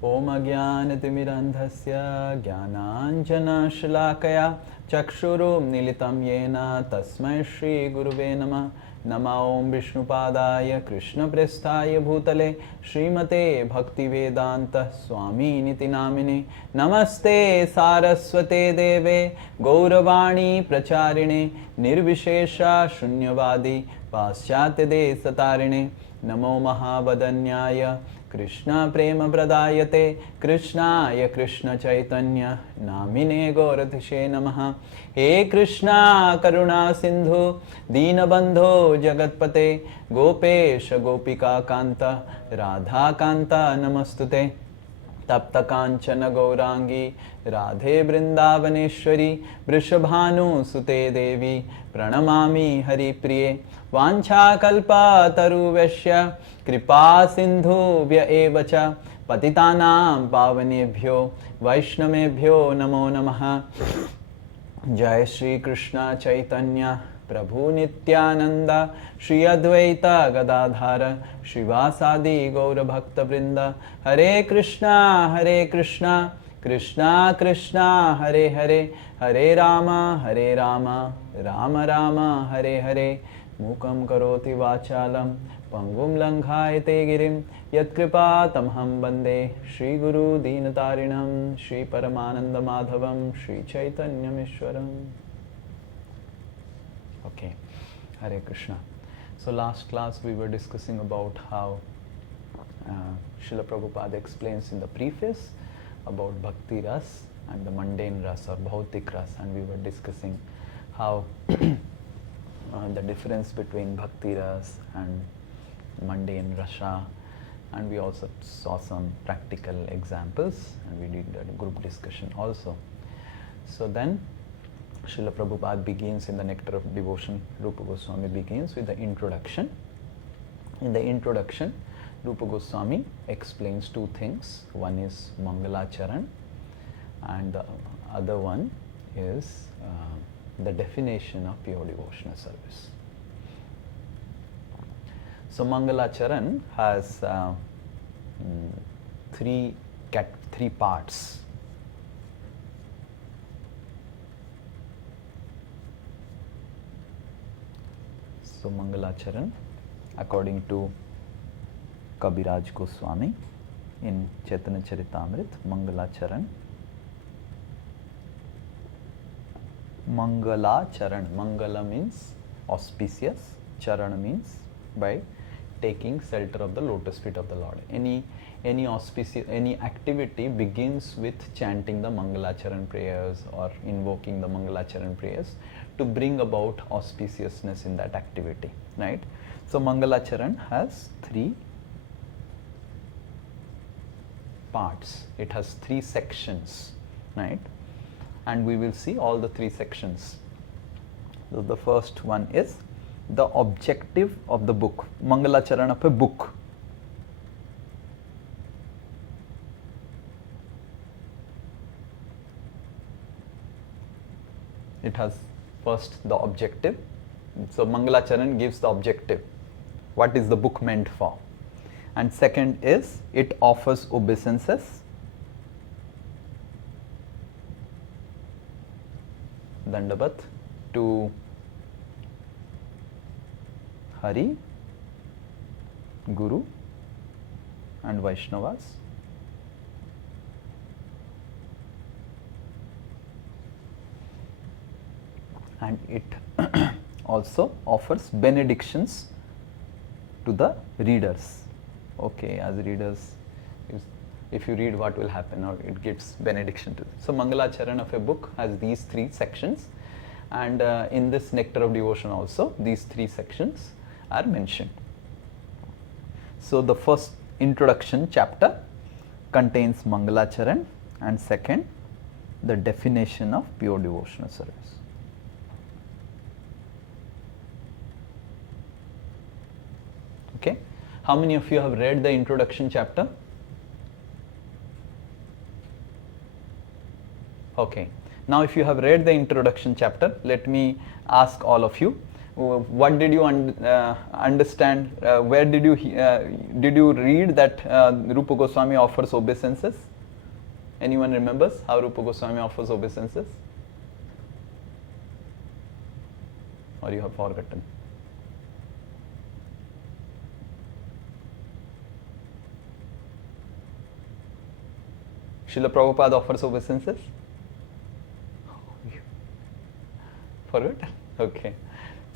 Om Ajnanatimirandhasya Jnananjanashalakaya Chakshurum Nilitam Yena Tasmai Shri Guruve Namah. Nama Om Vishnupadaya Krishna Prestaya Bhutale Srimate Bhakti Vedanta Swami Niti Namine Namaste Saraswate Deve Gauravani Pracharine Nirvishesha Shunyavadi Paschate De Satarine Namo Mahabadanyaya Krishna Prema Pradayate Krishnaya Krishna Chaitanya Namine Gaurathishe Namaha. He Krishna Karuna Sindhu Dinabandho Jagatpate Gopesha Gopika Kanta Radha Kanta Namastute Tapta Kanchana Gaurangi Radhe Vrindavaneshwari Vrishabhanu Sute Devi Pranamami Hari Priye Vancha Kalpa Taruveshya Kripa Sindhu Vya Evacha Patitanam Pavanebhyo Vaishnamebhyo Namo Namaha. Jai Shri Krishna Chaitanya Prabhu Nityananda Shri Advaita Gadadhara Shivasadi Gaura Bhakta Vrinda. Hare Krishna Krishna Krishna Hare Hare Hare Rama Rama Rama Hare Hare. Mukam karoti vachalam pangum langhayate girim yat kripa tamham bande Shri Guru Dinatarinam Shri Paramananda Madhavam Shri Chaitanya Mishwaram. Okay, Hare Krishna. So last class we were discussing about how Srila Prabhupada explains in the preface about Bhakti Ras and the mundane Ras or Bhautik Ras, and we were discussing how the difference between Bhakti Ras and mundane Rasa, and we also saw some practical examples, and we did a group discussion also. So then Srila Prabhupada begins in the Nectar of Devotion. Rupa Goswami begins with the introduction. In the introduction, Rupa Goswami explains two things. One is Mangalacharan and the other one is the definition of pure devotional service. So Mangalacharan has three parts. So Mangalacharan, according to Kabiraj Goswami in Chaitanya Charitamrit, Mangalacharan, Mangala means auspicious, Charana means by taking shelter of the lotus feet of the Lord. Any activity begins with chanting the Mangalacharan prayers or invoking the Mangalacharan prayers to bring about auspiciousness in that activity, right? So Mangalacharan has three parts. It has three sections, right? And we will see all the three sections. So the first one is the objective of the book. Mangalacharan of a book. It has first the objective. So Mangalacharan gives the objective. What is the book meant for? And second is it offers obeisances. Dandavat to Hari, Guru and Vaishnavas. And it also offers benedictions to the readers. Okay, as readers, if you read, what will happen, or it gives benediction to them. So Mangalacharan of a book has these three sections, and in this Nectar of Devotion also these three sections are mentioned. So the first introduction chapter contains Mangalacharan, and second the definition of pure devotional service. Okay, how many of you have read the introduction chapter? Okay, now if you have read the introduction chapter, let me ask all of you, What did you understand? Where did you read that Rupa Goswami offers obeisances? Anyone remembers how Rupa Goswami offers obeisances? Or you have forgotten? Srila Prabhupada offers obeisances? Forgot? Okay.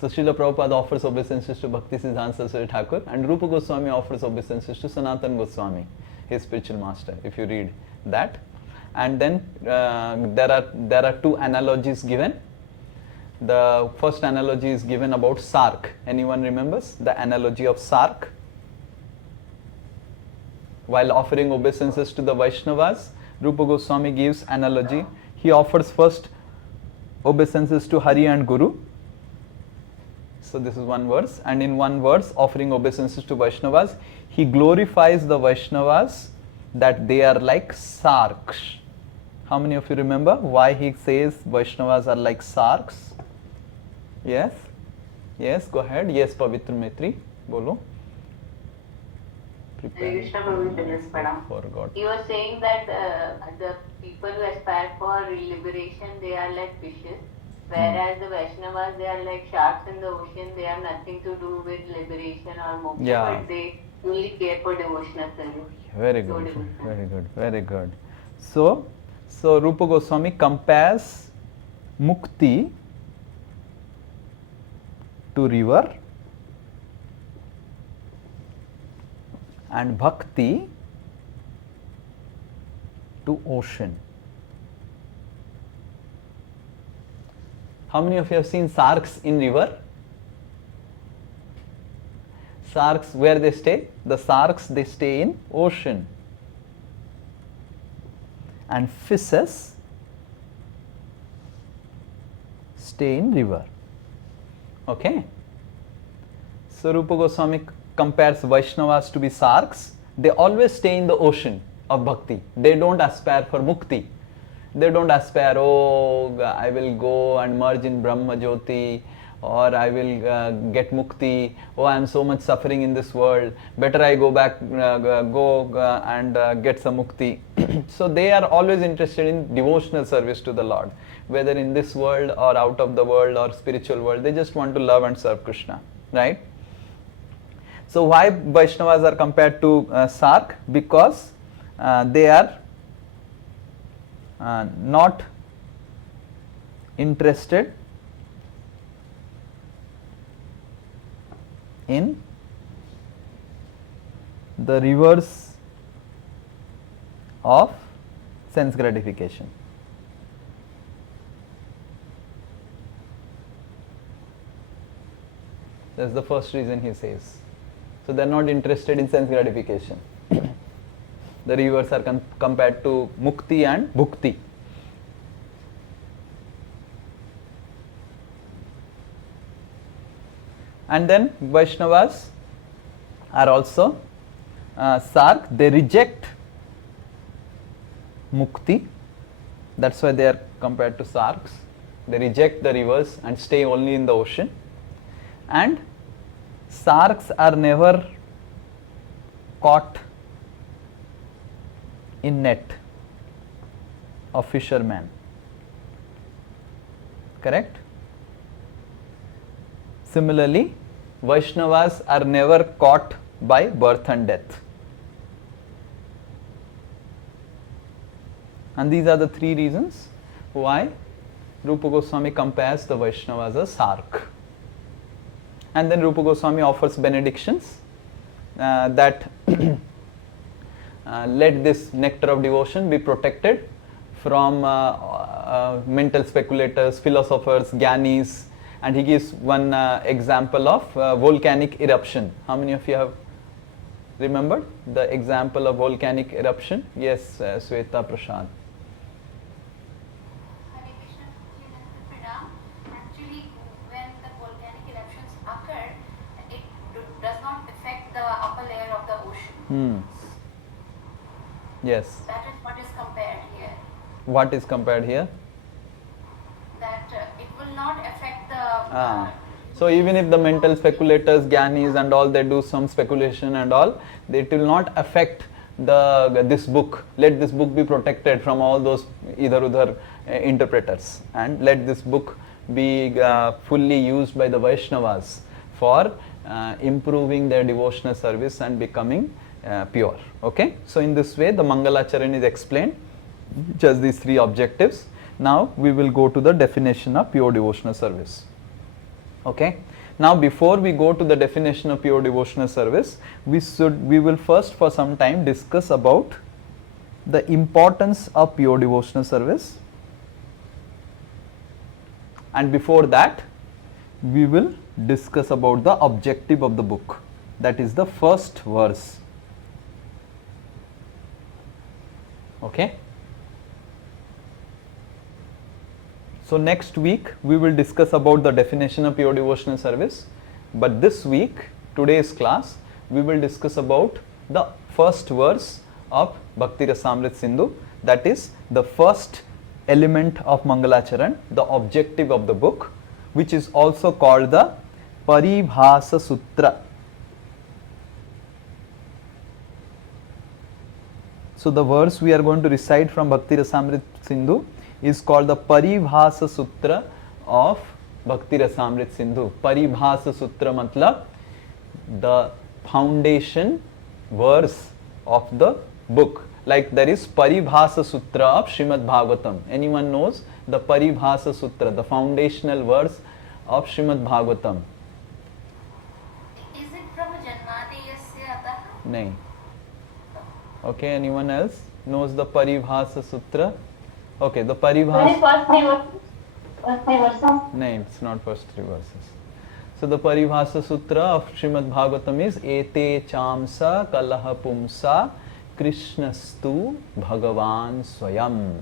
So Srila Prabhupada offers obeisances to Bhakti Siddhanta Saraswati Thakur, and Rupa Goswami offers obeisances to Sanatana Goswami, his spiritual master, if you read that. And then there are two analogies given. The first analogy is given about sark. Anyone remembers the analogy of sark? While offering obeisances to the Vaishnavas, Rupa Goswami gives analogy. He offers first obeisances to Hari and Guru. So this is one verse, and in one verse, offering obeisances to Vaishnavas, he glorifies the Vaishnavas that they are like sarks. How many of you remember why he says Vaishnavas are like sarks? Yes? Yes, go ahead. Yes, Pavitra Maitri, bolo. Forgot. You were saying that the people who aspire for liberation, they are like fishes, whereas the Vaishnavas, they are like sharks in the ocean. They have nothing to do with liberation or moksha, but they only care for devotional service. Very good, very good, very good. So Rupa Goswami compares mukti to river and bhakti to ocean. How many of you have seen sharks in river? Sharks, where they stay? The sharks, they stay in ocean. And fishes stay in river. Okay? So Rupa Goswami compares Vaishnavas to be sharks. They always stay in the ocean of bhakti. They don't aspire for mukti. They don't aspire, oh, I will go and merge in Brahma Jyoti, or I will get mukti. Oh, I am so much suffering in this world. Better I go back, and get some mukti. So they are always interested in devotional service to the Lord, whether in this world or out of the world or spiritual world. They just want to love and serve Krishna, right? So why Vaishnavas are compared to sark? Because they are not interested in the rivers of sense gratification. That's the first reason he says. So they are not interested in sense gratification. The rivers are compared to mukti and bhukti. And then Vaishnavas are also sark. They reject mukti. That's why they are compared to sarks. They reject the rivers and stay only in the ocean. And sarks are never caught in net of fisherman. Correct? Similarly, Vaishnavas are never caught by birth and death. And these are the three reasons why Rupa Goswami compares the Vaishnavas as sark. And then Rupa Goswami offers benedictions that let this nectar of devotion be protected from mental speculators, philosophers, gyanis. And he gives one example of volcanic eruption. How many of you have remembered the example of volcanic eruption? Yes, Sweta Prashad. Actually, when the volcanic eruptions occur, it does not affect the upper layer of the ocean. Yes. That is what is compared here. What is compared here? That it will not affect the So even if the mental speculators, Gyanis and all, they do some speculation and all, it will not affect this book. Let this book be protected from all those idhar-udhar interpreters, and let this book be fully used by the Vaishnavas for improving their devotional service and becoming pure. Okay, so in this way the Mangalacharan is explained, just these three objectives. Now we will go to the definition of pure devotional service. Okay, now before we go to the definition of pure devotional service, we will first for some time discuss about the importance of pure devotional service, and before that we will discuss about the objective of the book, that is the first verse. Okay, so next week we will discuss about the definition of pure devotional service, but this week, today's class, we will discuss about the first verse of Bhakti Rasamrit Sindhu, that is the first element of Mangalacharan, the objective of the book, which is also called the Paribhasa Sutra. So the verse we are going to recite from Bhakti Rasamrit Sindhu is called the Paribhasa Sutra of Bhakti Rasamrit Sindhu. Paribhasa Sutra matlab the foundation verse of the book. Like there is Paribhasa Sutra of Srimad Bhagavatam. Anyone knows the Paribhasa Sutra, the foundational verse of Srimad Bhagavatam? Is it from Janmati Yasya Atah? Nahin. Okay, anyone else knows the Paribhasa Sutra? Okay, the Paribhasa. First three verses. No, it's not first three verses. So the Paribhasa Sutra of Srimad Bhagavatam is Ete Chamsa Kalaha Pumsa Krishnastu Bhagavan Swayam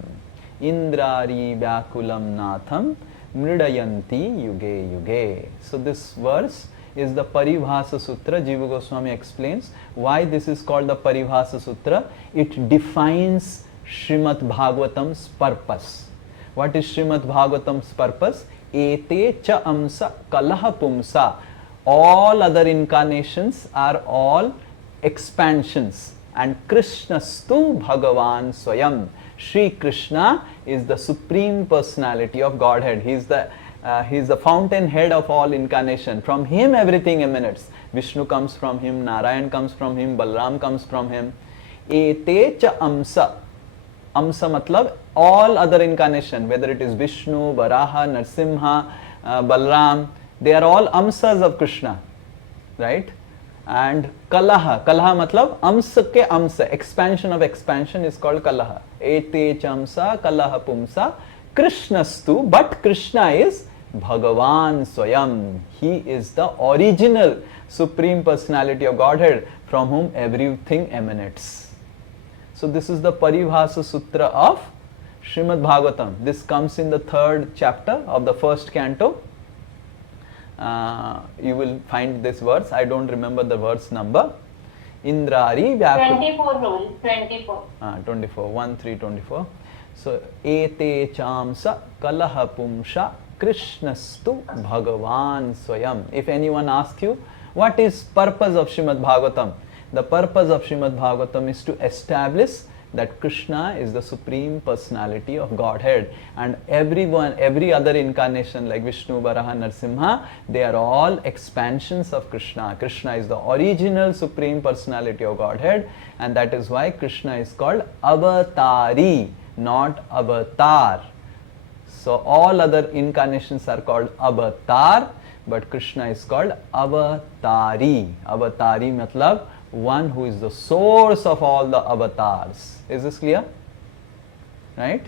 Indrari Vyakulam Natham Mridayanti Yuge Yuge. So this verse is the Paribhasa Sutra. Jiva Goswami explains why this is called the Paribhasa Sutra. It defines Srimad Bhagavatam's purpose. What is Srimad Bhagavatam's purpose? Ete cha amsa kalaha pumsa. All other incarnations are all expansions, and Krishnastu Bhagavan Swayam. Sri Krishna is the Supreme Personality of Godhead. He is the fountainhead of all incarnation. From him everything emanates. Vishnu comes from him, Narayan comes from him, Balram comes from him. Ete cha amsa. Amsa matlab all other incarnation, whether it is Vishnu, Varaha, Narsimha, Balram, they are all amsas of Krishna, right? And Kalaha, Kalaha matlab amsa ke amsa, expansion of expansion is called Kalaha. Ete chamsa Kalaha pumsa Krishnastu, but Krishna is Bhagavan Swayam. He is the original Supreme Personality of Godhead from whom everything emanates. So this is the Paribhasa Sutra of Srimad Bhagavatam. This comes in the 3rd chapter of the 1st canto. You will find this verse. I don't remember the verse number. Indrari Vyakul. 24 rule. 24. 24. 1, 3, 24. So Ete Chamsa Kalaha Pumsha Krishnastu Bhagavan Swayam. If anyone asks you, what is purpose of Srimad Bhagavatam? The purpose of Srimad Bhagavatam is to establish that Krishna is the Supreme Personality of Godhead, and every other incarnation like Vishnu, Varaha, Narsimha, they are all expansions of Krishna. Krishna is the original Supreme Personality of Godhead, and that is why Krishna is called Avatari, not Avatar. So all other incarnations are called Avatar, but Krishna is called Avatari. Avatari matlab one who is the source of all the avatars. Is this clear? Right?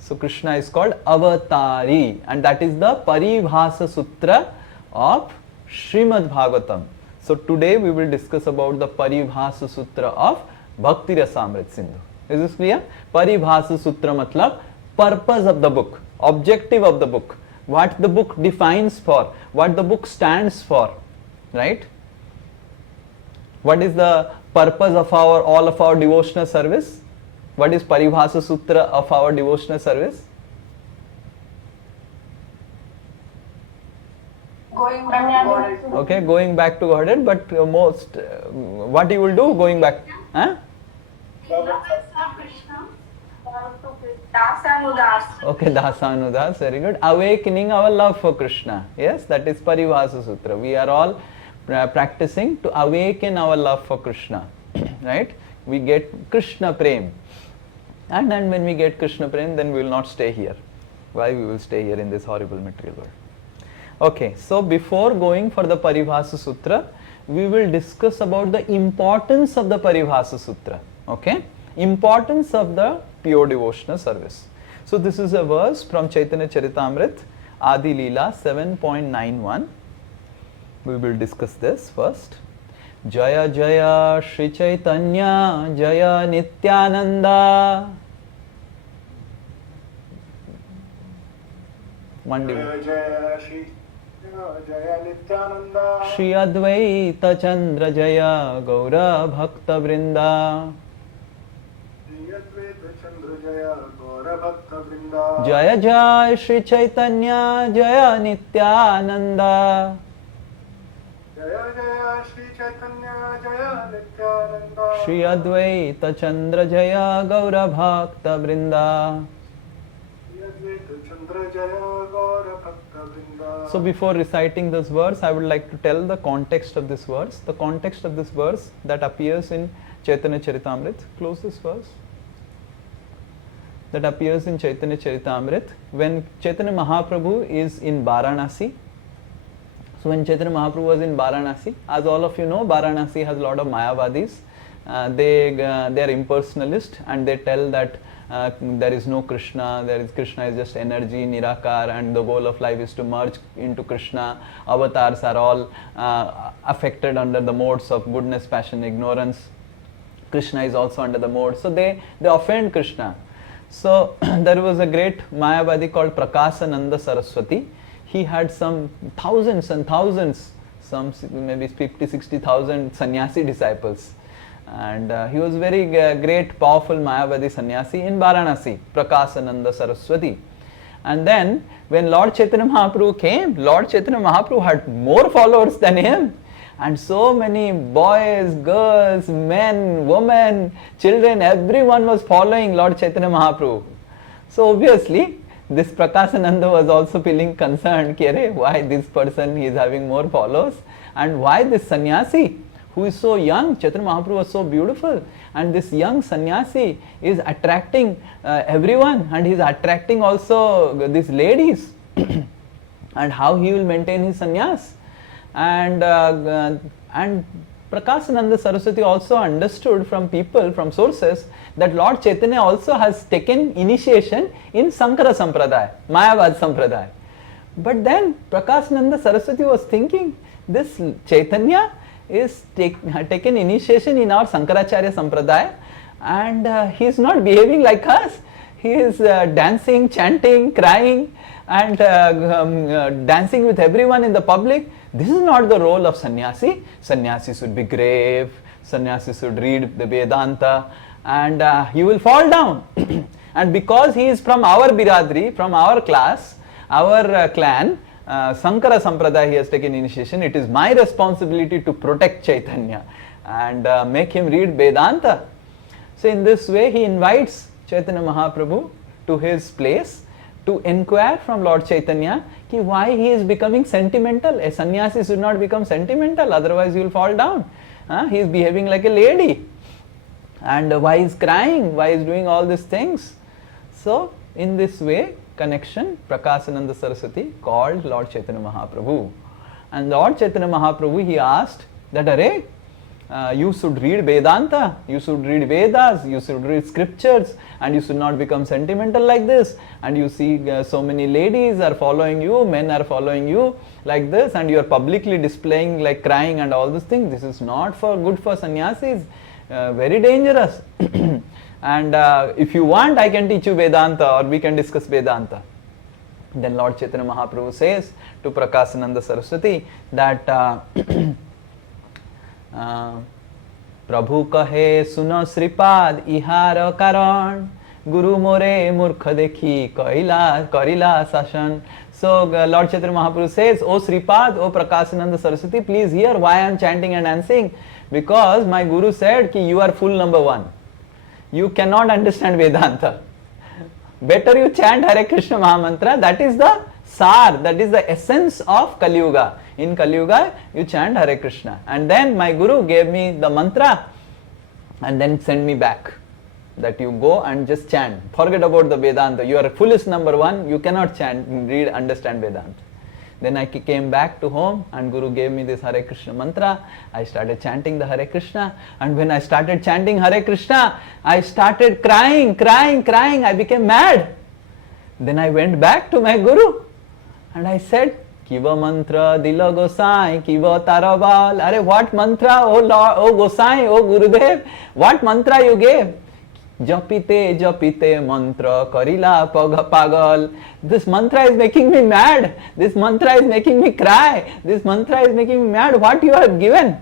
So Krishna is called Avatari, and that is the Paribhasa Sutra of Srimad Bhagavatam. So today we will discuss about the Paribhasa Sutra of Bhakti Rasamrit Sindhu. Is this clear? Paribhasa Sutra matlab purpose of the book, objective of the book, what the book defines for, what the book stands for, right? What is the purpose of all of our devotional service? What is Paribhasa Sutra of our devotional service? Going back Okay, going back to Godhead, but what he will do going back? Huh? Okay, Dasanudas, very good. Awakening our love for Krishna. Yes, that is Parivasa Sutra. We are all practicing to awaken our love for Krishna. Right? We get Krishna Prem. And then when we get Krishna Prem, then we will not stay here. Why we will stay here in this horrible material world? Okay, so before going for the Paribhasa Sutra, we will discuss about the importance of the Paribhasa Sutra. Okay? Importance of the pure devotional service. So this is a verse from Chaitanya Charitamrita, Adi Leela 7.91. We will discuss this first. Jaya Jaya Sri Chaitanya Jaya Nityananda. One Jaya Jaya Jaya Nityananda. Shri Advaita Chandra Jaya Gaura Bhakta Vrinda. Jaya Jaya Shri Chaitanya Jaya Nityananda. Jaya Jaya Shri Chaitanya Jaya Nityananda. Shri Advaita Chandra Jaya Gaura Bhakta Vrinda. So before reciting this verse, I would like to tell the context of this verse. The context of this verse that appears in Chaitanya Charitamrita. Close this verse. That appears in Chaitanya Charitamrita when Chaitanya Mahaprabhu is in Varanasi. So when Chaitanya Mahaprabhu was in Varanasi, as all of you know, Varanasi has a lot of Mayavadis. They are impersonalist and they tell that there is no Krishna, Krishna is just energy, Nirakar, and the goal of life is to merge into Krishna. Avatars are all affected under the modes of goodness, passion, ignorance. Krishna is also under the mode. So they offend Krishna. So there was a great Mayavadi called Prakasananda Saraswati. He had some thousands and thousands, some maybe 50-60,000 sannyasi disciples. And he was very great, powerful Mayavadi sannyasi in Varanasi, Prakasananda Saraswati. And then when Lord Chaitanya Mahaprabhu came, Lord Chaitanya Mahaprabhu had more followers than him. And so many boys, girls, men, women, children, everyone was following Lord Chaitanya Mahaprabhu. So obviously, this Prakasananda was also feeling concerned, why this person is having more followers and why this sannyasi who is so young, Chaitanya Mahaprabhu was so beautiful, and this young sannyasi is attracting everyone and he is attracting also these ladies and how he will maintain his sannyas. And Prakasananda Saraswati also understood from people, from sources, that Lord Chaitanya also has taken initiation in Sankara Sampradaya, Mayavad Sampradaya. But then Prakasananda Saraswati was thinking, this Chaitanya is taken initiation in our Sankaracharya Sampradaya and he is not behaving like us. He is dancing, chanting, crying and dancing with everyone in the public. This is not the role of sannyasi. Sannyasi should be grave, sannyasi should read the Vedanta and he will fall down. And because he is from our biradri, from our class, our clan, Sankara Sampradaya, he has taken initiation, it is my responsibility to protect Chaitanya and make him read Vedanta. So in this way he invites Chaitanya Mahaprabhu to his place to inquire from Lord Chaitanya why he is becoming sentimental. A sannyasi should not become sentimental, otherwise you will fall down. He is behaving like a lady. And why he is crying, why he is doing all these things. So in this way, connection, Prakasananda Saraswati called Lord Chaitanya Mahaprabhu. And Lord Chaitanya Mahaprabhu, he asked that, you should read Vedanta, you should read Vedas, you should read scriptures and you should not become sentimental like this. And you see so many ladies are following you, men are following you like this and you are publicly displaying like crying and all these things. This is not good for sannyasis, very dangerous. And if you want, I can teach you Vedanta or we can discuss Vedanta. Then Lord Chaitanya Mahaprabhu says to Prakasananda Saraswati that Prabhu kahe suno Sripad ihara karan Guru more murkha dekhi karila sashan. So Lord Chaitanya Mahaprabhu says, O Sripad, O Prakashananda Saraswati, please hear why I am chanting and dancing. Because my Guru said ki you are full number one. You cannot understand Vedanta. Better you chant Hare Krishna Mahamantra. That is the sar, that is the essence of Kali Yuga. In Kali Yuga, you chant Hare Krishna. And then my Guru gave me the mantra and then sent me back. That you go and just chant. Forget about the Vedanta. You are fullest number one. You cannot chant, read, understand Vedanta. Then I came back to home and Guru gave me this Hare Krishna mantra. I started chanting the Hare Krishna. And when I started chanting Hare Krishna, I started crying. I became mad. Then I went back to my Guru and I said, Kiva mantra dila Gosai, Kiva tarabal. Are what mantra, oh Lord, oh Gosai, oh Gurudev, what mantra you gave? Japite mantra karila pagal. This mantra is making me mad. This mantra is making me cry. This mantra is making me mad. What you have given?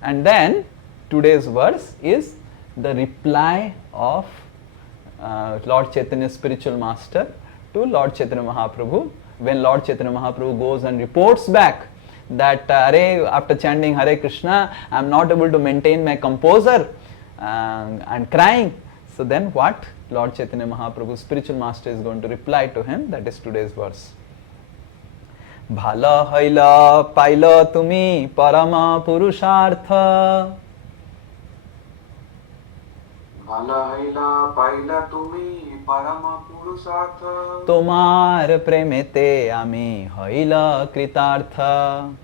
And then today's verse is the reply of Lord Chaitanya's spiritual master to Lord Chaitanya Mahaprabhu. When Lord Chaitanya Mahaprabhu goes and reports back that after chanting Hare Krishna, I am not able to maintain my composure and crying. So then what Lord Chaitanya Mahaprabhu's spiritual master is going to reply to him, that is today's verse. Bhala haila paila tumi parama purushartha. Bhala haila paila tumi parama purushartha. Tomar premete ami haila kritartha.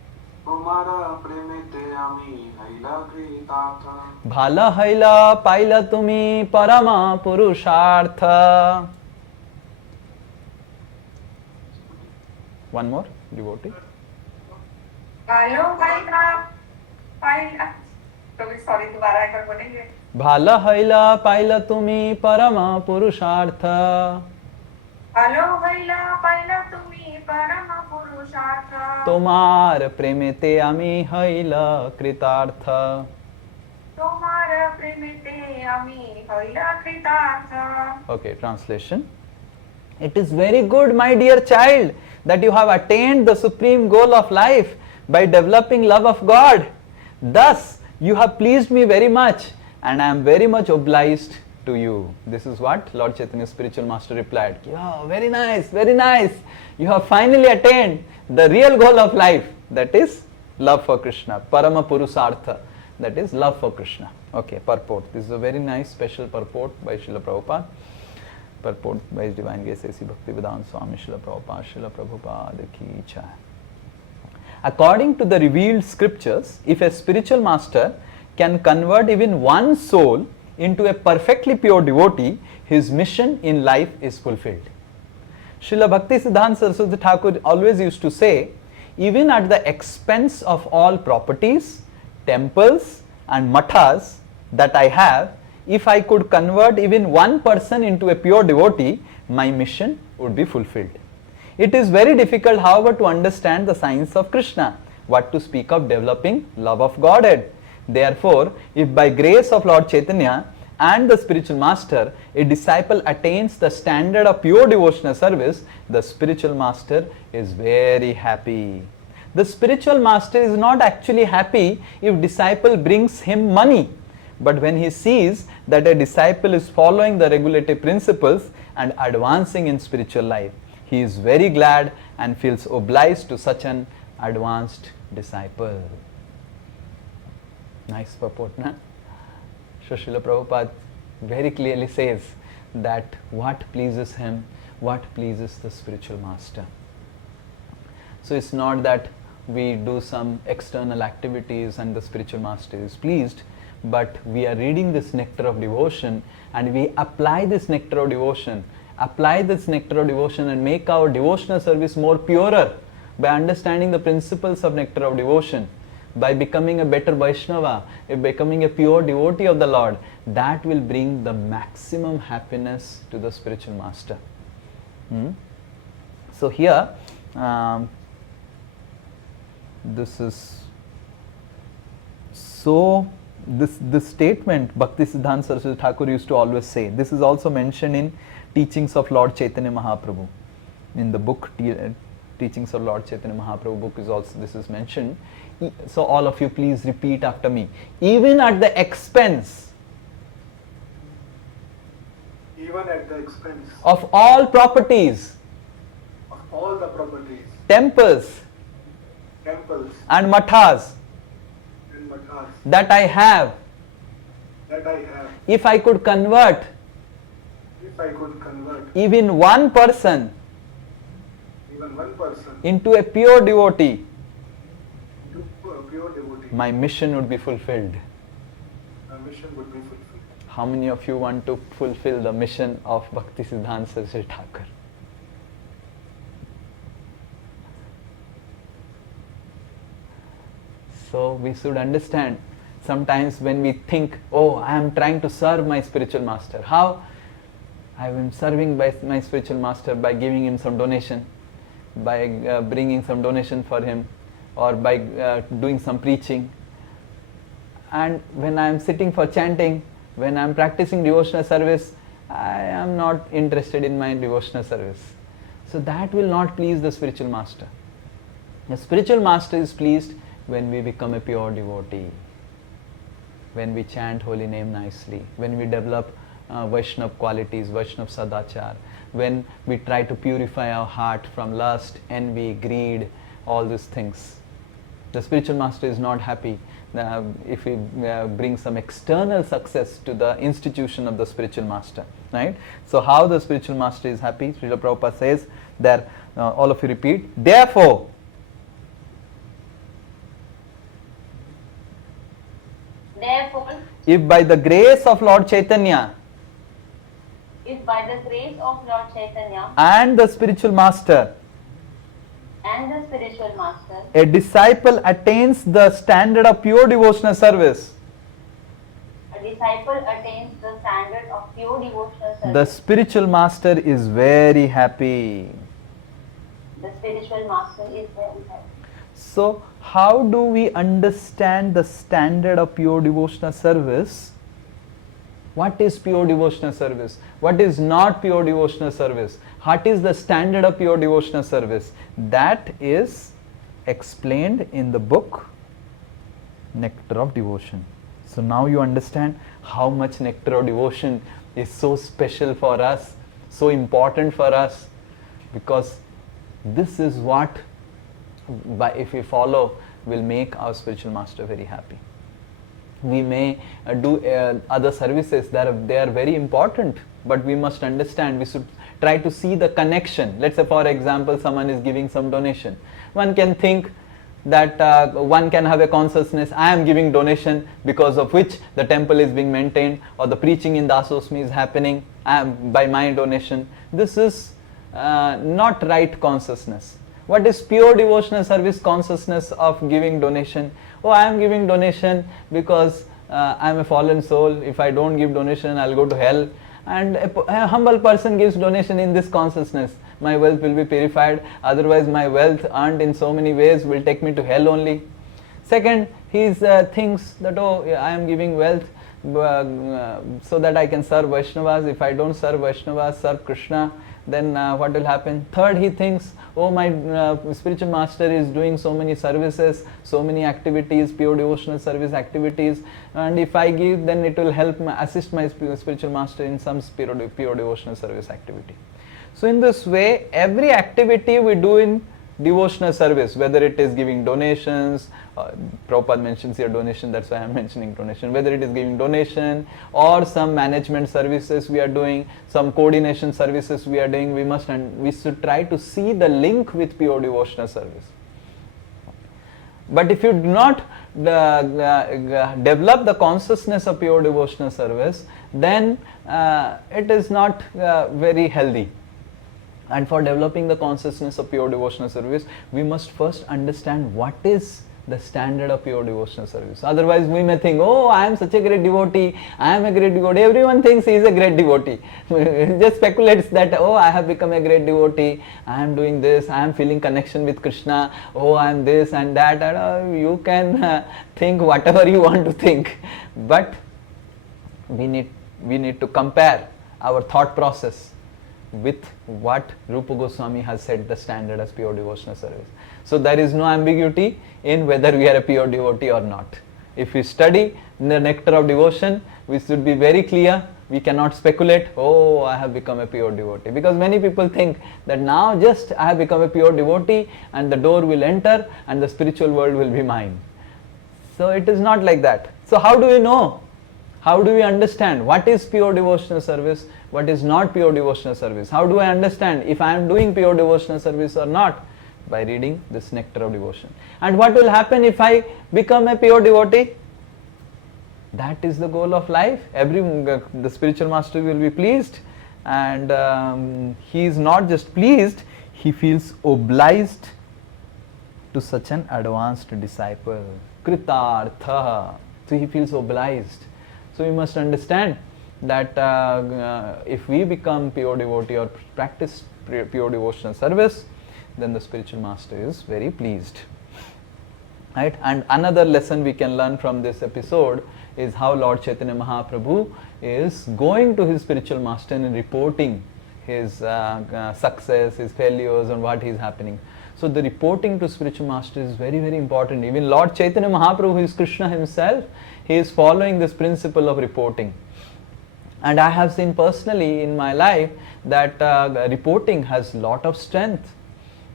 Tomara premete ami haila kritartha. Bhala haila paila tumi parama purushartha. One more, devotee. Hello भाई साहब sorry दोबारा एक बार बोलेंगे Bhala haila paila tumi parama purushartha. Hello भैला पहला तुम्ही परम पुरुषार्थ Tomar premete ami haila kritartha. तुम्हार प्रेमिते आम्ही हैला कृतार्थ. Okay, translation. It is very good, my dear child, that you have attained the supreme goal of life by developing love of God. Thus, you have pleased me very much and I am very much obliged to you. This is what Lord Chaitanya's spiritual master replied. Yeah, very nice, very nice. You have finally attained the real goal of life, that is love for Krishna. Parama Purusartha, that is love for Krishna. Okay, purport. This is a very nice special purport by Srila Prabhupada. Purport by His Divine Grace A.C. Bhaktivedanta Swami Srila Prabhupada, Srila Prabhupada ki jai. According to the revealed scriptures, if a spiritual master can convert even one soul into a perfectly pure devotee, his mission in life is fulfilled. Srila Bhakti Siddhanta Saraswati Thakur always used to say, even at the expense of all properties, temples and mathas that I have, if I could convert even one person into a pure devotee, my mission would be fulfilled. It is very difficult, however, to understand the science of Krishna, what to speak of developing love of Godhead. Therefore, if by grace of Lord Chaitanya and the spiritual master, a disciple attains the standard of pure devotional service, the spiritual master is very happy. The spiritual master is not actually happy if disciple brings him money. But when he sees that a disciple is following the regulative principles and advancing in spiritual life, he is very glad and feels obliged to such an advanced disciple. Nice purport, na? So Srila Prabhupada very clearly says that what pleases him, what pleases the spiritual master. So it's not that we do some external activities and the spiritual master is pleased, but we are reading this nectar of devotion and we apply this nectar of devotion, and make our devotional service more purer by understanding the principles of nectar of devotion, by becoming a better Vaishnava, becoming a pure devotee of the Lord. That will bring the maximum happiness to the spiritual master. So here, this is so this statement Bhakti Siddhanta Saraswati Thakur used to always say. This is also mentioned in Teachings of Lord Chaitanya Mahaprabhu. In the book Teachings of Lord Chaitanya Mahaprabhu book is also this is mentioned. So all of you please repeat after me. Even at the expense of all properties, of all the properties, temples and mathas and mathas that I have, if I could convert even one person into a pure devotee, my mission would be fulfilled. How many of you want to fulfill the mission of Bhakti Siddhanta Saraswati Thakur? So we should understand, sometimes when we think, oh, I am trying to serve my spiritual master. How? I am serving by my spiritual master by giving him some donation, by bringing some donation for him, or by doing some preaching. And when I am sitting for chanting, when I am practicing devotional service, I am not interested in my devotional service. So that will not please the spiritual master. The spiritual master is pleased when we become a pure devotee, when we chant holy name nicely, when we develop Vaishnava qualities, Vaishnava sadachar, when we try to purify our heart from lust, envy, greed, all these things. The spiritual master is not happy if we bring some external success to the institution of the spiritual master, right? So how the spiritual master is happy? Srila Prabhupada says that, all of you repeat, therefore, if by the grace of Lord Chaitanya and the spiritual master, a disciple attains the standard of pure devotional service, the spiritual master is very happy. So, how do we understand the standard of pure devotional service? What is pure devotional service? What is not pure devotional service? What is the standard of pure devotional service? That is explained in the book Nectar of Devotion. So now you understand how much Nectar of Devotion is so special for us, so important for us, because this is what, if we follow, will make our spiritual master very happy. We may do other services that they are very important, but we must understand, we should try to see the connection. Let's say, for example, someone is giving some donation. One can think that one can have a consciousness, I am giving donation because of which the temple is being maintained, or the preaching in Dasosmi is happening by my donation. This is not right consciousness. What is pure devotional service consciousness of giving donation? Oh, I am giving donation because I am a fallen soul. If I don't give donation, I will go to hell. And a humble person gives donation in this consciousness. My wealth will be purified. Otherwise, my wealth earned in so many ways will take me to hell only. Second, he thinks that, oh, I am giving wealth so that I can serve Vaishnavas. If I don't serve Vaishnavas, serve Krishna, then what will happen? Third, he thinks, oh, my spiritual master is doing so many services, so many activities, pure devotional service activities, and if I give, then it will help assist my spiritual master in some pure devotional service activity. So in this way, every activity we do in devotional service, whether it is giving donations, Prabhupada mentions here donation, that's why I am mentioning donation, whether it is giving donation or some management services we are doing, some coordination services we are doing, we should try to see the link with pure devotional service. But if you do not develop the consciousness of pure devotional service, then it is not very healthy. And for developing the consciousness of pure devotional service, we must first understand what is the standard of pure devotional service. Otherwise we may think, oh, I am such a great devotee, I am a great devotee. Everyone thinks he is a great devotee. Just speculates that, oh, I have become a great devotee, I am doing this, I am feeling connection with Krishna, oh, I am this and that. You can think whatever you want to think, but we need to compare our thought process with what Rupa Goswami has set the standard as pure devotional service. So there is no ambiguity in whether we are a pure devotee or not. If we study the nectar of devotion, we should be very clear. We cannot speculate, oh, I have become a pure devotee. Because many people think that now just I have become a pure devotee and the door will enter and the spiritual world will be mine. So it is not like that. So how do we know? How do we understand what is pure devotional service, what is not pure devotional service? How do I understand if I am doing pure devotional service or not? By reading this nectar of devotion. And what will happen if I become a pure devotee? That is the goal of life. The spiritual master will be pleased, and he is not just pleased, he feels obliged to such an advanced disciple. Kritartha. So he feels obliged. So we must understand that if we become pure devotee or practice pure devotional service, then the spiritual master is very pleased. Right? And another lesson we can learn from this episode is how Lord Chaitanya Mahaprabhu is going to his spiritual master and reporting his success, his failures, and what is happening. So the reporting to spiritual master is very, very important. Even Lord Chaitanya Mahaprabhu, who is Krishna himself, he is following this principle of reporting. And I have seen personally in my life that reporting has lot of strength.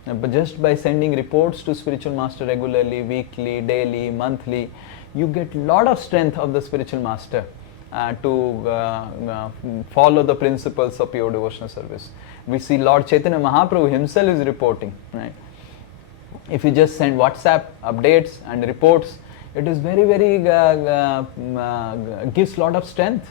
But just by sending reports to spiritual master regularly, weekly, daily, monthly, you get lot of strength of the spiritual master to follow the principles of pure devotional service. We see Lord Chaitanya Mahaprabhu himself is reporting, right? If you just send WhatsApp updates and reports, it is very, very gives lot of strength.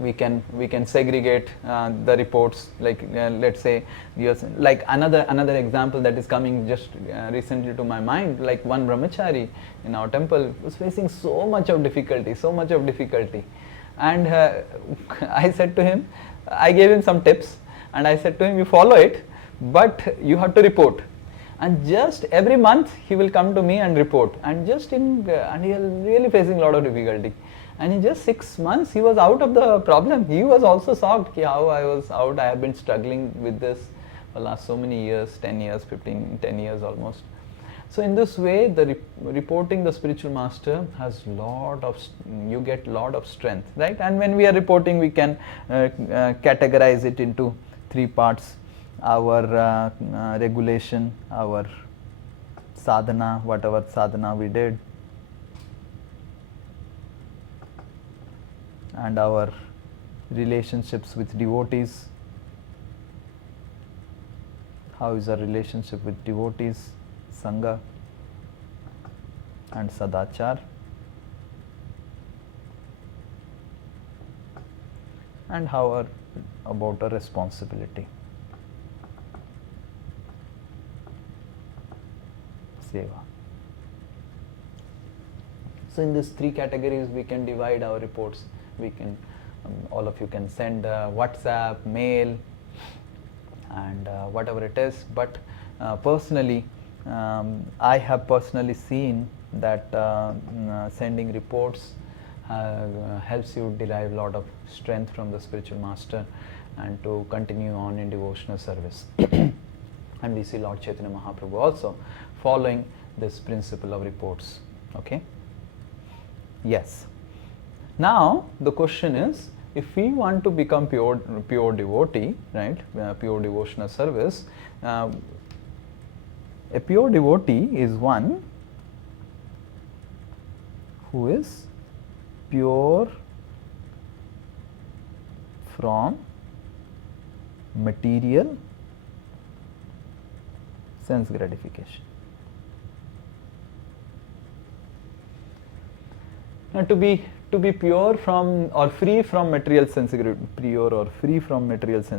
We can segregate the reports, like let's say, like another example that is coming just recently to my mind, like one brahmachari in our temple was facing so much of difficulty, and I said to him, I gave him some tips, and I said to him, you follow it, but you have to report. And just every month he will come to me and report, and he is really facing a lot of difficulty. And in just 6 months, he was out of the problem. He was also shocked how I was out. I have been struggling with this for last so many years, 10 years, 10 years almost. So in this way, the reporting the spiritual master has you get lot of strength, right? And when we are reporting, we can categorize it into 3 parts. Our regulation, our sadhana, whatever sadhana we did, and our relationships with devotees. How is our relationship with devotees, sangha, and sadachar, and how about our responsibility, seva. So in these 3 categories we can divide our reports. We can, all of you can send WhatsApp, mail, and whatever it is. But personally, I have personally seen that sending reports helps you derive a lot of strength from the spiritual master and to continue on in devotional service. And we see Lord Chaitanya Mahaprabhu also following this principle of reports. Okay? Yes. Now the question is, if we want to become pure devotee, right? Pure devotional service. A pure devotee is one who is pure from material sense gratification. Now to be pure from or free from material sense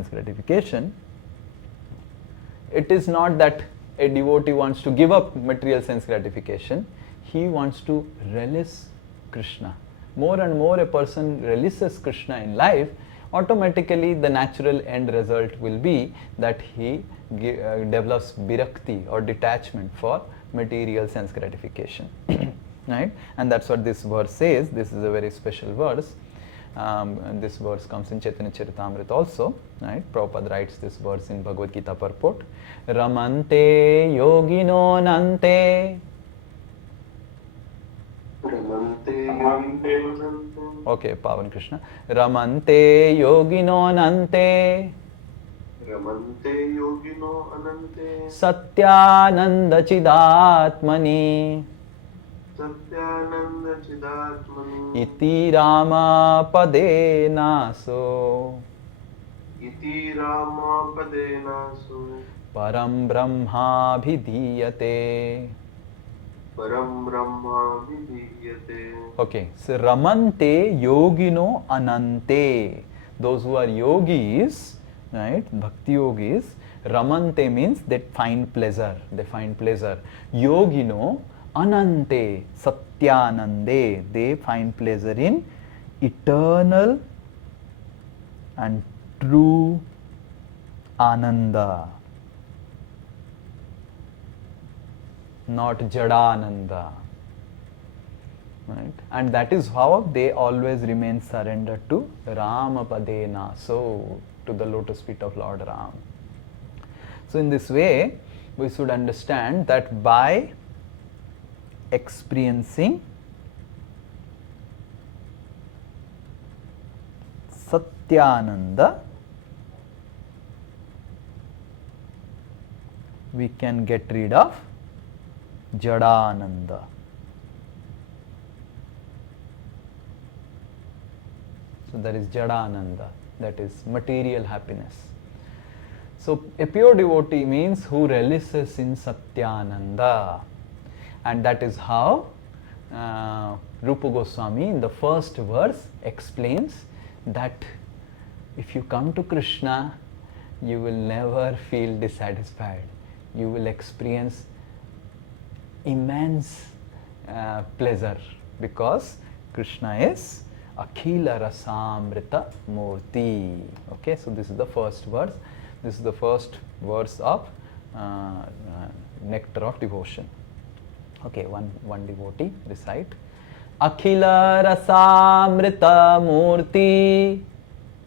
gratification, it is not that a devotee wants to give up material sense gratification, he wants to relish Krishna. More and more a person relishes Krishna in life, automatically the natural end result will be that he develops virakti or detachment for material sense gratification. Right? And that's what this verse says. This is a very special verse. And this verse comes in Chaitanya Charitamrita also. Right? Prabhupada writes this verse in Bhagavad Gita purport. Ramante yogino nante. Okay, Pavan Krishna. Ramante yogino nante. Ramante yogino anante. Satyananda chidatmani. Satyananda chidatmani. Iti Rama pade naso. Iti Rama pade naso. Param Brahma bhidiyate. Param Brahma vidiyate. Okay, so Ramante yogino anante. Those who are yogis, right, bhakti yogis, Ramante means they find pleasure. They find pleasure. Yogino anante, satyanande. They find pleasure in eternal and true ananda. Not Jadananda. Right? And that is how they always remain surrendered to Ramapadena, so to the lotus feet of Lord Ram. So in this way, we should understand that by experiencing Satyananda, we can get rid of Jadananda. So there is Jadananda, that is material happiness. So a pure devotee means who relishes in Satyananda, and that is how Rupa Goswami in the first verse explains that if you come to Krishna, you will never feel dissatisfied. You will experience immense pleasure, because Krishna is Akhila Rasamrita Murti. Okay, so this is the first verse. This is the first verse of Nectar of Devotion. Okay, one devotee recite. Akhila Rasamrita Murti.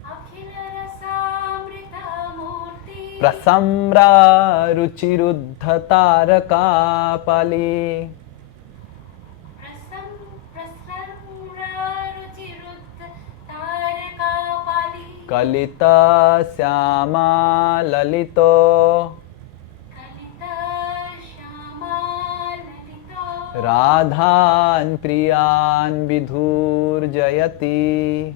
Akhila Rasamrita Murti. Prasamra Ruchiruddha Taraka Pali. Kalita Syama Lalito. Radhan Priyan Vidhur Jayati.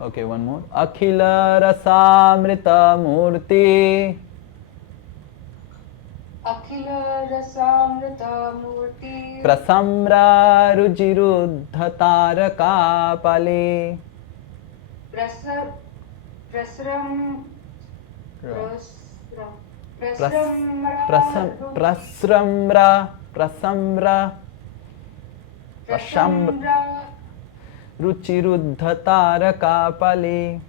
Okay, one more. Akhila Rasamrita Murti. Akhila Rasamrita Murti. Prasamra Rujiruddha Taraka Pali. Prasamra Ruchiruddha Taraka Pali.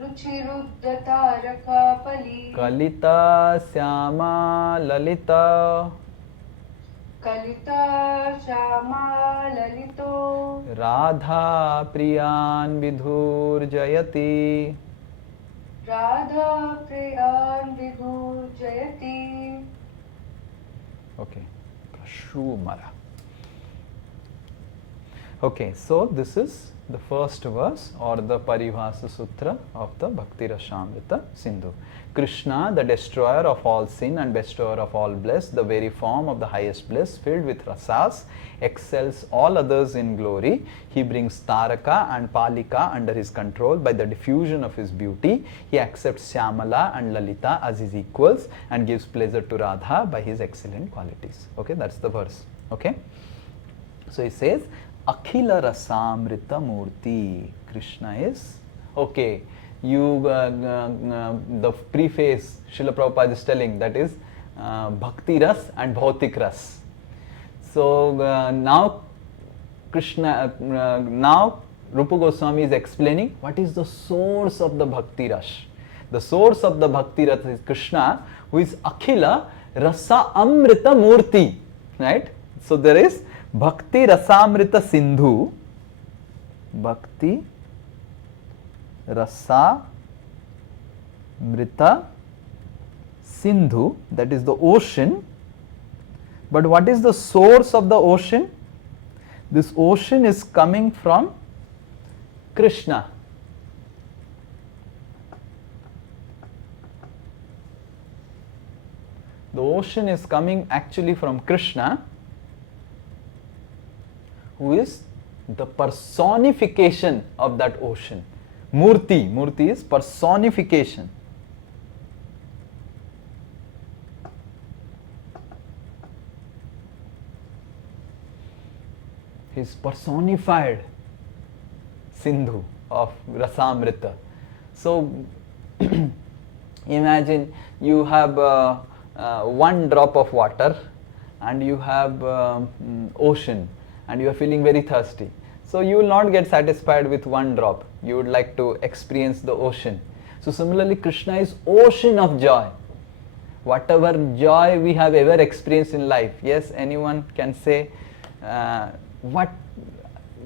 Ruchiruddha Taraka Pali. Kalita Syama Lalita. Kalita Shama Lalito. Radha Priyan Vidhur Jayati. Radha Priyan Vidhur Jayati. Okay, Prashumara. Okay, so this is the first verse or the Paribhasa Sutra of the Bhakti Rasamrita Sindhu. Krishna, the destroyer of all sin and bestower of all bliss, the very form of the highest bliss, filled with rasas, excels all others in glory. He brings Taraka and Palika under his control by the diffusion of his beauty. He accepts Syamala and Lalita as his equals and gives pleasure to Radha by his excellent qualities. Okay, that's the verse. Okay, so he says, Akhila Rasamrita Murti. Krishna is, okay, the preface Srila Prabhupada is telling, that is Bhakti Ras and Bhautik Ras. So now now Rupa Goswami is explaining what is the source of the Bhakti Ras. The source of the Bhakti Ras is Krishna, who is Akhila Rasa Amrita Murti. Right? So there is Bhakti Rasamrita Sindhu. Bhakti Rasa Mrita Sindhu, that is the ocean. But what is the source of the ocean? This ocean is coming from Krishna. The ocean is coming actually from Krishna, who is the personification of that ocean. Murti. Murti is personification. His personified Sindhu of Rasamrita. So imagine you have one drop of water and you have ocean and you are feeling very thirsty. So you will not get satisfied with one drop. You would like to experience the ocean. So similarly, Krishna is ocean of joy. Whatever joy we have ever experienced in life. Yes, anyone can say what.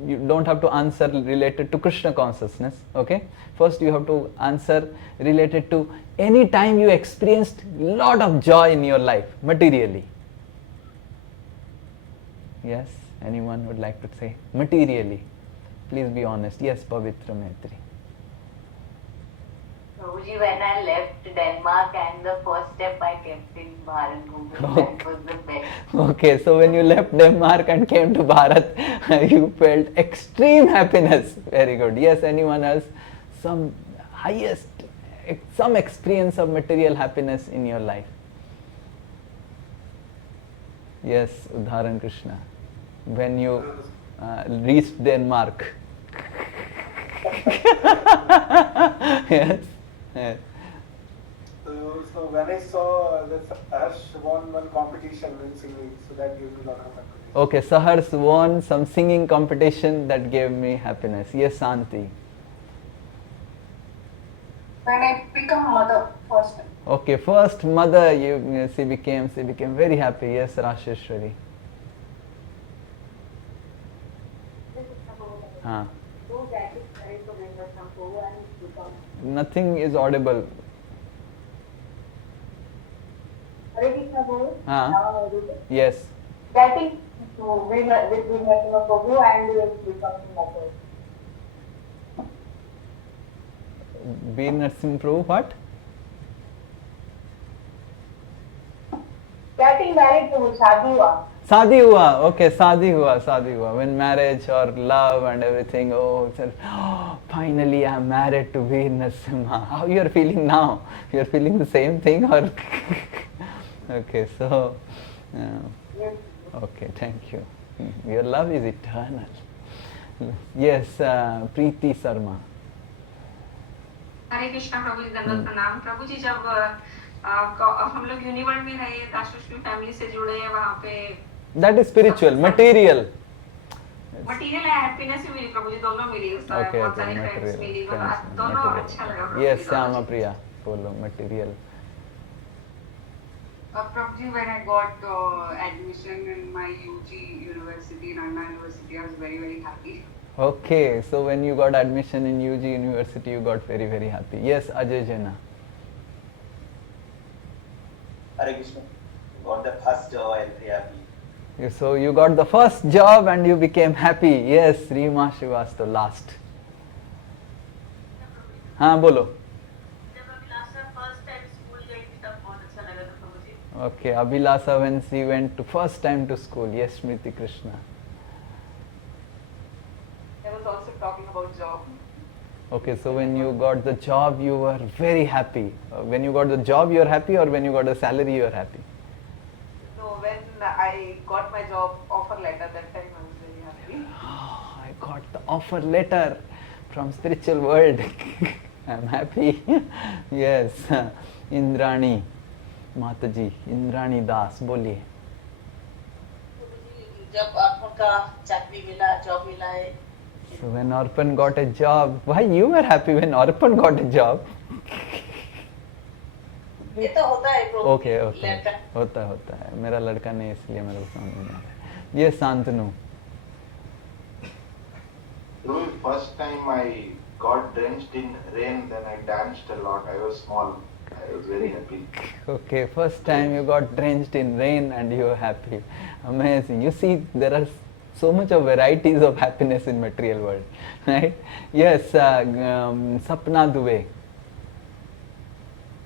You don't have to answer related to Krishna consciousness. Okay. First you have to answer related to any time you experienced lot of joy in your life materially. Yes. Anyone would like to say materially? Please be honest. Yes, Pavitra Maitri. Prabhuji, when I left Denmark and the first step I kept in Bharat Kumbh, that was the best. Okay, so when you left Denmark and came to Bharat, you felt extreme happiness. Very good. Yes, anyone else? Some experience of material happiness in your life? Yes, Udharan Krishna. When you reached Denmark. Yes. Yes. So when I saw that Ash won one competition in singing, so that gave me a lot of happiness. Okay, Sahars won some singing competition, that gave me happiness. Yes, Santi. When I become mother first time. Okay, first mother, she became very happy. Yes, Rasheshwari. हाँ. Nothing is audible. हाँ. Yes. Getting to be with Prabhu and becoming mother. Be Narsim Prabhu, what? Getting married to Sadhu. Sadi hua, okay, sadi hua. When marriage or love and everything, finally I'm married to Veer Narasimha. How you are feeling now? You are feeling the same thing or? Okay, so, okay, thank you. Your love is eternal. Yes, Preeti Sarma. हरे कृष्णा प्रभु जी दंडवत प्रणाम प्रभु जी जब हम लोग यूनिवर्ल्ड में रहे दासोश्री family से जुड़े हैं वहाँ पे That is spiritual, material. Material है हैप्पीनेस भी मिली प्रभु जी दोनों मिली उस समय बहुत सारी फ्रेंड्स मिली दोनों अच्छा लगा Yes, Sama Priya, बोलो material. Prabhuji, when I got admission in my UG university, in Anna University, I was very, very happy. Okay, so when you got admission in UG University, you got very, very happy. Yes, Ajay Jena. Hare Krishna. Got the first job, I am very happy. So you got the first job and you became happy. Yes, Rima Srivastav, last. हाँ बोलो. Okay, Abhilasa when she went to first time to school. Yes, Smriti Krishna. I was also talking about job. Okay, so when you got the job, you were very happy. When you got the job, you are happy, or when you got the salary, you are happy? No, when I got my job offer letter, that time I was very happy. Oh, I got the offer letter from spiritual world. I'm happy. Yes. Indrani, Mataji, Indrani Das, बोलिए. जब अर्पण का चाकरी मिला, job मिला है. So when Arpan got a job, why you were happy when Arpan got a job? ये तो होता है प्रभु. Okay, होता है. मेरा लड़का नहीं, इसलिए मेरे को समझ नहीं आ रहा है. ये Shantanu. First time I got drenched in rain, then I danced a lot. I was small. I was very happy. Okay, first time you got drenched in rain and you were happy. Amazing. You see, there are so much of varieties of happiness in material world, right? Yes, Sapna Dubey.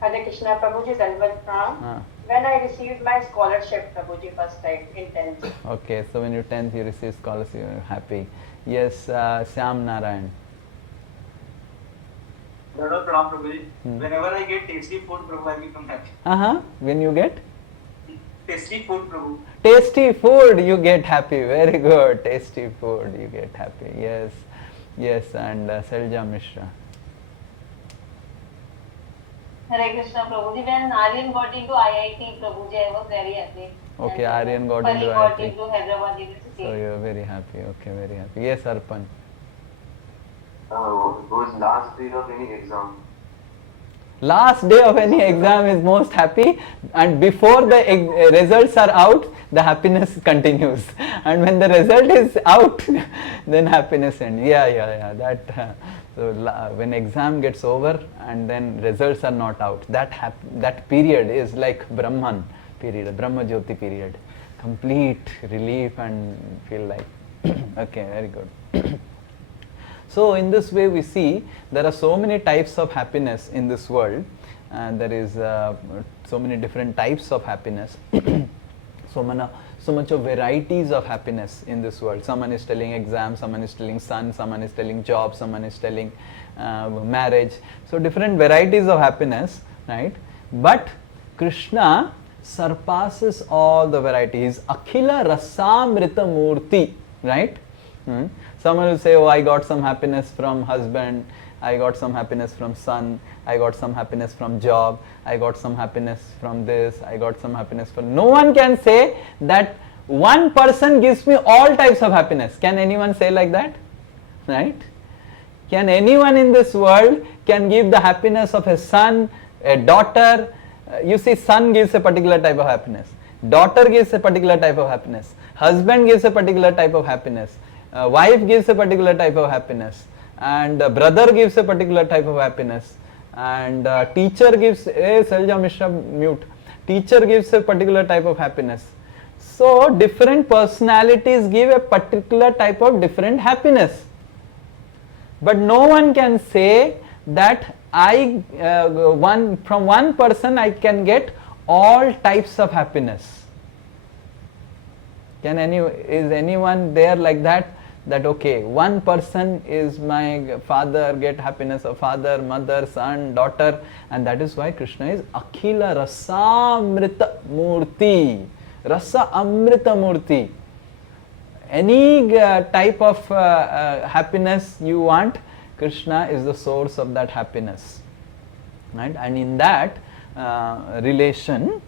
Hare Krishna, Prabhuji, Dalvat Pram. When I received my scholarship, Prabhuji, first time in 10th. Okay, so when you're 10th, you receive scholarship, you're happy. Yes, Syam Narayan. Pranam Prabhuji. Whenever I get tasty food, Prabhu, I become happy. When you get? Tasty food, Prabhu. Tasty food, you get happy. Very good. Tasty food, you get happy. Yes, yes, and Selja Mishra. Hare Krishna, Prabhuji. When Aryan got into IIT, Prabhuji, I was very happy. Okay, Aryan got into IIT. got into Hyderabad University. So you're very happy. Okay, very happy. Yes, Arpan. Was last day of any exam. Last day of any exam is most happy, and before the results are out, the happiness continues. And when the result is out, then happiness ends. Yeah. That so when exam gets over and then results are not out, that period is like Brahman period, Brahma Jyoti period. Complete relief and feel like okay, very good. So in this way we see there are so many types of happiness in this world, and there is so many different types of happiness. So much of varieties of happiness in this world. Someone is telling exam, someone is telling son, someone is telling job, someone is telling marriage. So different varieties of happiness, right? But Krishna surpasses all the varieties. Akhila Rasamrita Murti, right? Someone will say, oh, I got some happiness from husband, I got some happiness from son, I got some happiness from job, I got some happiness from this, I got some happiness from... No one can say that one person gives me all types of happiness. Can anyone say like that? Right? Can anyone in this world can give the happiness of a son, a daughter? You see, son gives a particular type of happiness, daughter gives a particular type of happiness, husband gives a particular type of happiness, wife gives a particular type of happiness, and brother gives a particular type of happiness, and teacher gives, Selja Mishra mute, teacher gives a particular type of happiness. So different personalities give a particular type of different happiness. But no one can say that from one person I can get all types of happiness. Is anyone there like that? That okay, one person is my father, get happiness of father, mother, son, daughter, and that is why Krishna is Akhila Rasamrita Murti. Rasa Amrita Murti. Any type of happiness you want, Krishna is the source of that happiness. Right? And in that relation,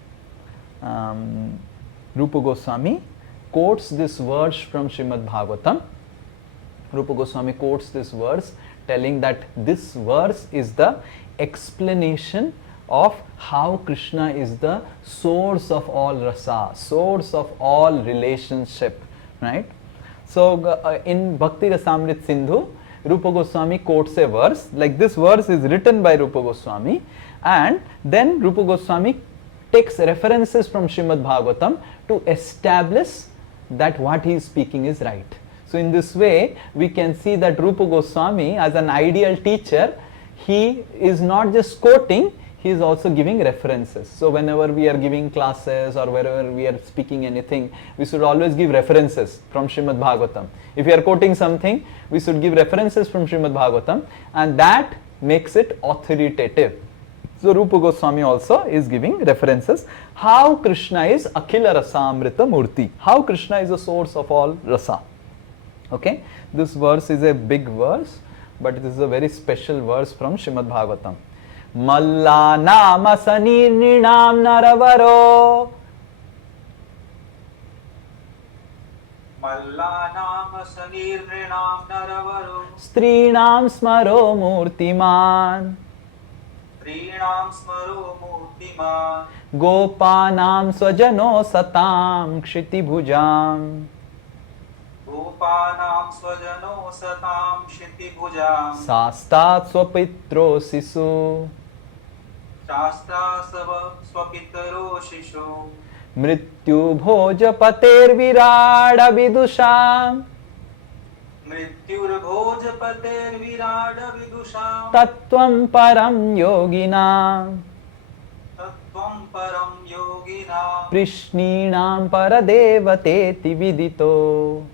Rupa Goswami quotes this verse from Srimad Bhagavatam. Rupa Goswami quotes this verse telling that this verse is the explanation of how Krishna is the source of all rasa, source of all relationship, right? So in Bhakti Rasamrit Sindhu, Rupa Goswami quotes a verse, like this verse is written by Rupa Goswami, and then Rupa Goswami takes references from Srimad Bhagavatam to establish that what he is speaking is right. So in this way, we can see that Rupa Goswami, as an ideal teacher, he is not just quoting, he is also giving references. So whenever we are giving classes or wherever we are speaking anything, we should always give references from Srimad Bhagavatam. If we are quoting something, we should give references from Srimad Bhagavatam, and that makes it authoritative. So Rupa Goswami also is giving references how Krishna is Akhila Rasamrita Murti, how Krishna is the source of all rasa. Okay, this verse is a big verse, but this is a very special verse from Srimad Bhagavatam. Malla nama sanirninam naravaro Mallanam sanirninam naravaro Strinam smaro murtiman Strinam smaro murtiman Gopanam swajano satam kshitibhujam Gopanam swajano satam shitibhujam Sastat swapitro sisu Shastra sava swapitaro shishu Mrityu bhojapater virada vidusham Mrityur bhojapater virada vidusham Tattvam param yoginam Tattvam param yogina Prishninam paradevateti vidito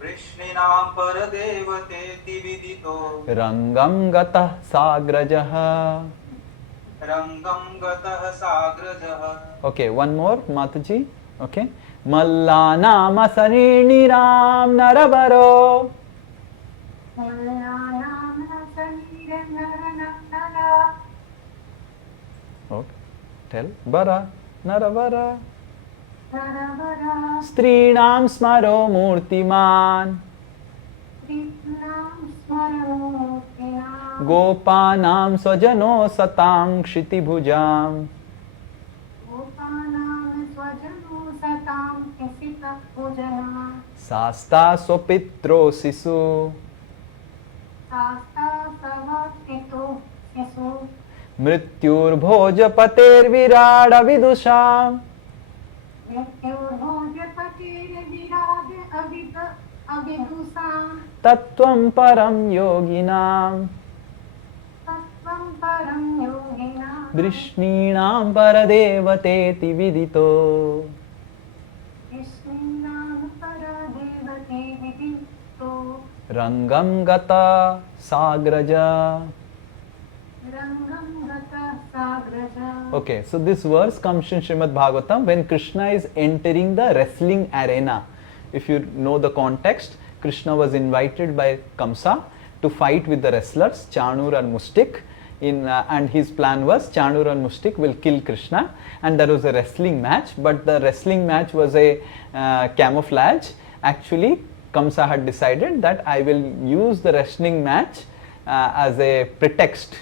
Krishninam paradevate vidito Rangam gatah sagrajah. Rangam gatah sagrajah. Okay, one more, Mataji. Okay. Mallanam asanirniram naravaro. Okay. Tell. Bara. Naravara. Strinam smaro murtiman. Gopanam swajano satam kshitibhujam. Sasta swapitro sisu. Mrityur bhojapater virada vidusham. Tattvam param yoginam. Vrishninam paradevateti vidito. Rangam gata sagraja. Okay, so this verse comes in Srimad Bhagavatam when Krishna is entering the wrestling arena. If you know the context, Krishna was invited by Kamsa to fight with the wrestlers Chanur and Mustik. And his plan was Chanur and Mustik will kill Krishna, and there was a wrestling match, but the wrestling match was a camouflage. Actually, Kamsa had decided that I will use the wrestling match as a pretext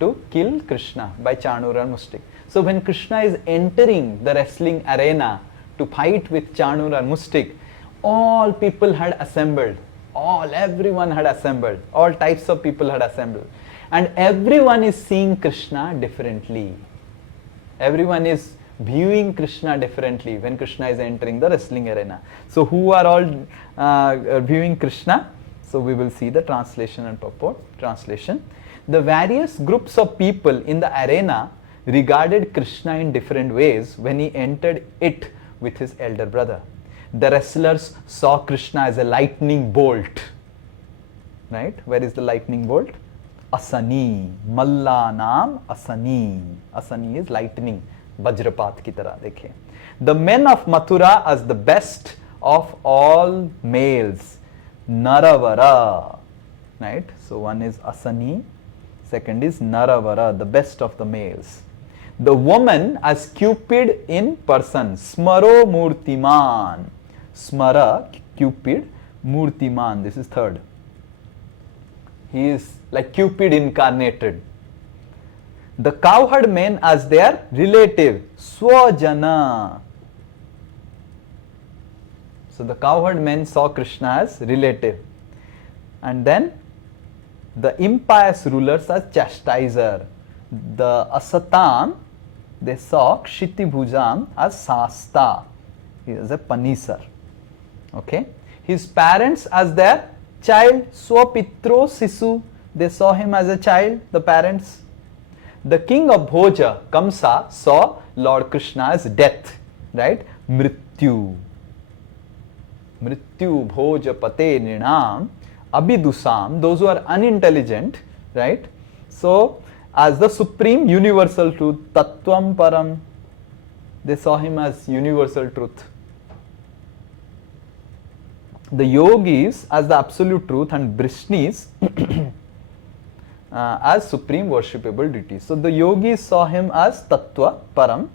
to kill Krishna by Chanur and Mustik. So when Krishna is entering the wrestling arena to fight with Chanur and Mustik, all people had assembled, everyone had assembled, all types of people had assembled, and everyone is seeing Krishna differently. Everyone is viewing Krishna differently when Krishna is entering the wrestling arena. So who are all viewing Krishna? So we will see the translation and purport. Translation. The various groups of people in the arena regarded Krishna in different ways when he entered it with his elder brother. The wrestlers saw Krishna as a lightning bolt. Right? Where is the lightning bolt? Asani. Mallanam Asani. Asani is lightning. Vajrapat ki tarah dekhe. The men of Mathura as the best of all males. Naravara. Right? So one is Asani. Second is Naravara, the best of the males. The woman as Cupid in person. Smaro Murtiman. Smara, Cupid, Murtiman. This is third. He is like Cupid incarnated. The cowherd men as their relative. Swajana. So the cowherd men saw Krishna as relative. And then the impious rulers as chastiser. The Asatam, they saw Kshitibhujam as Sasta. He is a Panisar. Okay. His parents as their child, Swapitro Sisu. They saw him as a child, the parents. The king of Bhoja, Kamsa, saw Lord Krishna as death. Right? Mrityu. Mrityu Bhoja Pate Nrinam. Abhidusam, those who are unintelligent, right? So, as the supreme universal truth, Tattvam Param, they saw him as universal truth. the yogis as the absolute truth and Brishnis as supreme worshipable deities. So the yogis saw him as Tattva, Param,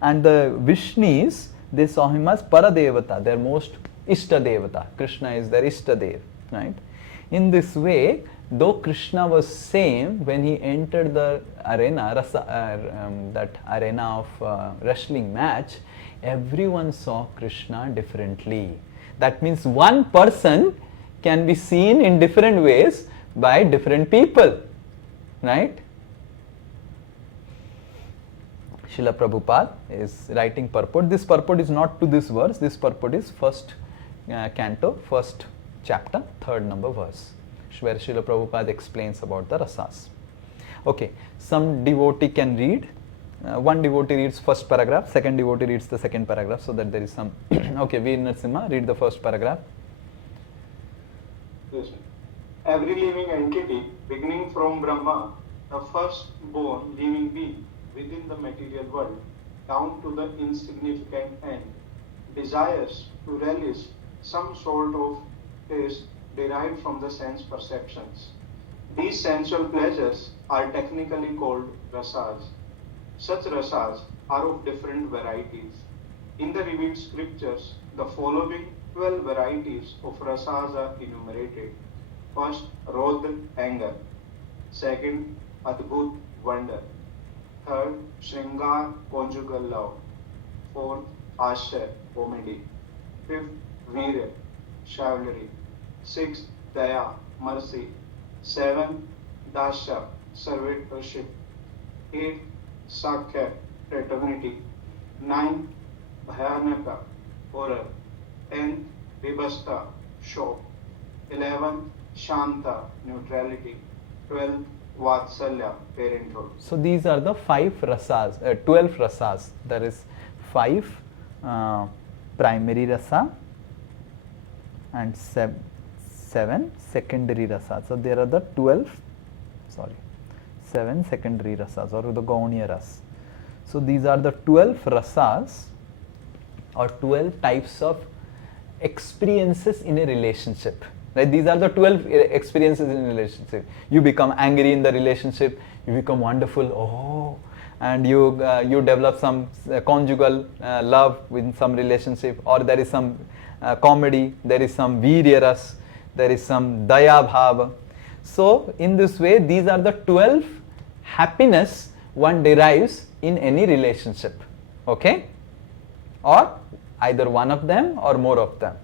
and the Vishnis, they saw him as Paradevata, their most Ishta Devata. Krishna is their Ishta Dev, right? In this way, though Krishna was same when he entered the arena, that arena of wrestling match, everyone saw Krishna differently. That means one person can be seen in different ways by different people, right? Srila Prabhupada is writing purport. This purport is not to this verse. This purport is first canto, first chapter, third number verse, where Srila Prabhupada explains about the rasas. Okay, some devotee can read. One devotee reads first paragraph, second devotee reads the second paragraph, so that there is some. Okay, Veer Narasimha, read the first paragraph. Yes, sir. Every living entity, beginning from Brahma, the first-born living being within the material world, down to the insignificant end, desires to relish some sort of taste derived from the sense perceptions. These sensual pleasures are technically called rasas. Such rasas are of different varieties. In the revealed scriptures, the following 12 varieties of rasas are enumerated. First, Rodh, anger. Second, Adbhut, wonder. Third, Shringar, conjugal love. Fourth, Ashya, comedy. Fifth, Veer, chivalry. Sixth, Daya, mercy. Seventh, Dasya, servitorship. Eighth, Sakya, fraternity. Ninth, Bhayanaka, horror. 10th, Vibhasta, shock. 11th, Shanta, neutrality. 12th, Vatsalya, parenthood. So these are the 5 rasas, 12 rasas. There is 5 primary rasa and 7 secondary rasas. So there are the 7 secondary rasas, or the Gauniya ras. So these are the 12 rasas, or 12 types of experiences in a relationship. Right? These are the 12 experiences in a relationship. You become angry in the relationship, you become wonderful, and you develop some conjugal love with some relationship, or there is some comedy, there is some virya ras, there is some daya bhava. So in this way, these are the 12 happiness one derives in any relationship. Okay? Or either one of them or more of them.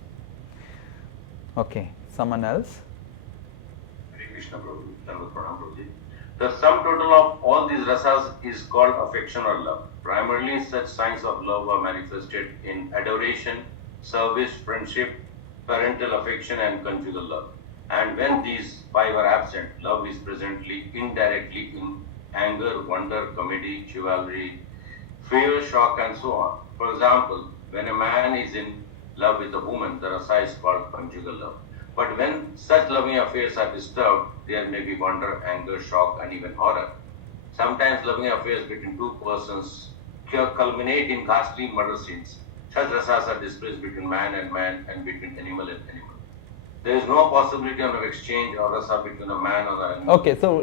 Okay, someone else? Hare Krishna Prabhu, Dhanavad Pranam Prabhuji. The sum total of all these rasas is called affection or love. Primarily, such signs of love are manifested in adoration, service, friendship, parental affection, and conjugal love. And when these 5 are absent, love is presently indirectly in anger, wonder, comedy, chivalry, fear, shock, and so on. For example, when a man is in love with a woman, the rasa is called conjugal love. But when such loving affairs are disturbed, there may be wonder, anger, shock, and even horror. Sometimes loving affairs between two persons culminate in ghastly murder scenes. Such rasas are displayed between man and between animal and animal. There is no possibility of exchange or rasa between a man or an animal. Okay, so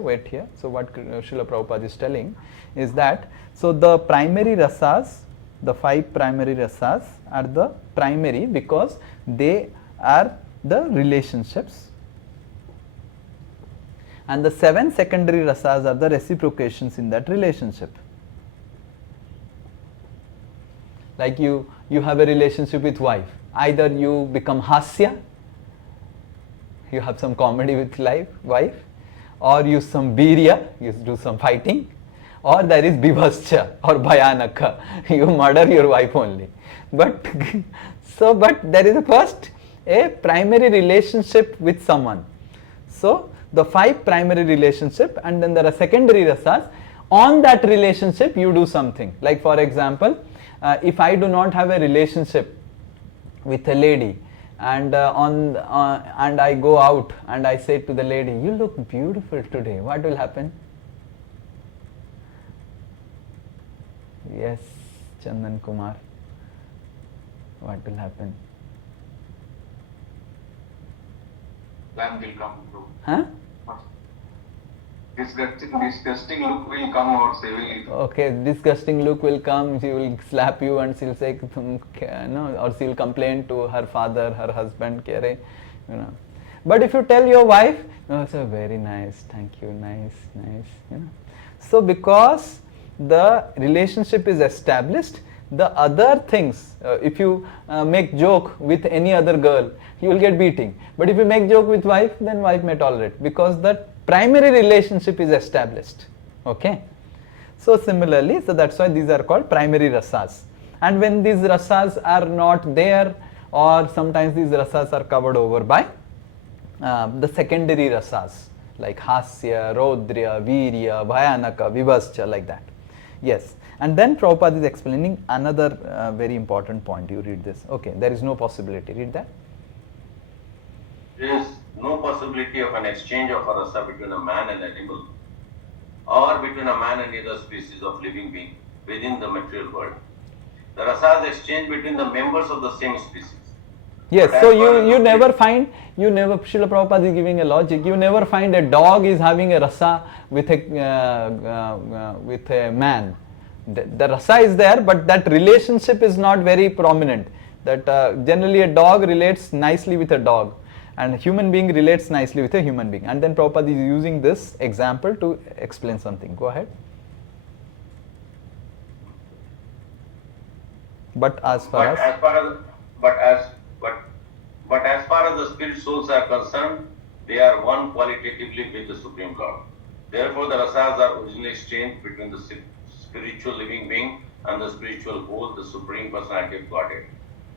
wait here. So what Srila Prabhupada is telling is that, so the primary rasas, the 5 primary rasas are the primary because they are the relationships, and the 7 secondary rasas are the reciprocations in that relationship. Like you have a relationship with wife. Either you become hasya, you have some comedy with wife, or you some virya, you do some fighting, or there is bivascha or bhayanaka, you murder your wife only. But there is first a primary relationship with someone. So the 5 primary relationship, and then there are secondary rasas. On that relationship you do something. Like for example, if I do not have a relationship with a lady, and and I go out and I say to the lady, "You look beautiful today," what will happen? Yes, Chandan Kumar. What will happen? plan will come through. Huh? Disgusting look will come or say will. Okay, disgusting look will come, she will slap you and she'll say, no, or she'll complain to her father, her husband, you know. But if you tell your wife, oh, so very nice, thank you, nice, you know. So because the relationship is established, the other things, if you make joke with any other girl, you will get beating. But if you make joke with wife, then wife may tolerate, because the primary relationship is established. Okay. So similarly, so that's why these are called primary rasas. And when these rasas are not there, or sometimes these rasas are covered over by the secondary rasas, like hasya, rodrya, virya, bhayanaka, vivascha, like that. Yes. And then Prabhupada is explaining another very important point. You read this. Okay, there is no possibility. Read that. There is no possibility of an exchange of a rasa between a man and an animal, or between a man and other species of living being within the material world. The rasa is exchanged between the members of the same species. Yes, so you never find, Srila Prabhupada is giving a logic, you never find a dog is having a rasa with a man. The rasa is there, but that relationship is not very prominent. That generally a dog relates nicely with a dog, and a human being relates nicely with a human being. And then Prabhupada is using this example to explain something. Go ahead. But as far as the spirit souls are concerned, they are one qualitatively with the Supreme Lord. Therefore, the rasas are originally exchanged between the spiritual living being and the spiritual whole, the Supreme Personality of Godhead.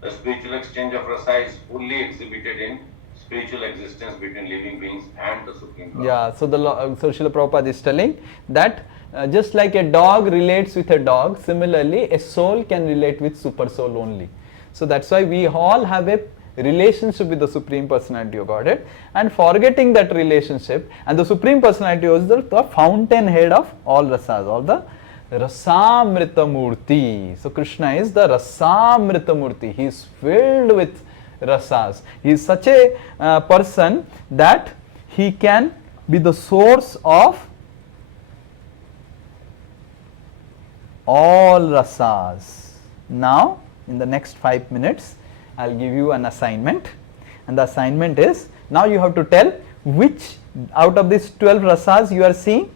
The spiritual exchange of rasa is fully exhibited in spiritual existence between living beings and the Supreme Lord. Yeah, so so Srila Prabhupada is telling that just like a dog relates with a dog, similarly a soul can relate with super soul only. So that's why we all have a relationship with the Supreme Personality of Godhead, and forgetting that relationship, and the Supreme Personality is the fountain head of all rasas, all the Rasamrita Murti. So Krishna is the Rasamrita Murti. He is filled with rasas. He is such a person that he can be the source of all rasas. Now, in the next 5 minutes, I'll give you an assignment, and the assignment is, now you have to tell which out of these 12 rasas you are seeing.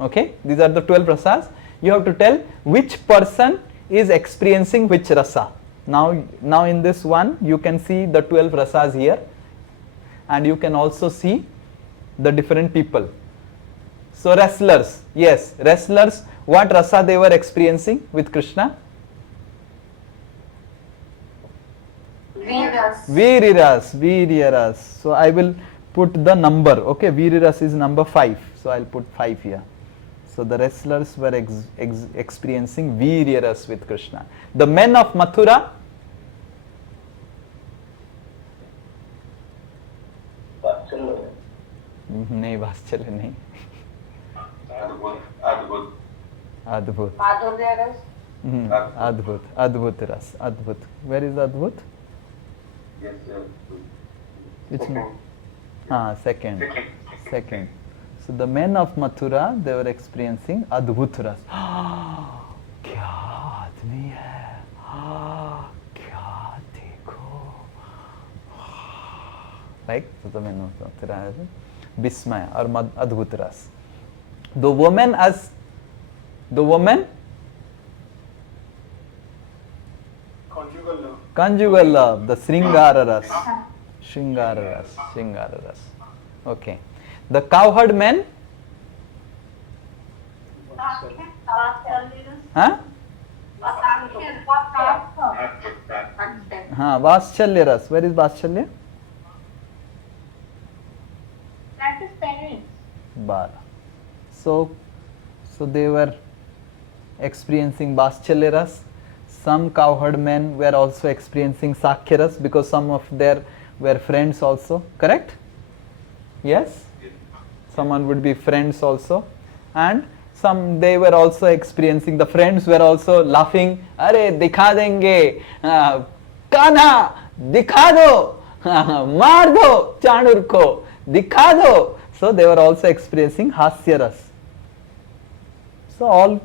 Okay, these are the 12 rasas. You have to tell which person is experiencing which rasa. Now in this one, you can see the 12 rasas here, and you can also see the different people. So wrestlers, yes, wrestlers, what rasa they were experiencing with Krishna? Viriras. So I will put the number. Okay, Viriras is number 5. So I'll put 5 here. So the wrestlers were experiencing Viriras with Krishna. The men of Mathura, नहीं वात्सल्य नहीं, अद्भुत, अद्भुत रस, अद्भुत. Where is Adbhut? Yes, Which one? Second. So the men of Mathura, they were experiencing Adbhut ras. क्या आदमी है, क्या देखो. Like, so the men of Mathura, Bismaya or Adbhut ras. The woman, conjugal love, the Sringara ras. Okay. The cowherd men? Vaschalya ras. Where is Vaschalya? That is penance. Bala. So they were experiencing Vaschalya ras. Some cowherd men were also experiencing Sakhya ras, because some of their were friends also. Correct? Yes? Someone would be friends also, and some they were also experiencing, the friends were also laughing, अरे दिखा देंगे, कान्हा दिखा दो, maar do chanur ko, dikha do. So they were also experiencing hasya ras. So all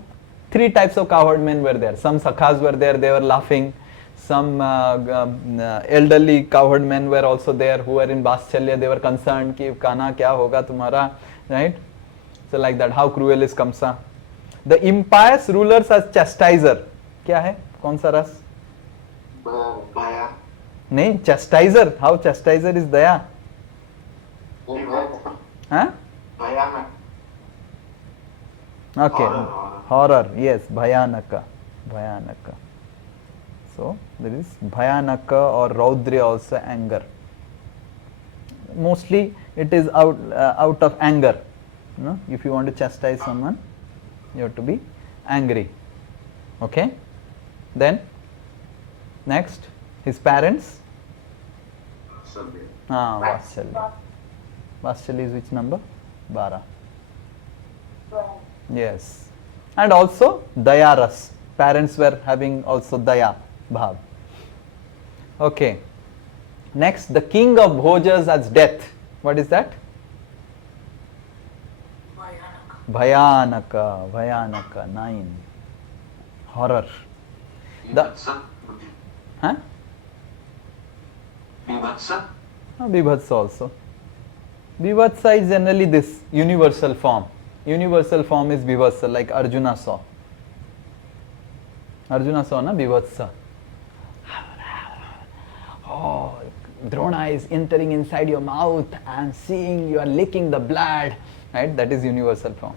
three types of cowherd men were there. Some sakhas were there, they were laughing. Some elderly cowherd men were also there who were in Vaschalya, they were concerned ki Kana kya hoga tumhara, right? So like that, how cruel is Kamsa. The impious rulers as chastiser. क्या है कौन सा रस? दया. नहीं, chastiser. How chastiser is दया? हाँ? भयानक. Okay. Horror. Yes, bhayanaka. Bhayanaka. So there is bhayanaka or raudrya also, anger. Mostly it is out of anger. No? If you want to chastise someone, you have to be angry. Okay? Then next, his parents. Vatshalya. Vatshalya is which number? 12. Yes. And also daya ras. Parents were having also daya bhav. Okay. Next, the king of bhojas as death. What is that? Bhayanaka. Bhayanaka. 9. Horror. Huh? Vibhatsa. Vibhatsa also. Vibhatsa is generally this universal form. Universal form is Vibhatsa, like Arjuna saw. Arjuna saw na Vibhatsa. Oh, Drona is entering inside your mouth and seeing you are licking the blood. Right? That is universal form.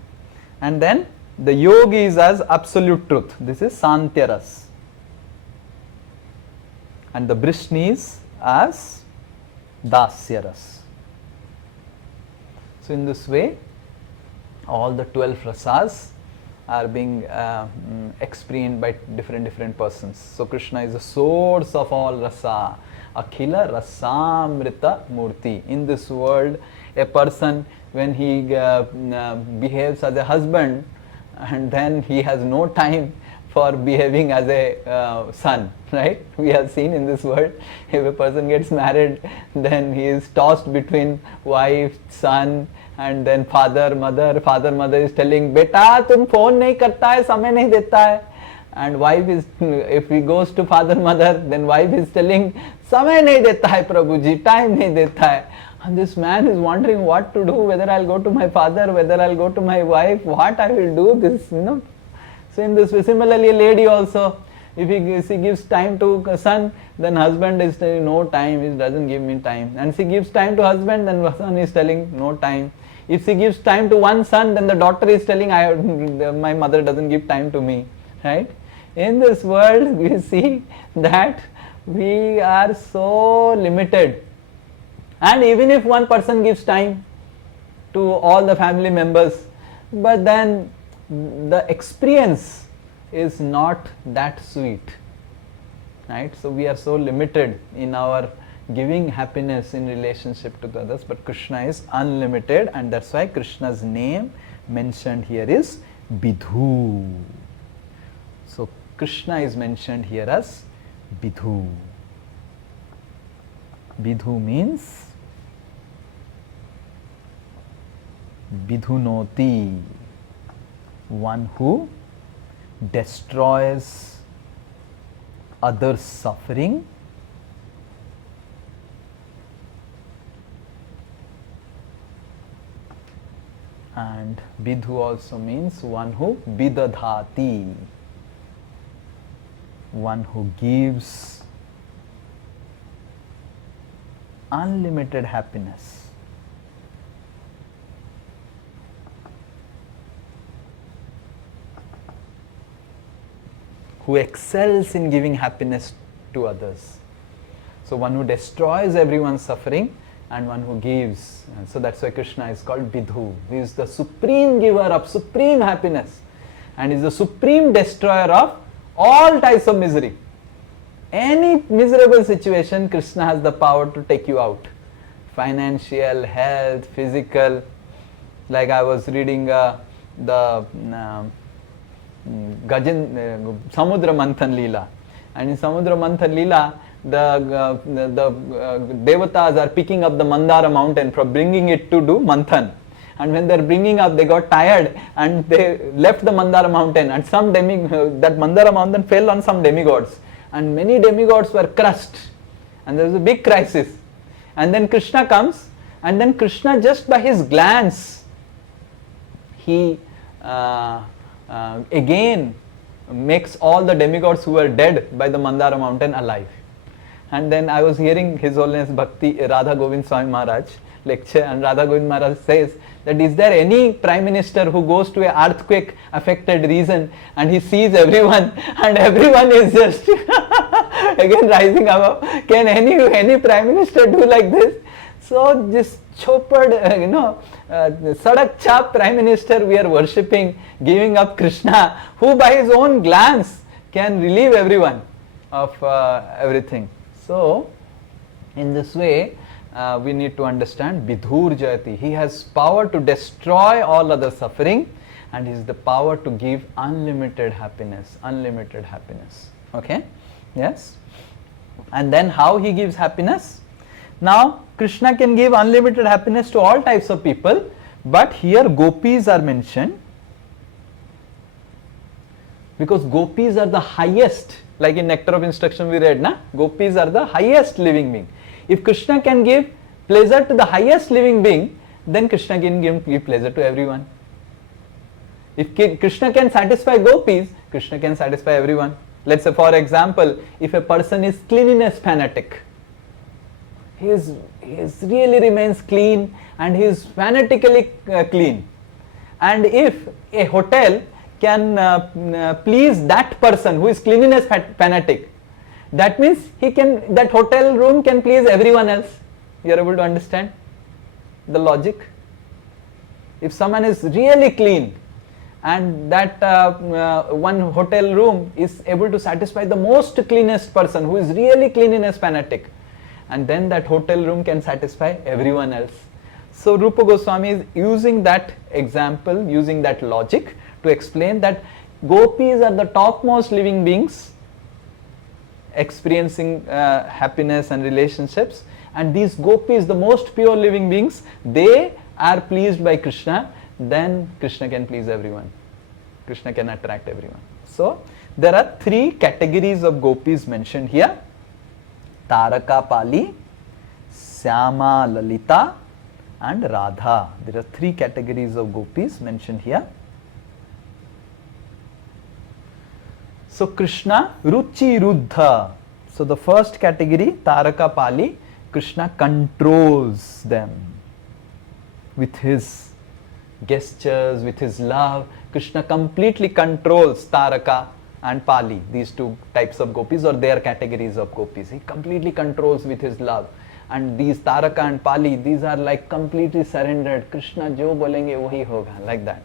And then the yogi is as absolute truth. This is Santyaras. And the Brishni is as Dasyaras. So in this way, all the 12 rasas are being experienced by different persons. So Krishna is the source of all rasa. Akhila rasamrita murti. In this world, a person, when he behaves as a husband, and then he has no time for behaving as a son, right? We have seen in this world, if a person gets married, then he is tossed between wife, son, and then father, mother. Father, mother is telling, beta, tum phone nahi karta hai, samay nahi deta hai. And wife is, if he goes to father, mother, then wife is telling, samay nahi deta hai Prabhuji, time nahi deta hai. And this man is wondering what to do, whether I'll go to my father, whether I'll go to my wife, what I will do, this, you know. So in this way, similarly a lady also, if she gives time to son, then husband is telling no time, he doesn't give me time. And she gives time to husband, then son is telling no time. If she gives time to one son, then the daughter is telling my mother doesn't give time to me. Right? In this world, we see that we are so limited. And even if one person gives time to all the family members, but then the experience is not that sweet, right? So we are so limited in our giving happiness in relationship to the others, but Krishna is unlimited, and that's why Krishna's name mentioned here is Bidhu. So Krishna is mentioned here as Bidhu. Bidhu means Bidhunoti, one who destroys others' suffering and Bidhu also means one who bidadhati, one who gives unlimited happiness. Who excels in giving happiness to others. So one who destroys everyone's suffering and one who gives. And so that's why Krishna is called Bidhu. He is the supreme giver of supreme happiness and is the supreme destroyer of all types of misery. Any miserable situation, Krishna has the power to take you out. Financial, health, physical. Like I was reading the Samudra Manthan Leela. And in Samudra Manthan Leela, devatas are picking up the Mandara mountain for bringing it to do manthan. And when they are bringing up, they got tired and they left the Mandara mountain, and that Mandara mountain fell on some demigods, and many demigods were crushed, and there was a big crisis. And then Krishna comes, and then Krishna, just by his glance, he again makes all the demigods who were dead by the Mandara mountain alive. And then I was hearing His Holiness Bhakti Radha Govind Swami Maharaj lecture, and Radha Govind Maharaj says that is there any prime minister who goes to an earthquake affected region and he sees everyone and everyone is just again rising above? Can any prime minister do like this? So this choppered, Sadak Chap Prime Minister we are worshipping, giving up Krishna, who by his own glance can relieve everyone of everything. So, in this way, we need to understand Vidhur Jayati. He has power to destroy all other suffering, and he has the power to give unlimited happiness. Unlimited happiness. Okay? Yes? And then how he gives happiness? Now, Krishna can give unlimited happiness to all types of people, but here gopis are mentioned because gopis are the highest, like in Nectar of Instruction we read, gopis are the highest living being. If Krishna can give pleasure to the highest living being, then Krishna can give pleasure to everyone. If Krishna can satisfy gopis, Krishna can satisfy everyone. Let's say, for example, if a person is cleanliness fanatic, he really remains clean and he is fanatically clean. And if a hotel can please that person who is cleanliness fanatic, that means that hotel room can please everyone else. You are able to understand the logic? If someone is really clean and that one hotel room is able to satisfy the most cleanest person who is really cleanliness fanatic, and then that hotel room can satisfy everyone else. So Rupa Goswami is using that example, using that logic to explain that gopis are the topmost living beings experiencing happiness and relationships, and these gopis, the most pure living beings, they are pleased by Krishna, then Krishna can please everyone. Krishna can attract everyone. So there are three categories of gopis mentioned here: Taraka Pali, Syama Lalita and Radha. There are three categories of gopis mentioned here. So Krishna Ruchi Ruddha. So the first category, Taraka Pali, Krishna controls them with his gestures, with his love. Krishna completely controls Taraka and Pali, these two types of gopis or their categories of gopis. He completely controls with his love. And these Taraka and Pali, these are like completely surrendered. Krishna jo bolenge wahi hoga, like that.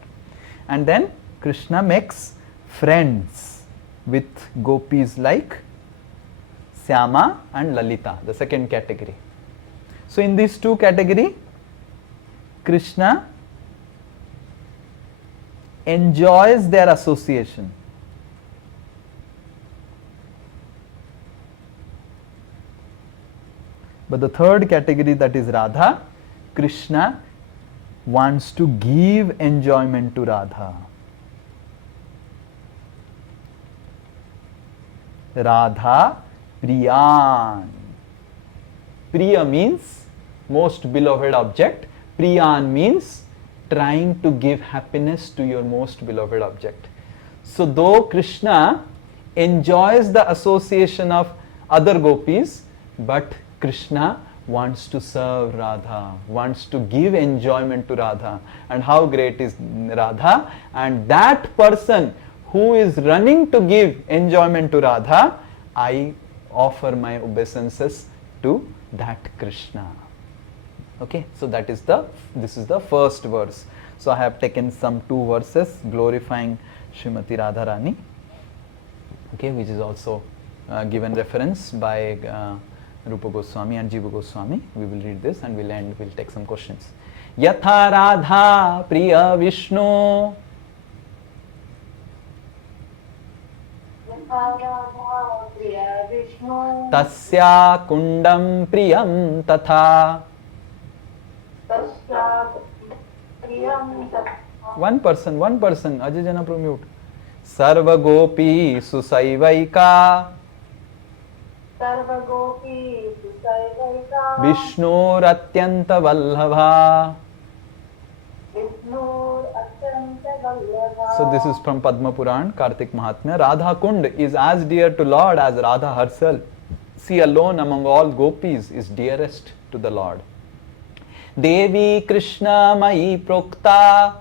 And then Krishna makes friends with gopis like Syama and Lalita, the second category. So in these two categories, Krishna enjoys their association. But the third category, that is Radha, Krishna wants to give enjoyment to Radha. Radha Priyan. Priya means most beloved object. Priyan means trying to give happiness to your most beloved object. So though Krishna enjoys the association of other gopis, but Krishna wants to serve Radha, wants to give enjoyment to Radha. And how great is Radha? And that person who is running to give enjoyment to Radha, I offer my obeisances to that Krishna. Okay, so this is the first verse. So I have taken some two verses glorifying Srimati Radharani, okay, which is also given reference by Rupa Goswami and Jiva Goswami. We will read this and we'll take some questions. Yatha Radha Priya Vishnu. Tasya kundam priyam tatha. One person, Ajay Jana mute. Sarva gopi susaivaika. Vishnur atyanta vallabha. So this is from Padma Puran, Kartik Mahatmya. Radha Kund is as dear to Lord as Radha herself. She alone among all gopis is dearest to the Lord. Devi Krishna Mai Prokta.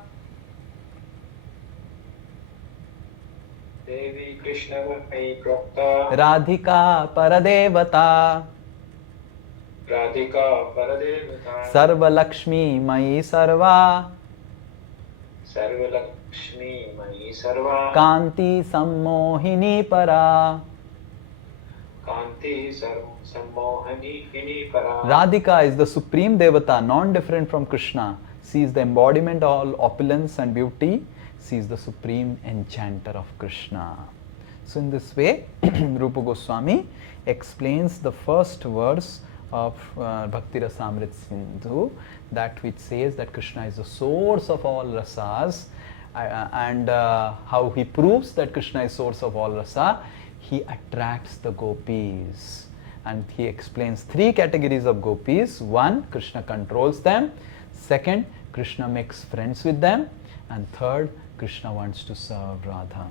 Devi Krishna Mai Prokta. Radhika Paradevata. Radhika Paradevata. Sarva Lakshmi Mai Sarva. Sarva Lakshmi Mai Sarva. Kanti Sammohini Para. Kanti Sammohini Para. Radhika is the supreme devata, non-different from Krishna. She is the embodiment of all opulence and beauty. She is the supreme enchanter of Krishna. So in this way, Rupa Goswami explains the first verse of Bhakti Rasamrit Sindhu, that which says that Krishna is the source of all rasas, and how he proves that Krishna is source of all rasa. He attracts the gopis, and he explains three categories of gopis. One, Krishna controls them. Second, Krishna makes friends with them. And third, Krishna wants to serve Radha.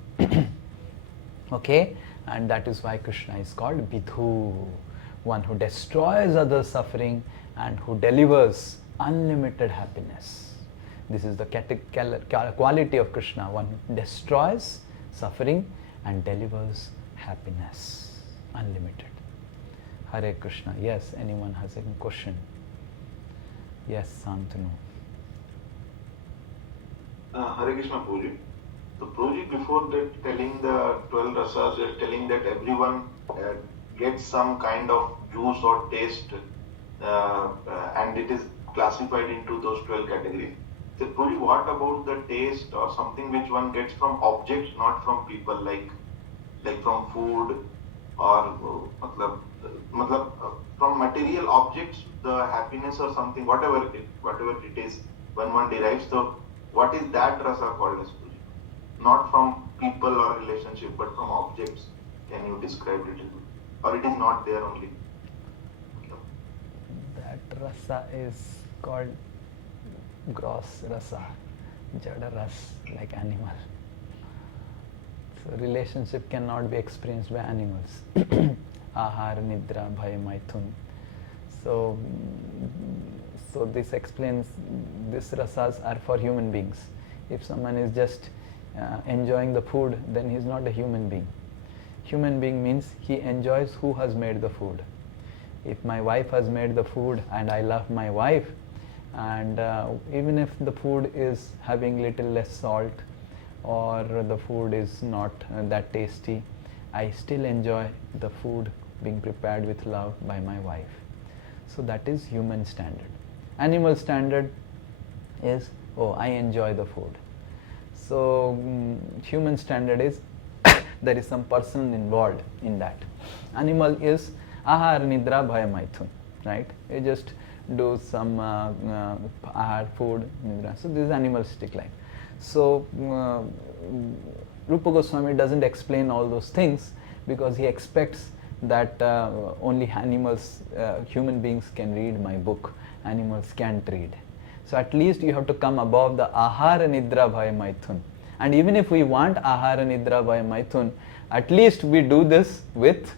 Okay, and that is why Krishna is called Bidhu, one who destroys others' suffering and who delivers unlimited happiness. This is the quality of Krishna, one who destroys suffering and delivers happiness, unlimited. Hare Krishna. Yes, anyone has any question? Yes, Santanu. Hare Krishna, Prabhuji. So Prabhuji, before that telling the 12 rasas, you are telling that everyone gets some kind of juice or taste and it is classified into those 12 categories. So Prabhuji, what about the taste or something which one gets from objects, not from people, like from food or from material objects, the happiness or something, whatever it is, when one derives. So what is that rasa called as Prabhuji? Not from people or relationship, but from objects. Can you describe it? Or it is not there only? That rasa is called gross rasa, jada ras, like animal. So relationship cannot be experienced by animals. Ahar, nidra, bhaya, maithun. So this explains, these rasas are for human beings. If someone is just enjoying the food, then he is not a human being. Human being means he enjoys who has made the food. If my wife has made the food and I love my wife, and even if the food is having little less salt or the food is not that tasty, I still enjoy the food being prepared with love by my wife. So that is human standard. Animal standard is, oh, I enjoy the food. So human standard is there is some person involved in that. Animal is ahar, nidra, bhaya, maithun, right? You just do some ahar, food, nidra. So this is animalistic life. So Rupa Goswami doesn't explain all those things because he expects that only animals, human beings can read my book. Animals can't read. So at least you have to come above the ahara, nidra, bhaya, maithun. And even if we want ahara, nidra, bhaya, maithun, at least we do this with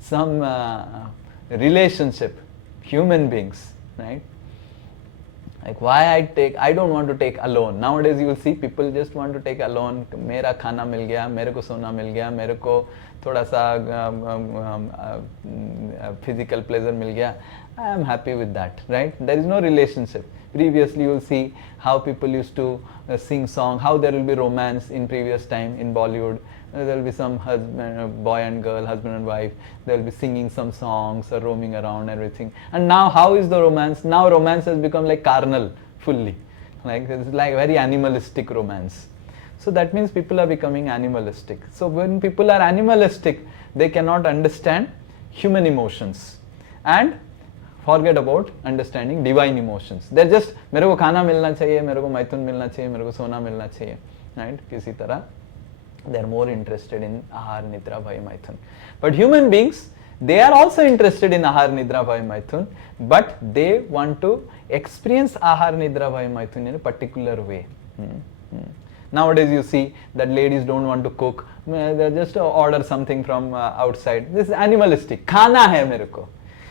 some relationship, human beings, right? Like I don't want to take alone. Nowadays you will see people just want to take alone. Mera khana mil gaya, mere ko sona mil gaya, mere ko thoda sa physical pleasure mil gaya. I am happy with that, right? There is no relationship. Previously you will see how people used to sing song, how there will be romance in previous time in Bollywood. There will be some husband, boy and girl, husband and wife. They will be singing some songs or roaming around and everything. And now how is the romance? Now romance has become like carnal, fully. Like it's like very animalistic romance. So that means people are becoming animalistic. So when people are animalistic, they cannot understand human emotions and forget about understanding divine emotions. They're just मेरे को खाना मिलना चाहिए, मेरे को मैथुन मिलना चाहिए, मेरे को सोना मिलना चाहिए, right? किसी तरह they are more interested in ahar, nidra, bhai, maithun. But human beings, they are also interested in ahar, nidra, bhai, maithun, but they want to experience ahar, nidra, bhai, maithun in a particular way. Nowadays you see that ladies don't want to cook, they just order something from outside. This is animalistic. Khana hai mere ko.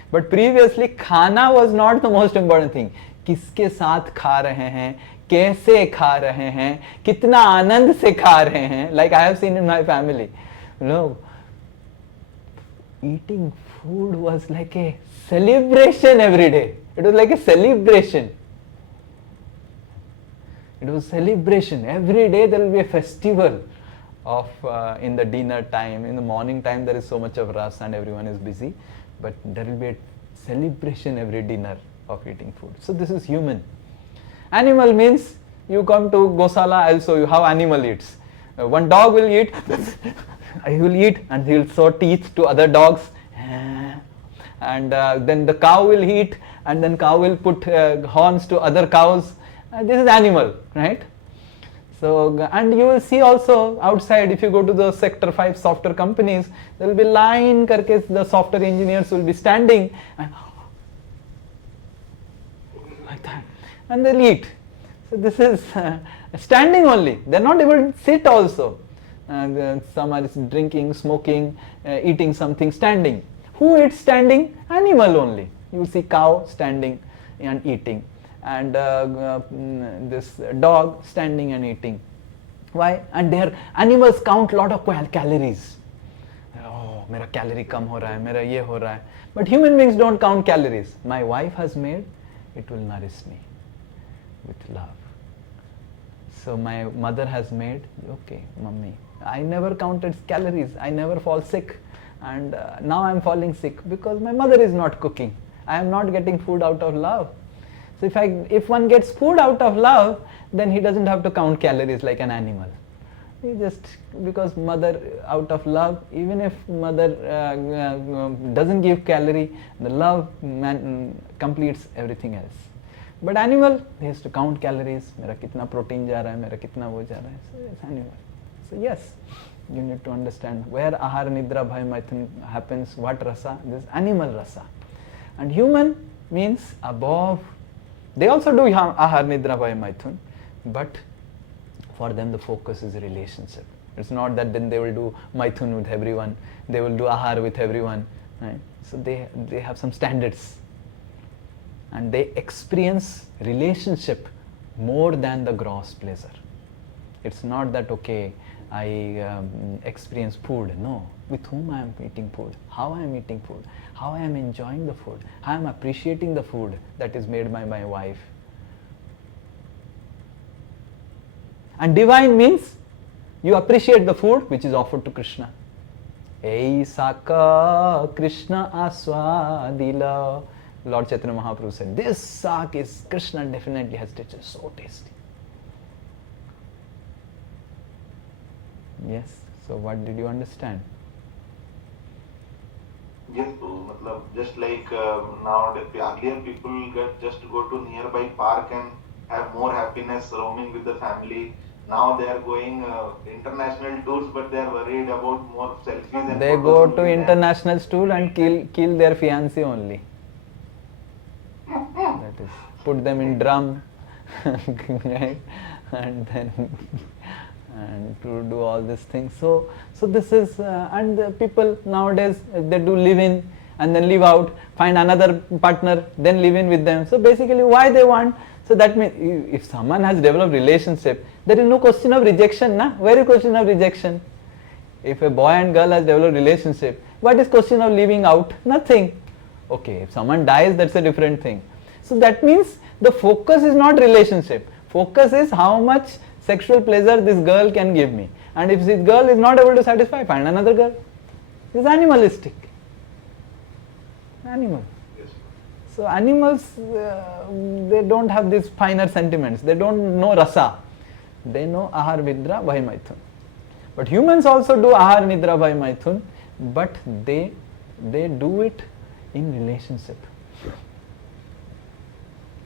But previously khana was not the most important thing. किसके साथ खा रहे हैं, कैसे खा रहे हैं, कितना आनंद से खा रहे हैं. Like I have seen in my family, you know, eating food was like a celebration every day. It was like a celebration. It was celebration. Every day there will be a festival of in the dinner time. In the morning time there is so much of rush and everyone is busy. But there will be a celebration every dinner of eating food. So this is human. Animal means you come to Gosala, I'll show you how animal eats. One dog will eat, he will eat and he will show teeth to other dogs. And then the cow will eat and then cow will put horns to other cows. This is animal, right? So, and you will see also outside, if you go to the sector 5 software companies, there will be line karke the software engineers will be standing and like that, and they'll eat. So this is standing only. They are not able to sit also. Some are drinking, smoking, eating something standing. Who eats standing? Animal only. You will see cow standing and eating, and this dog standing and eating. Why? And their animals count lot of calories. Oh, मेरा calorie कम हो रहा है, मेरा ये हो रहा है. But human beings don't count calories. My wife has made, it will nourish me with love. So my mother has made, okay, mummy. I never counted calories. I never fall sick, and now I am falling sick because my mother is not cooking. I am not getting food out of love. So if one gets food out of love, then he doesn't have to count calories like an animal. He just, because mother out of love, even if mother doesn't give calorie, the love completes everything else. But animal, he has to count calories. मेरा कितना protein जा रहा है, मेरा कितना वो जा रहा है. So it's animal. So yes, you need to understand where ahar, nidra, bhai, maithun happens. What rasa? This animal rasa. And human means above. They also do ahar, nidra, bhai, maithun, but for them the focus is relationship. It's not that then they will do maithun with everyone, they will do ahar with everyone, right? So they have some standards, and they experience relationship more than the gross pleasure. It's not that, okay, I experience food. No, with whom I am eating food, how I am eating food, how I am enjoying the food, how I am appreciating the food that is made by my wife. And divine means you appreciate the food which is offered to Krishna. Ei saka Krishna aswadila. Lord Chaitanya Mahaprabhu said, this sak is, Krishna definitely has tasted so tasty. Yes, so what did you understand? Yes, so, just like now, earlier people just go to nearby park and have more happiness roaming with the family. Now they are going international tours, but they are worried about more selfies. And they go to international tour and kill their fiancé only. That is, put them in drum, right? And then and to do all these things. So this is and the people nowadays, they do live in and then live out, find another partner, then live in with them. So basically why they want, so that means if someone has developed relationship, there is no question of rejection, na? Where is question of rejection? If a boy and girl has developed relationship, what is question of leaving out? Nothing. Okay, if someone dies, that's a different thing. So that means the focus is not relationship. Focus is how much sexual pleasure this girl can give me. And if this girl is not able to satisfy, find another girl. It's animalistic. Animal. So animals, they don't have these finer sentiments. They don't know rasa. They know ahar, nidra, bhay, maithun. But humans also do ahar, nidra, bhay, maithun, but they do it in relationship.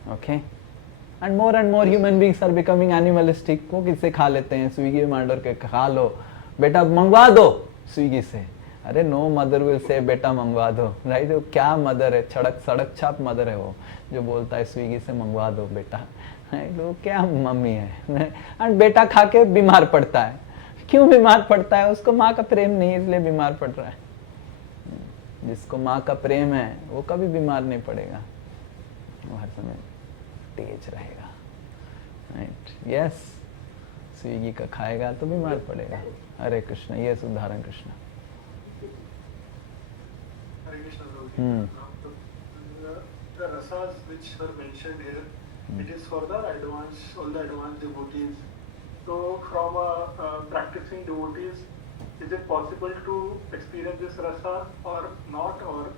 Okay? And more human beings are becoming animalistic. वो किससे खा लेते हैं? Swiggy में order के खा लो, बेटा मंगवा दो स्विगी से. अरे नो मदर विल से बेटा मंगवा दो, राइट? वो क्या मदर है? सड़क छाप मदर है वो, जो बोलता है स्विगी से मंगवा दो बेटा. वो क्या मम्मी है? एंड बेटा खा के बीमार पड़ता है. क्यों बीमार पड़ता है? उसको माँ का प्रेम नहीं, इसलिए बीमार पड़ रहा है. जिसको माँ का प्रेम है वो कभी बीमार नहीं पड़ेगा, वो हर समय तेज रहेगा. राइट? यस, स्विगी का खाएगा तो बीमार पड़ेगा. हरे कृष्ण. यस, उदाहरण Krishna. Hare Krishna, Prabhuji. The rasas which were mentioned here, it is for the all the advanced devotees. So from practicing devotees, is it possible to experience this rasa or not? Or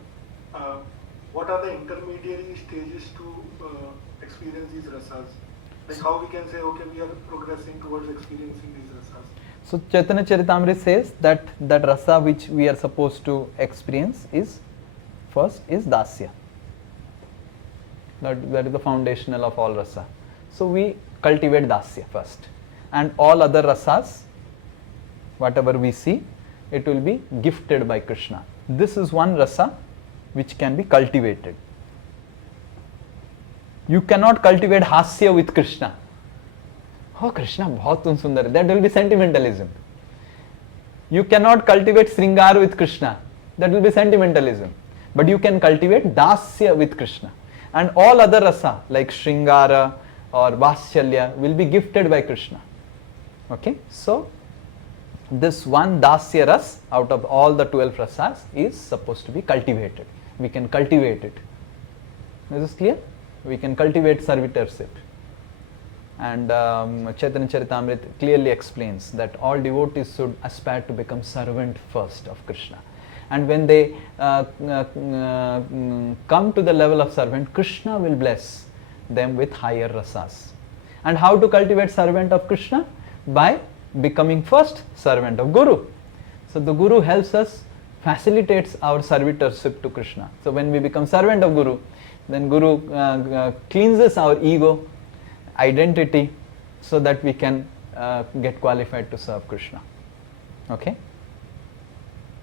what are the intermediary stages to experience these rasas? Like how we can say, okay, we are progressing towards experiencing these rasas. So Chaitanya Charitamrita says that rasa which we are supposed to experience is first is dasya. That is the foundational of all rasa. So we cultivate dasya first, and all other rasas, whatever we see, it will be gifted by Krishna. This is one rasa which can be cultivated. You cannot cultivate hasya with Krishna. Oh, Krishna बहुत सुंदर है. That will be sentimentalism. You cannot cultivate Sringar with Krishna. That will be sentimentalism. But you can cultivate dasya with Krishna. And all other rasa like Shringara or Vatshalya will be gifted by Krishna. Okay? So, this one dasya ras out of all the 12 rasas is supposed to be cultivated. We can cultivate it. Is this clear? We can cultivate servitorship. And Chaitanya Charitamrita clearly explains that all devotees should aspire to become servant first of Krishna. And when they come to the level of servant, Krishna will bless them with higher rasas. And how to cultivate servant of Krishna? By becoming first servant of Guru. So the Guru helps us, facilitates our servitorship to Krishna. So when we become servant of Guru, then Guru cleanses our ego, identity, so that we can get qualified to serve Krishna. Okay?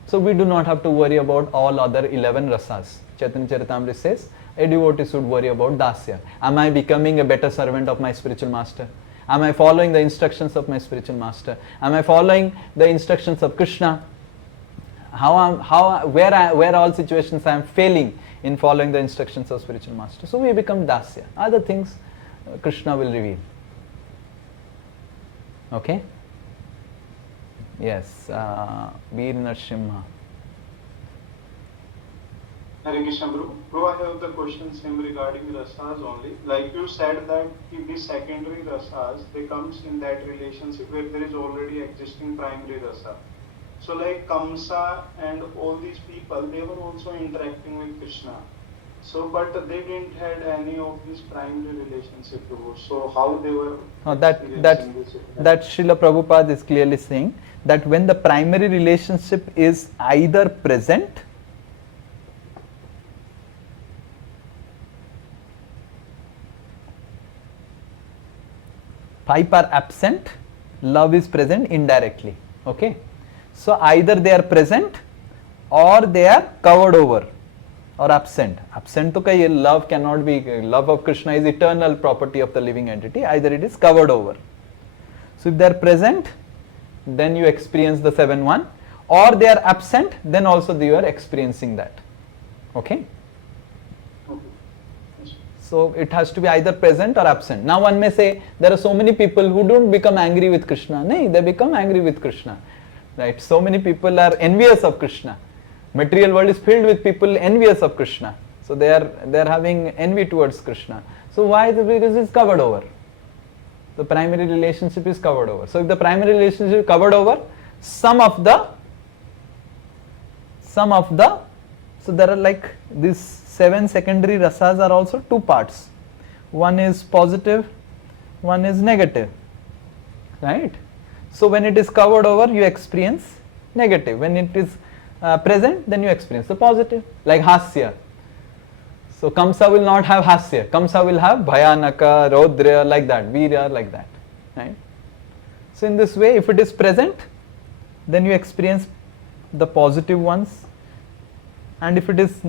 So we do not have to worry about all other 11 rasas. Chaitanya Charitamrita says a devotee should worry about dasya. Am I becoming a better servant of my spiritual master? Am I following the instructions of my spiritual master? Am I following the instructions of Krishna? Where all situations I am failing in following the instructions of spiritual master? So we become dasya. Other things Krishna will reveal. Okay? Yes, Veer Narsimha. Hare Krishna, Guru, I have the question same regarding rasas only. Like you said that if the secondary rasas, they comes in that relationship where there is already existing primary rasa. So like Kamsa and all these people, they were also interacting with Krishna. So, but they didn't had any of this primary relationship. So how they were that Srila Prabhupada is clearly saying that when the primary relationship is either present pipe are absent, love is present indirectly. Okay? So either they are present or they are covered over or absent. Absent to kya, love cannot be, love of Krishna is eternal property of the living entity. Either it is covered over. So if they are present, then you experience the 7-1, or they are absent, then also you are experiencing that. Okay? So it has to be either present or absent. Now one may say, there are so many people who don't become angry with Krishna. No, they become angry with Krishna. Right? So many people are envious of Krishna. Material world is filled with people envious of Krishna. So they are having envy towards Krishna. So why? Because it's covered over. The primary relationship is covered over. So if the primary relationship is covered over, some of the, so there are like these 7 secondary rasas are also 2 parts. One is positive, one is negative. right? So when it is covered over, you experience negative. When it is present, then you experience the positive. Like hasya. So Kamsa will not have hasya. Kamsa will have bhayanaka, rodra, like that, virya, like that, right? So in this way, if it is present, then you experience the positive ones, and if it is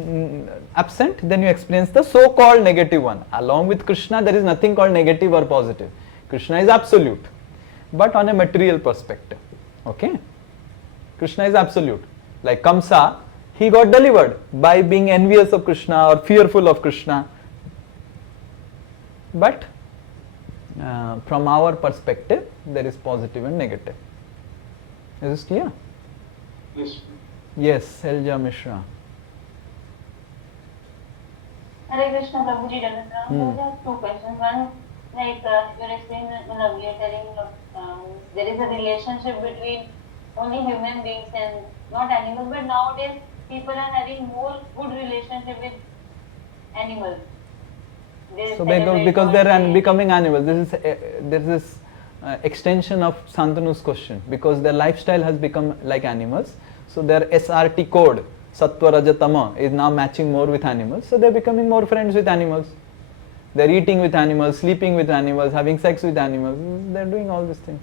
absent, then you experience the so-called negative one. Along with Krishna, there is nothing called negative or positive. Krishna is absolute, but on a material perspective. Okay? Krishna is absolute. Like Kamsa, he got delivered by being envious of Krishna or fearful of Krishna. But from our perspective, there is positive and negative. Is this clear? Yes. Yes, Elja Mishra. Hare Krishna, Prabhuji, Dhananjay. There are two questions. One, like you're explaining, you're telling there is a relationship between only human beings and not animals, but nowadays people are having more good relationship with animals. So because they are becoming animals, this is extension of Santanu's question, because their lifestyle has become like animals. So their SRT code, Sattva, Raja, Tama, is now matching more with animals. So they are becoming more friends with animals. They are eating with animals, sleeping with animals, having sex with animals. They are doing all these things.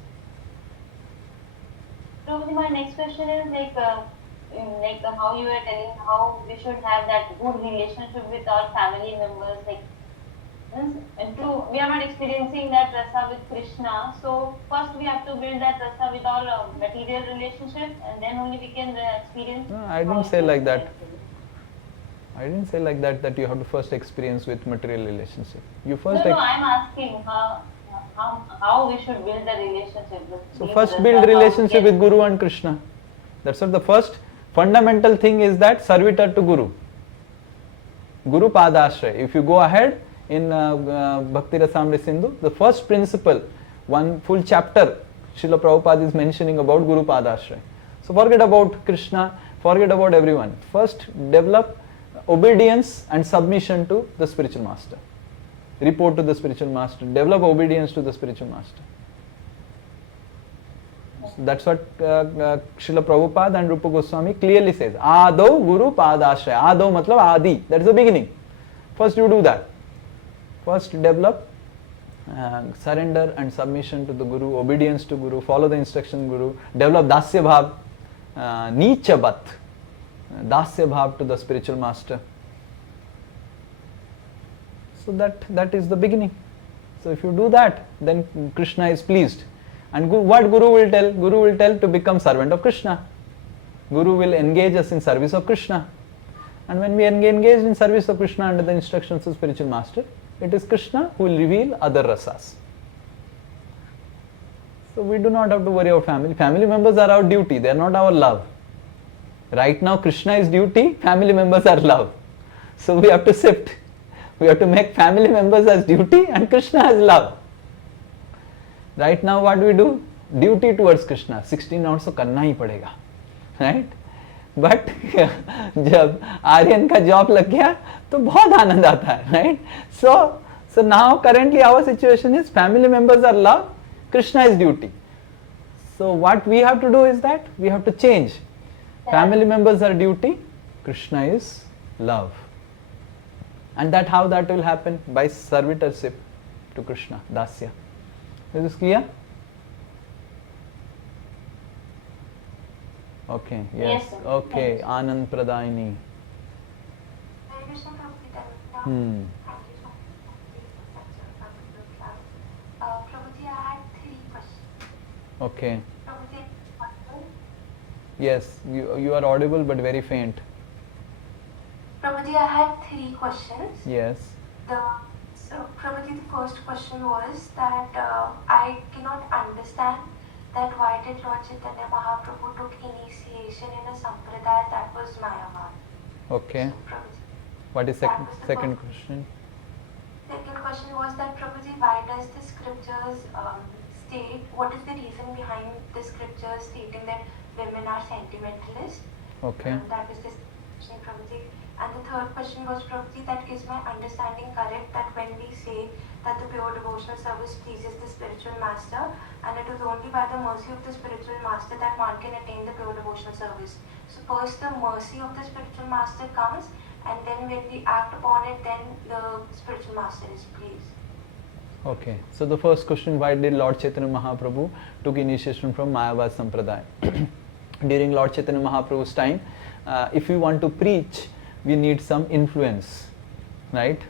So my next question is like how you were telling how we should have that good relationship with our family members. Like we are not experiencing that rasa with Krishna. So first we have to build that rasa with our material relationship, and then only we can experience. No, I didn't say like that. I didn't say like that you have to first experience with material relationship. You first. No, I'm asking how we should build the relationship. So first build relationship with Guru and Krishna. That's what the first fundamental thing is, that servitor to Guru. Guru Padashray. If you go ahead in Bhakti Rasamrita Sindhu, the first principle, one full chapter, Srila Prabhupada is mentioning about Guru Padashray. So forget about Krishna, forget about everyone. First develop obedience and submission to the spiritual master. Report to the spiritual master. Develop obedience to the spiritual master. So that's what Srila Prabhupada and Rupa Goswami clearly says. Ado Guru Padashray. Ado matlab Adi. That is the beginning. First you do that. First develop surrender and submission to the Guru, obedience to Guru, follow the instruction Guru, develop Dasya Bhav, Nicha Bhat, Dasya Bhav to the spiritual master. So that is the beginning. So if you do that, then Krishna is pleased. And what Guru will tell? Guru will tell to become servant of Krishna. Guru will engage us in service of Krishna. And when we engage in service of Krishna under the instructions of spiritual master, it is Krishna who will reveal other rasas. So we do not have to worry about family. Family members are our duty, they are not our love. Right now Krishna is duty, family members are love. So we have to shift. We have to make family members as duty and Krishna as love. Right now what we do? Duty towards Krishna. 16 rounds तो करना ही पड़ेगा. Right? But जब आर्यन का job लग गया तो बहुत आनंद आता है, right? So now currently our situation is family members are love, Krishna is duty. So what we have to do is that we have to change. Family members are duty, Krishna is love. And how that will happen? By servitorship to Krishna, Dasya. Is this clear? Okay, yes. Okay, Anand Pradayini. Prabhuji, I had 3 questions. Okay. Yes, you are audible but very faint. Prabhuji, I had 3 questions. Yes. Prabhuji, the first question was that I cannot understand that why did Lord Chaitanya Mahaprabhu took initiation in a sampradaya that was Mayavad. Okay. So, what is second question? Second question was that Prabhuji, why does the scriptures state, what is the reason behind the scriptures stating that women are sentimentalists? Okay. That was the question, Prabhuji. And the third question was, Prabhuji, that is my understanding correct that when we say that the pure devotional service pleases the spiritual master, and it is only by the mercy of the spiritual master that one can attain the pure devotional service. So first the mercy of the spiritual master comes, and then when we act upon it, then the spiritual master is pleased. Okay, so the first question, why did Lord Chaitanya Mahaprabhu took initiation from Mayavad Sampradaya? During Lord Chaitanya Mahaprabhu's time, if we want to preach, we need some influence, right?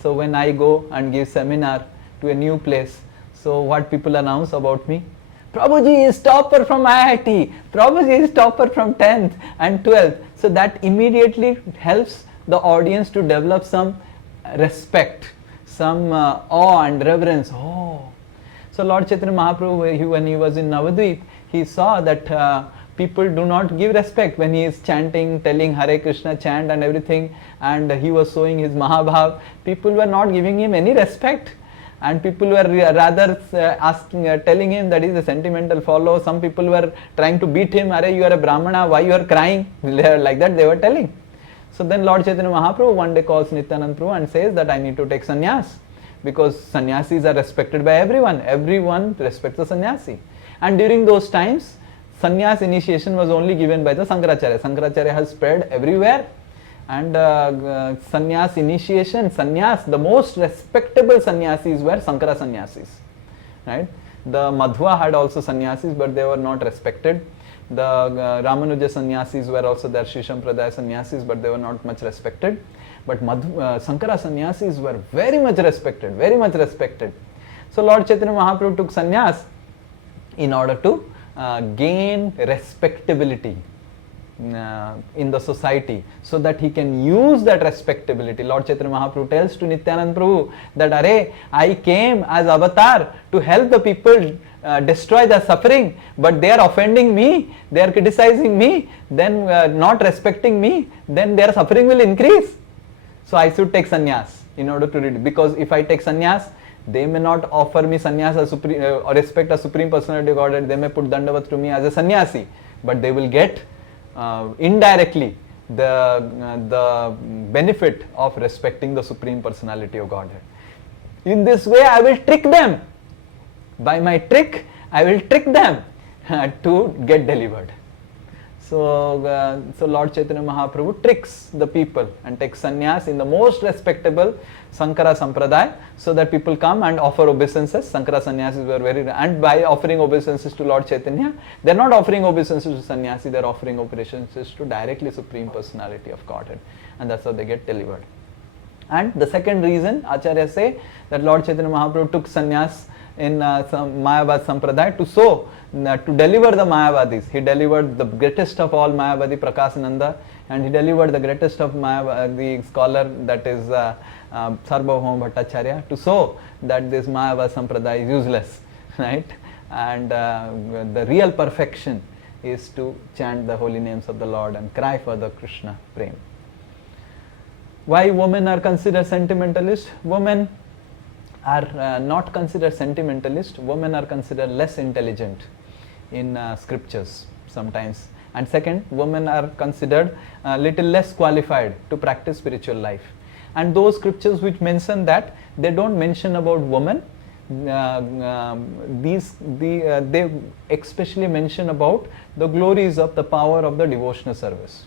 So when I go and give seminar to a new place, so what people announce about me? Prabhuji is topper from IIT, Prabhuji is topper from 10th and 12th. So that immediately helps the audience to develop some respect, some awe and reverence. Oh, so Lord Chaitanya Mahaprabhu, when he was in Navadvip, he saw that people do not give respect when he is chanting, telling Hare Krishna chant and everything, and he was showing his Mahabhav. People were not giving him any respect, and people were rather telling him that he is a sentimental fellow. Some people were trying to beat him. Are you are a Brahmana, why you are crying? Like that they were telling. So then Lord Chaitanya Mahaprabhu one day calls Nityananda Prabhu and says that I need to take sannyas, because sannyasis are respected by everyone. Everyone respects the sannyasi. And during those times, sannyas initiation was only given by the Sankaracharya. Sankaracharya has spread everywhere, and sannyas initiation, sannyas, the most respectable sannyasis were Sankara sannyasis, right? The Madhva had also sannyasis, but they were not respected. The Ramanuja sannyasis were also there, Sri Sampradaya sannyasis, but they were not much respected. But Sankara sannyasis were very much respected, very much respected. So Lord Chaitanya Mahaprabhu took sannyas in order to gain respectability in the society, so that he can use that respectability. Lord Chaitanya Mahaprabhu tells to Nityananda Prabhu that, Are, I came as avatar to help the people destroy the suffering, but they are offending me, they are criticizing me, then not respecting me, then their suffering will increase. So I should take sannyas in order to read, because if I take sannyas, they may not offer me sannyas as supreme, or respect a Supreme Personality of Godhead. They may put dandavat to me as a sannyasi, but they will get indirectly the benefit of respecting the Supreme Personality of Godhead. In this way, I will trick them. By my trick, I will trick them to get delivered. So Lord Chaitanya Mahaprabhu tricks the people and takes sannyas in the most respectable Sankara Sampradaya, so that people come and offer obeisances. Sankara sannyasis were very, and by offering obeisances to Lord Chaitanya, they are not offering obeisances to sannyasi, they are offering obeisances to directly Supreme Personality of Godhead, and that's how they get delivered. And the second reason, Acharya say that Lord Chaitanya Mahaprabhu took sannyas in Mayavad Sampradaya to deliver the Mayavadis. He delivered the greatest of all Mayavadi, Prakasananda, and he delivered the greatest of Mayavadi scholar, that is Sarvabhauma Bhattacharya, to show that this Mayavad Sampradaya is useless, right? And the real perfection is to chant the holy names of the Lord and cry for the Krishna Prem. Why women are considered sentimentalist? Women are not considered sentimentalist. Women are considered less intelligent in scriptures sometimes. And second, women are considered little less qualified to practice spiritual life. And those scriptures which mention that, they don't mention about women. They especially mention about the glories of the power of the devotional service.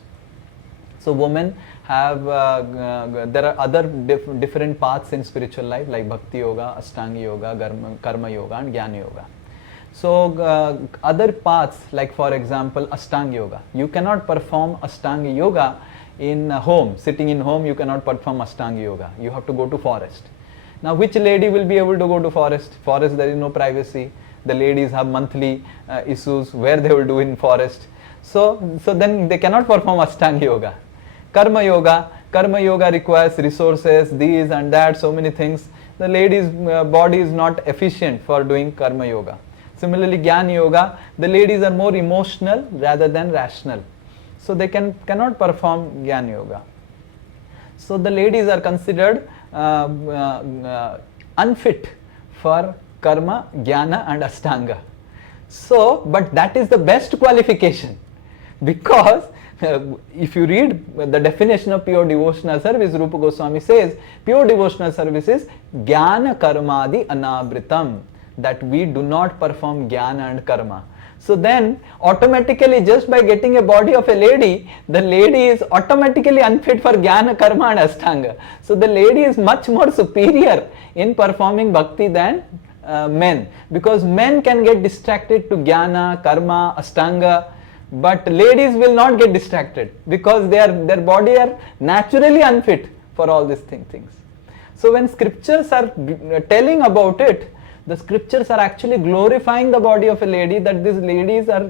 So women have, there are other different paths in spiritual life, like Bhakti Yoga, Ashtanga Yoga, Karma Yoga and Jnana Yoga. So other paths, like for example Ashtanga Yoga, you cannot perform Ashtanga Yoga in home. Sitting in home, you cannot perform Ashtanga Yoga. You have to go to forest. Now which lady will be able to go to forest? Forest, there is no privacy. The ladies have monthly issues where they will do in forest. So then they cannot perform Ashtanga Yoga. Karma Yoga requires resources, these and that, so many things. The lady's body is not efficient for doing Karma Yoga. Similarly, Jnana Yoga, the ladies are more emotional rather than rational. So they cannot perform Jnana Yoga. So the ladies are considered unfit for Karma, Jnana and Ashtanga. So, but that is the best qualification, because if you read the definition of pure devotional service, Rupa Goswami says, pure devotional service is Jnana Karmadi Anavritam, that we do not perform Jnana and Karma. So then, automatically, just by getting a body of a lady, the lady is automatically unfit for Jnana, Karma and Ashtanga. So the lady is much more superior in performing bhakti than men, because men can get distracted to Jnana, Karma, Ashtanga, but ladies will not get distracted because their body are naturally unfit for all these things. So when scriptures are telling about it, the scriptures are actually glorifying the body of a lady, that these ladies are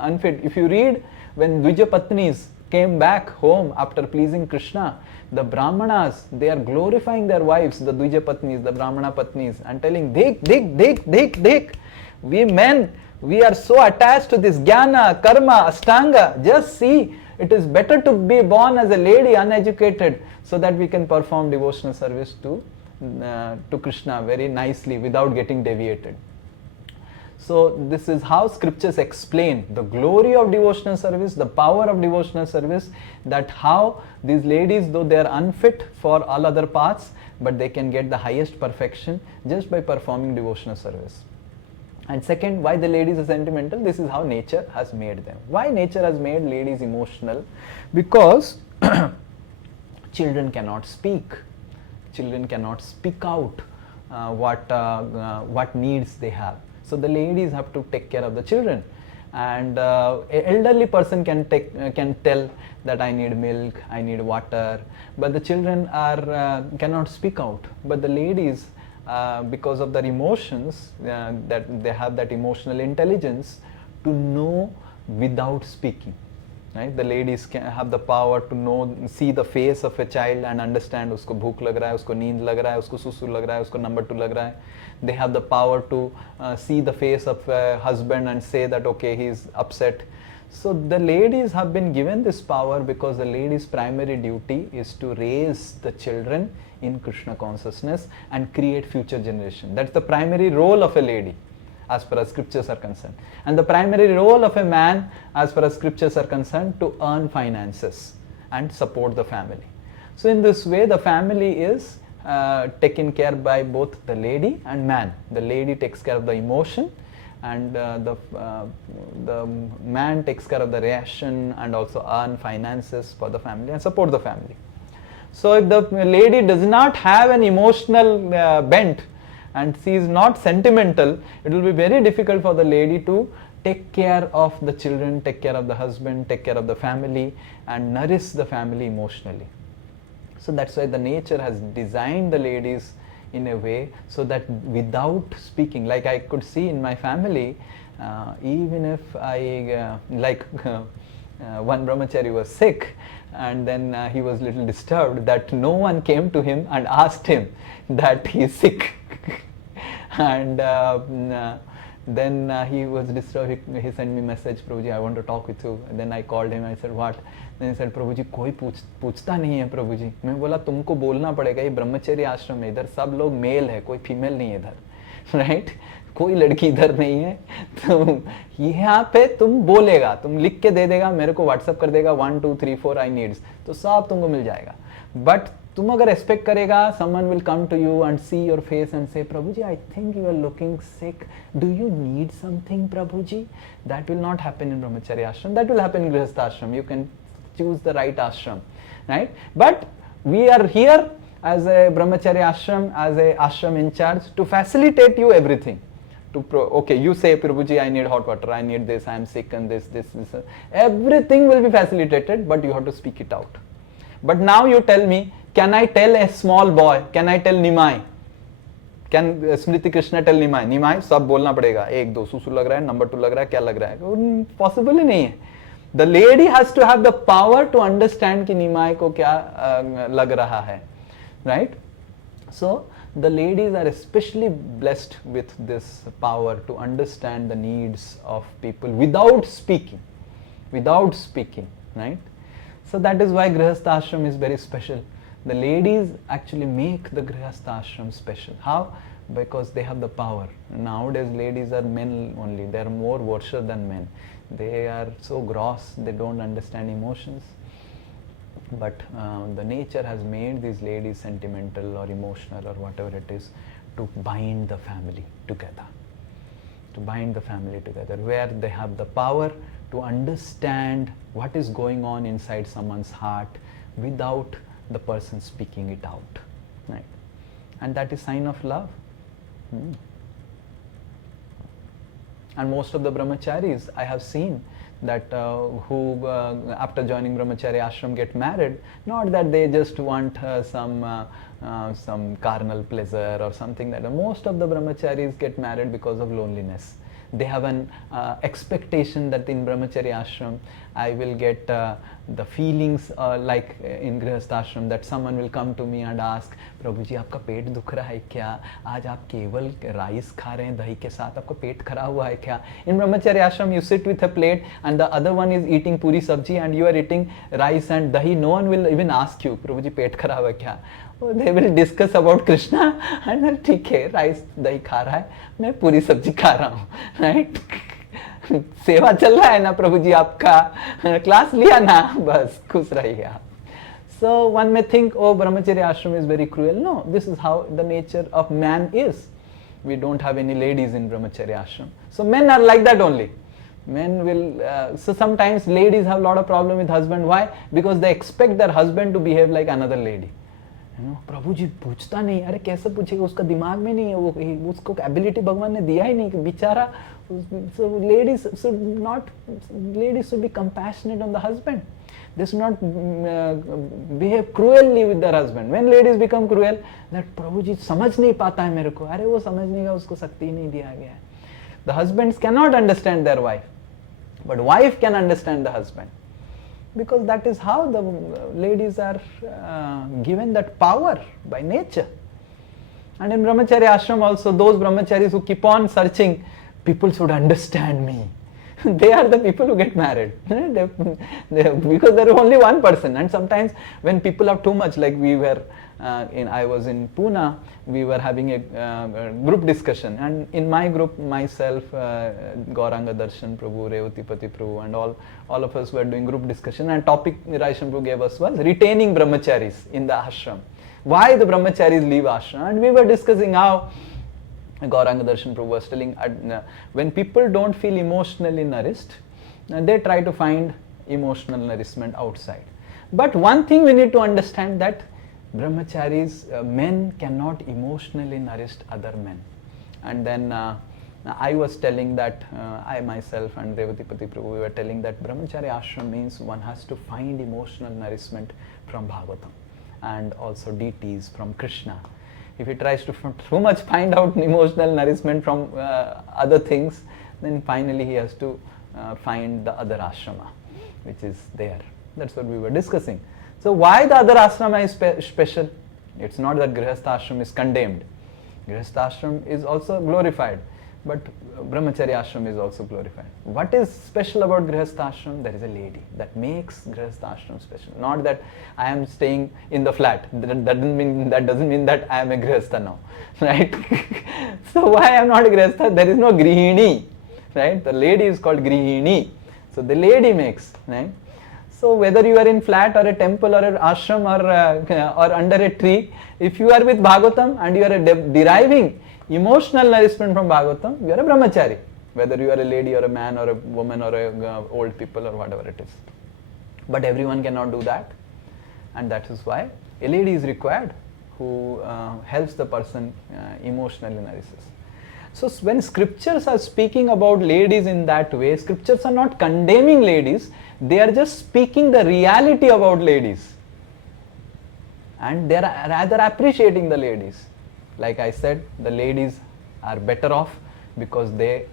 unfit. If you read, when Dvija Patnis came back home after pleasing Krishna, the Brahmanas, they are glorifying their wives, the Dvija Patnis, the Brahmana Patnis, and telling, Dekh, we men, we are so attached to this Jnana, Karma, Ashtanga. Just see, it is better to be born as a lady, uneducated, so that we can perform devotional service to Krishna very nicely without getting deviated. So this is how scriptures explain the glory of devotional service, the power of devotional service, that how these ladies, though they are unfit for all other paths, but they can get the highest perfection just by performing devotional service. And second, why the ladies are sentimental? This is how nature has made them. Why nature has made ladies emotional? Because children cannot speak. Children cannot speak out what needs they have. So the ladies have to take care of the children. And an elderly person can tell that I need milk, I need water, but the children cannot speak out. But the ladies, because of their emotions, that they have that emotional intelligence to know without speaking. Right? The ladies can have the power to know, see the face of a child and understand usko bhook lag raha hai, usko neend lag raha hai, usko susu lag raha hai, usko number 2 lag raha hai. They have the power to see the face of a husband and say that okay, he is upset. So the ladies have been given this power because the ladies' primary duty is to raise the children in Krishna consciousness and create future generation. That's the primary role of a lady as far as scriptures are concerned. And the primary role of a man as far as scriptures are concerned, to earn finances and support the family. So in this way the family is taken care by both the lady and man. The lady takes care of the emotion, and the man takes care of the ration and also earn finances for the family and support the family. So if the lady does not have an emotional bent and she is not sentimental, it will be very difficult for the lady to take care of the children, take care of the husband, take care of the family and nourish the family emotionally. So that's why the nature has designed the ladies in a way so that without speaking, like I could see in my family, even if I one brahmachari was sick and then he was little disturbed, that no one came to him and asked him that he is sick. And then he was disturbed, he sent me message, Prabhuji, I want to talk with you. And then I called him, I said, what? Then he said, Prabhuji, कोई पूछता नहीं है प्रभुजी. मैं बोला तुमको बोलना पड़ेगा, ये ब्रह्मचर्य आश्रम है, इधर सब लोग मेल है, कोई फीमेल नहीं है इधर, राइट? कोई लड़की इधर नहीं है, तो यहाँ पे तुम बोलेगा, तुम लिख के दे देगा, मेरे को व्हाट्सएप कर देगा 1 2 3 4 आई नीड्स, तो सब तुमको मिल जाएगा. बट तुम अगर एक्सपेक्ट करेगा, someone will come to you and see your face and say, Prabhuji, I think you are looking sick. Do you need something, Prabhuji? That will not happen in Brahmacharya ashram. That will happen in Grihastha ashram. You can choose the right ashram, right? But we are here as a Brahmacharya ashram, as a ashram in charge, to facilitate you everything. Okay, you say, Prabhuji, I need hot water, I need this, I am sick and this. Everything will be facilitated, but you have to speak it out. But now you tell me, can I tell a small boy, can I tell Nimai? Can Smriti Krishna tell Nimai? Nimai, सब बोलना पड़ेगा, 1 2 सुसु लग रहा है, number 2 लग रहा है, क्या लग रहा है? Possible ही नहीं है. The lady has to have the power to understand कि Nimai को क्या लग रहा है, right? So the ladies are especially blessed with this power to understand the needs of people without speaking, right? So that is why Grihastha ashram is very special. The ladies actually make the Grihastha ashram special. How? Because they have the power. Nowadays ladies are men only. They are more worship than men. They are so gross, they don't understand emotions. But the nature has made these ladies sentimental or emotional or whatever it is to bind the family together. To bind the family together, where they have the power to understand what is going on inside someone's heart without the person speaking it out. Right? And that is sign of love. And most of the brahmacharis I have seen that who after joining brahmachari ashram get married, not that they just want some carnal pleasure or something like that. Most of the brahmacharis get married because of loneliness. They have an expectation that in brahmachari ashram I will get the feelings like in grihastha ashram, that someone will come to me and ask, प्रभु जी आपका पेट दुख रहा है क्या, आज आप केवल rice खा रहे हैं दही के साथ, आपका पेट खराब हुआ है क्या. In brahmachari ashram you sit with a plate and the other one is eating puri sabji and you are eating rice and dahi. No one will even ask you, प्रभु जी पेट खराब है क्या. They will discuss about Krishna and ठीक है rice दही खा रहा है, मैं पूरी सब्जी खा रहा हूँ. राइट सेवा चल रहा है ना प्रभु जी आपका, क्लास लिया ना, बस खुश रहिए आप. So one may think, oh, brahmacharya ashram is very cruel. No, this is how the nature of man is. We don't have any ladies in brahmacharya ashram. So men are like that only. Men will, so sometimes ladies have a lot of problem with husband. Why? Because they expect their husband to behave like another lady. प्रभु जी पूछता नहीं, अरे कैसे पूछेगा, उसका दिमाग में नहीं है, वो उसको एबिलिटी भगवान ने दिया ही नहीं, बेचारा. So ladies should be compassionate on the husband. They should not behave cruelly with their husband. When ladies become cruel, that प्रभु जी समझ नहीं पाता है मेरे को, अरे वो समझने का उसको शक्ति ही नहीं दिया गया है. The husbands cannot understand their wife, but wife can understand the husband. Because that is how the ladies are given that power by nature. And in brahmacharya ashram also, those brahmacharis who keep on searching, people should understand me. They are the people who get married. Because there is only one person. And sometimes when people have too much, like we were, I was in Pune, we were having a group discussion. And in my group, myself, Gauranga Darshan Prabhu, Revati Prabhu, and all of us were doing group discussion. And topic Raishan Prabhu gave us was retaining brahmacharis in the ashram. Why the brahmacharis leave ashram? And we were discussing how Gauranga Darshan Prabhu was telling, when people don't feel emotionally nourished, they try to find emotional nourishment outside. But one thing we need to understand, that brahmacharis, men cannot emotionally nourish other men. And then I was telling that, I myself and Revatipati Prabhu, we were telling that brahmacharya ashram means one has to find emotional nourishment from Bhagavatam and also deities from Krishna. If he tries to too much find out emotional nourishment from other things, then finally he has to find the other ashrama which is there. That's what we were discussing. So why the other ashrama is special? It's not that grihastha ashram is condemned. Grihastha ashram is also glorified, but brahmacharya ashram is also glorified. What is special about grihastha ashram? There is a lady that makes grihastha ashram special. Not that I am staying in the flat. That doesn't mean that I am a grihastha now, right? So why I am not a grihastha? There is no grihini, right? The lady is called grihini. So the lady makes, right? So whether you are in flat or a temple or an ashram or under a tree, if you are with Bhagavatam and you are deriving emotional nourishment from Bhagavatam, you are a brahmachari. Whether you are a lady or a man or a woman or a old people or whatever it is. But everyone cannot do that. And that is why a lady is required who helps the person emotionally nourishes. So when scriptures are speaking about ladies in that way, scriptures are not condemning ladies, they are just speaking the reality about ladies. And they are rather appreciating the ladies. Like I said, the ladies are better off because they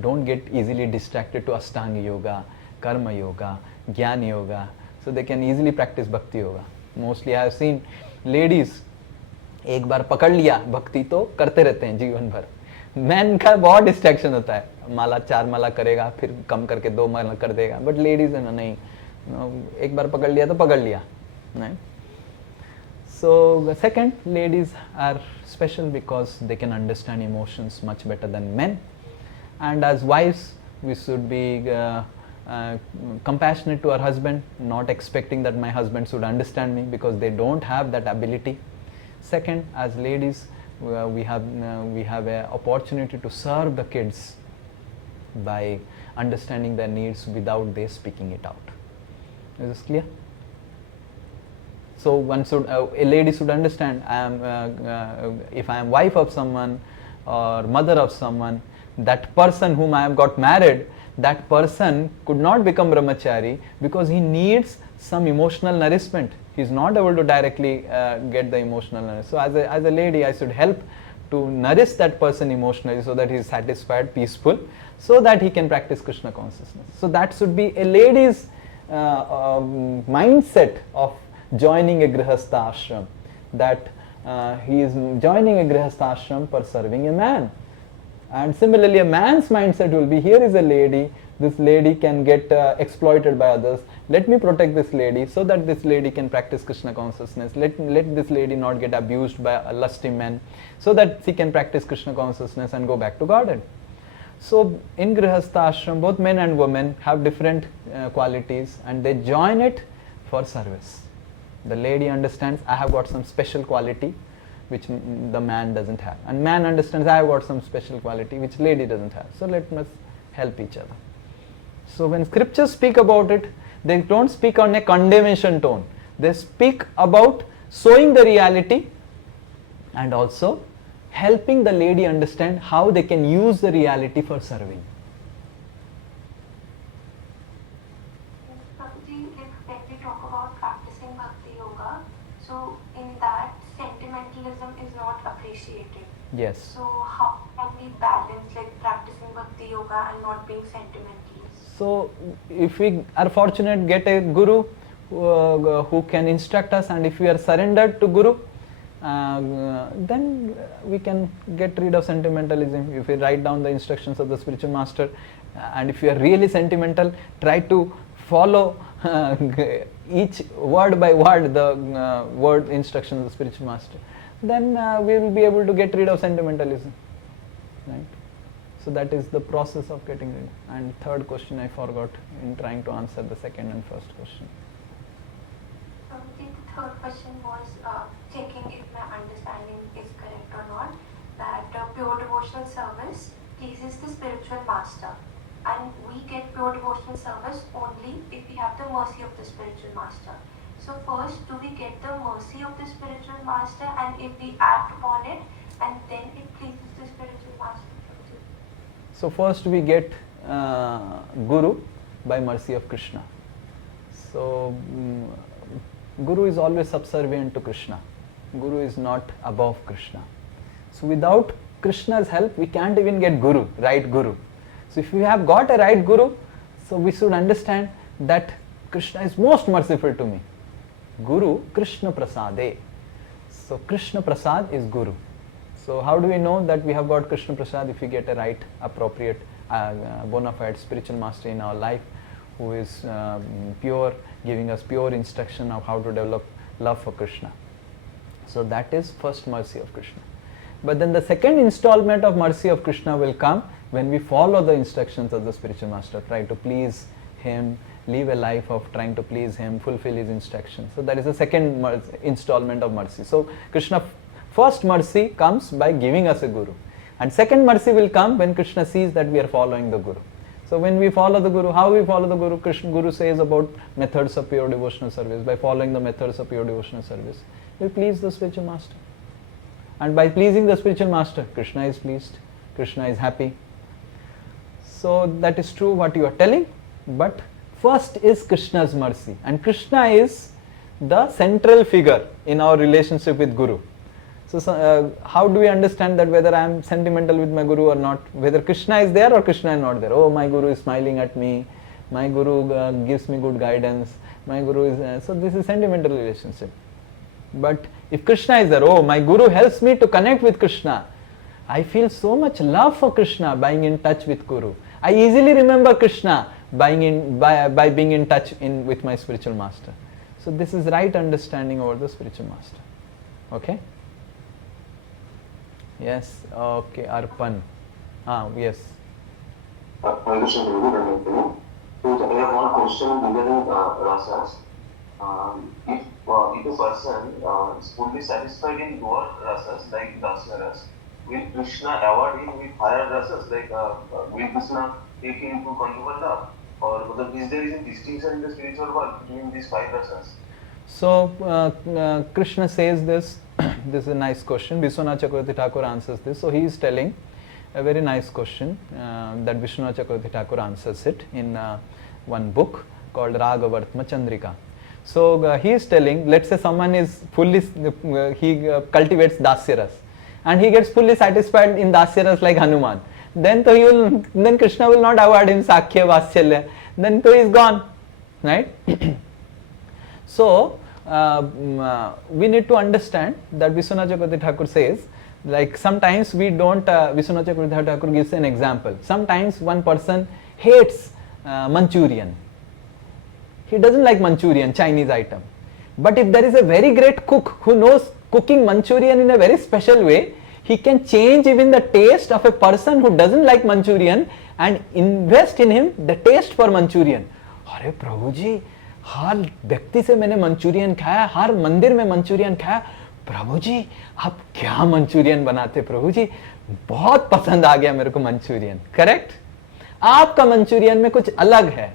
don't get easily distracted to Ashtanga Yoga, Karma Yoga, Jnana Yoga. So they can easily practice Bhakti Yoga. Mostly I have seen ladies, एक बार पकड़ लिया भक्ति तो करते रहते हैं जीवन भर. मैन का बहुत डिस्ट्रैक्शन होता है, माला 4 माला करेगा, फिर कम करके 2 माला कर देगा. बट लेडीज है ना, नहीं, एक बार पकड़ लिया तो पकड़ लिया. Right? So second, ladies are special because they can understand emotions much better than men. And as wives, we should be compassionate to our husband, not expecting that my husband should understand me because they don't have that ability. Second, as ladies, we have an opportunity to serve the kids by understanding their needs without they speaking it out. Is this clear? So one should, a lady should understand, if I am wife of someone or mother of someone, that person whom I have got married, that person could not become brahmachari because he needs some emotional nourishment. He is not able to directly get the emotional nourishment. So as a lady, I should help to nourish that person emotionally so that he is satisfied, peaceful, so that he can practice Krishna consciousness. So that should be a lady's mindset of joining a grihastha ashram, that he is joining a grihastha ashram for serving a man. And similarly, a man's mindset will be, here is a lady, this lady can get exploited by others, let me protect this lady so that this lady can practice Krishna consciousness, let this lady not get abused by lusty men, so that she can practice Krishna consciousness and go back to Godhead. So in grihastha ashram, both men and women have different qualities and they join it for service. The lady understands, I have got some special quality which the man doesn't have, and man understands, I have got some special quality which lady doesn't have. So let us help each other. So when scriptures speak about it, they don't speak on a condemnation tone. They speak about showing the reality and also helping the lady understand how they can use the reality for serving. Prabhuji, when we talk about practicing bhakti yoga, so in that sentimentalism is not appreciated. Yes. So how can we balance like practicing bhakti yoga and not being sentimentalist? So if we are fortunate, get a guru who can instruct us, and if we are surrendered to guru, then we can get rid of sentimentalism. If we write down the instructions of the spiritual master, and if you are really sentimental, try to follow each word by word the word instructions of the spiritual master, then we will be able to get rid of sentimentalism, right? So that is the process of getting rid. And third question I forgot in trying to answer the second and first question. The third question was checking if my understanding is correct or not, that pure devotional service pleases the spiritual master, and we get pure devotional service only if we have the mercy of the spiritual master. So first, do we get the mercy of the spiritual master, and if we act upon it, and then it pleases the spiritual master? So first we get Guru by mercy of Krishna. So Guru is always subservient to Krishna. Guru is not above Krishna. So without Krishna's help, we can't even get Guru, right Guru. So if we have got a right Guru, so we should understand that Krishna is most merciful to me. Guru Krishna Prasade. So Krishna Prasad is Guru. So how do we know that we have got Krishna Prasad? If we get a right, appropriate, bona fide spiritual master in our life who is pure, giving us pure instruction of how to develop love for Krishna. So that is first mercy of Krishna. But then the second installment of mercy of Krishna will come when we follow the instructions of the spiritual master, try to please him, live a life of trying to please him, fulfill his instructions. So that is the second installment of mercy. So Krishna first mercy comes by giving us a guru, and second mercy will come when Krishna sees that we are following the guru. So when we follow the guru, how we follow the guru? Krishna Guru says about methods of pure devotional service. By following the methods of pure devotional service, we please the spiritual master, and by pleasing the spiritual master, Krishna is pleased, Krishna is happy. So that is true what you are telling, but first is Krishna's mercy, and Krishna is the central figure in our relationship with Guru. So how do we understand that whether I am sentimental with my Guru or not? Whether Krishna is there or Krishna is not there. Oh, my Guru is smiling at me, my Guru gives me good guidance, my Guru is... so this is sentimental relationship. But if Krishna is there, oh, my Guru helps me to connect with Krishna. I feel so much love for Krishna by being in touch with Guru. I easily remember Krishna by being in touch with my spiritual master. So this is right understanding over the spiritual master. Okay? Yes, okay, Arpan. Yes. Krishna Prabhu, so I have one question regarding rasas. If a person is fully satisfied in lower rasas like dasya ras, will Krishna award him with higher rasas? Like will Krishna take him to conjugal love? Or is there a distinction in the spiritual world between these five rasas? So Krishna says this. This is a nice question. Vishwanath Chakravarti Thakur answers this. So he is telling a very nice question that Vishwanath Chakravarti Thakur answers it in one book called Ragavartma Chandrika. So he is telling, let's say someone is fully, he cultivates dasyaras and he gets fully satisfied in dasyaras like Hanuman. Then Krishna will not award him Sakhya Vatshalya. Then he is gone, right? So we need to understand that Vishwanath Chakravarti Thakur says, like sometimes we don't, Vishwanath Chakravarti Thakur gives an example. Sometimes one person hates Manchurian. He doesn't like Manchurian, Chinese item. But if there is a very great cook who knows cooking Manchurian in a very special way, he can change even the taste of a person who doesn't like Manchurian and invest in him the taste for Manchurian. अरे प्रभु जी, हर व्यक्ति से मैंने Manchurian खाया, हर मंदिर में Manchurian खाया, प्रभु जी आप क्या मंचूरियन बनाते प्रभु जी, बहुत पसंद आ गया मेरे को मंचूरियन. करेक्ट? आपका मंचूरियन में कुछ अलग है.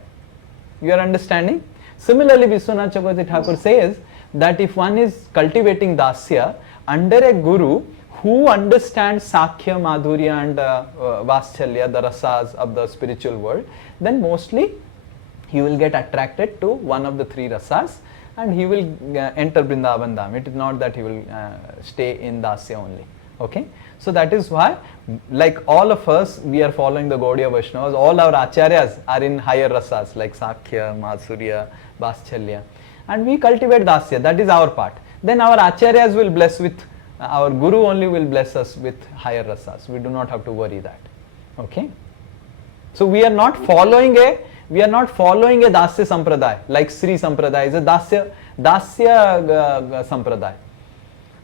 You are understanding? Similarly, Vishwanath Chakravarti Thakur says that if one is cultivating dasya under a guru who understands Sakhya, Madhurya and Vaschalya, the rasas of the spiritual world, then mostly he will get attracted to one of the three rasas and he will enter Vrindavan Dham. It is not that he will stay in dasya only. Okay? So that is why, like all of us, we are following the Gaudiya Vaishnavas. All our acharyas are in higher rasas like Sakhya, Madhurya, Vaschalya. And we cultivate dasya. That is our part. Then our acharyas will bless with, our guru only will bless us with higher rasas. We do not have to worry that. Okay? So we are not following a dasya sampradaya like Sri Sampradaya is a dasya sampradaya.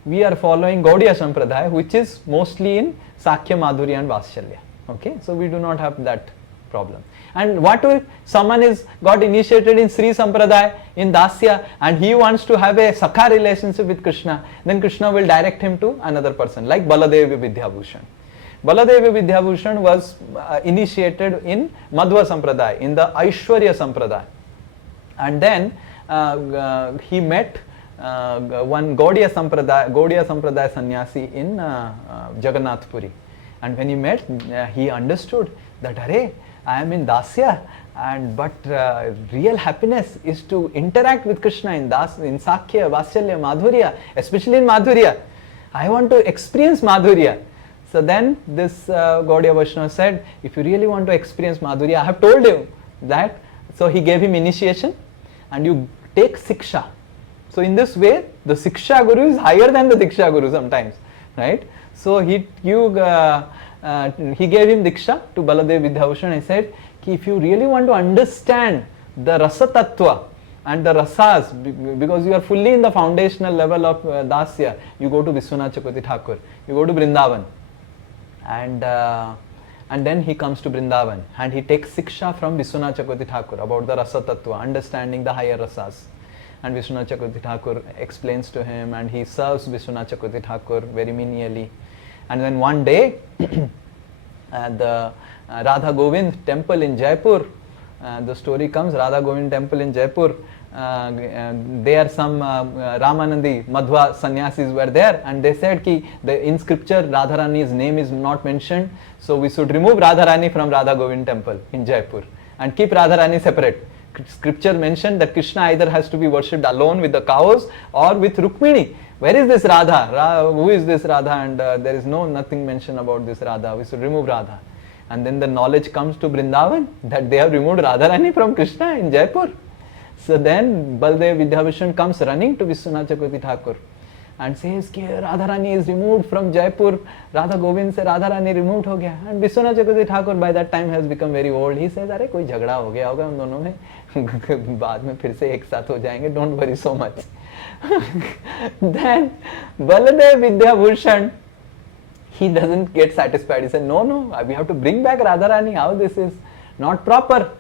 We are following Gaudiya Sampradaya, which is mostly in Sakhya, Madhurya and Vatshalya. Okay, so we do not have that problem. And what if someone is got initiated in Sri Sampradaya, in Dasya, and he wants to have a Sakha relationship with Krishna, then Krishna will direct him to another person, like Baladevi Vidyabhushan. Baladevi Vidyabhushan was initiated in Madhva Sampradaya, in the Aishwarya Sampradaya. And then he met one Gaudiya Sampradaya sannyasi in Jagannath Puri. And when he met, he understood that, Arey, I am in Dasya, but real happiness is to interact with Krishna in Sakhya, Vatshalya, Madhurya, especially in Madhurya. I want to experience Madhurya. So then this Gaudiya Vaishnava said, if you really want to experience Madhurya, I have told you that. So he gave him initiation and you take Siksha. So in this way, the Siksha Guru is higher than the Diksha Guru sometimes, right? So he gave him Diksha to Baladev Vidyabhushan and said, if you really want to understand the Rasa Tattva and the Rasas, because you are fully in the foundational level of Dasya, you go to Vishwanath Chakravarti Thakur, you go to Vrindavan. And then he comes to Vrindavan and he takes Siksha from Vishwanath Chakravarti Thakur about the Rasa Tattva, understanding the higher Rasas. And Vishwanath Chakravarti Thakur explains to him and he serves Vishwanath Chakravarti Thakur very menially. And then one day, the Radha Govind temple in Jaipur, the story comes, Radha Govind temple in Jaipur, there some Ramanandi Madhva sannyasis were there and they said ki in scripture Radharani's name is not mentioned, so we should remove Radharani from Radha Govind temple in Jaipur and keep Radharani separate. Scripture mentioned that Krishna either has to be worshipped alone with the cows or with Rukmini. Where is this Radha? Who is this Radha? And there is nothing mentioned about this Radha. We should remove Radha. And then the knowledge comes to Vrindavan that they have removed Radharani from Krishna in Jaipur. So then Baladev Vidyabhushan comes running to Vishwanath Chakravarti Thakur and says ki Radharani is removed from Jaipur. Radha Govind se Radharani removed ho gaya. And Vishwanath Chakravarti Thakur by that time has become very old. He says, अरे कोई झगड़ा हो गया होगा हम दोनों में, बाद में फिर से एक साथ हो जाएंगे, don't worry so much. Then Baladev Vidyabhushan, he doesn't get satisfied. He said, no, we have to bring back Radharani. How this is? not proper.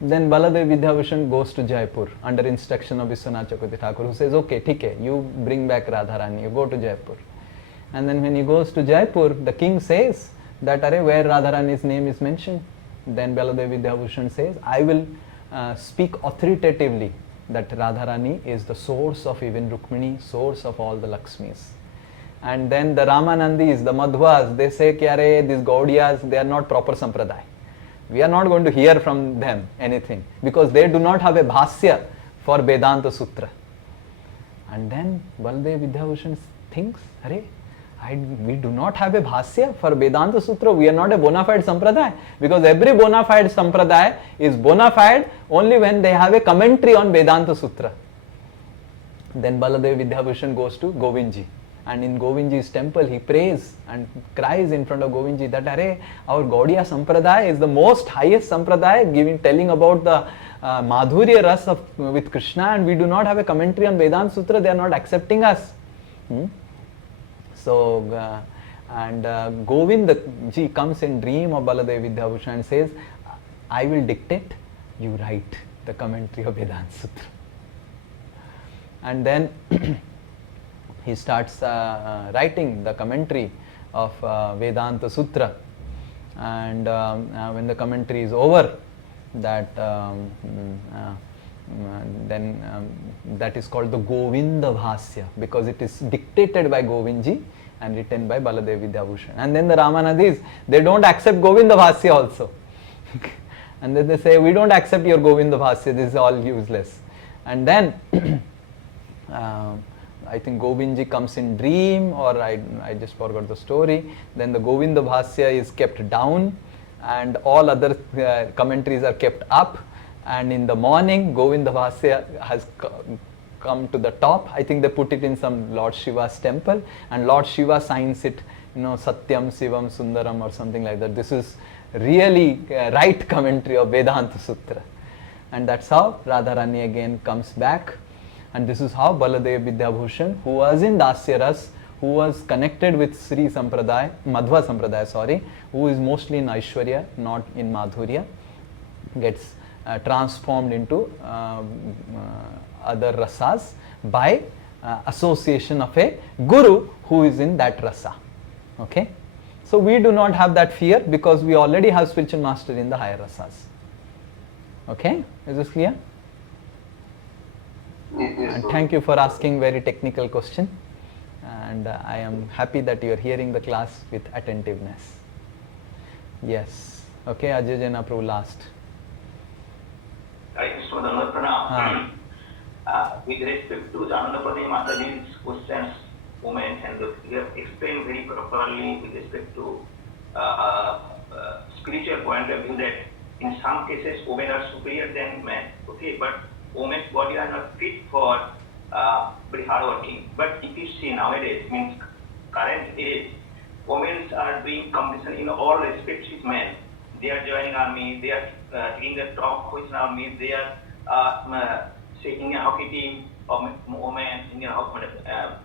Then Baladev Vidyabhushan goes to Jaipur under instruction of Vishwanath Chakravarti Thakur, who says, okay, theek hai, you bring back Radharani, you go to Jaipur. And then when he goes to Jaipur, the king says that, Arey, where Radharani's name is mentioned? Then Baladev Vidyabhushan says, I will speak authoritatively that Radharani is the source of even Rukmini, source of all the Lakshmis. And then the Ramanandis, the Madhvas, they say, Arey, these Gaudiyas, they are not proper sampradaya. We are not going to hear from them anything because they do not have a bhasya for Vedanta Sutra. And then Baladev Vidyabhushan thinks, Arey, we do not have a bhasya for Vedanta Sutra. We are not a bona fide sampradaya, because every bona fide sampradaya is bona fide only when they have a commentary on Vedanta Sutra. Then Baladev Vidyabhushan goes to Govindji. And in Govindji's temple, he prays and cries in front of Govindji that, Arey, our Gaudiya Sampradaya is the most highest Sampradaya, telling about the Madhurya Ras with Krishna, and we do not have a commentary on Vedanta Sutra, they are not accepting us. So, Govindji comes in dream of Baladev Vidyabhushan and says, I will dictate, you write the commentary of Vedanta Sutra. And then he starts writing the commentary of Vedanta Sutra, and when the commentary is over, that that is called the Govinda Bhasya, because it is dictated by Govindji and written by Baladev Vidyabhushan. And then the Ramanadis, they don't accept Govinda Bhasya also. And then they say, we don't accept your Govinda Bhasya, this is all useless. And then I think Govindji comes in dream, or I just forgot the story. Then the Govinda Bhasya is kept down and all other commentaries are kept up. And in the morning, Govinda Bhasya has come to the top. I think they put it in some Lord Shiva's temple, and Lord Shiva signs it, Satyam, Sivam, Sundaram or something like that. This is really right commentary of Vedanta Sutra. And that's how Radharani again comes back. And this is how Baladev Vidyabhushan, who was in Dasya Ras, who was connected with Sri Sampradaya, Madhva Sampradaya, who is mostly in Aishwarya, not in Madhurya, gets transformed into other rasas by association of a guru who is in that rasa. Okay? So we do not have that fear because we already have spiritual master in the higher rasas. Okay? Is this clear? And thank you for asking very technical question, and I am happy that you are hearing the class with attentiveness. Yes. Okay, Ajay Jaina Prabhu, last. With respect to Janandapati Mataji's questions, women, and you have explained very properly with respect to spiritual point of view that in some cases women are superior than men. Okay, but women's body are not fit for very hard working. But if you see nowadays, means current age, women are doing competition in all respects with men. They are joining army, they are taking the top position army, they are taking a hockey team of women, Indian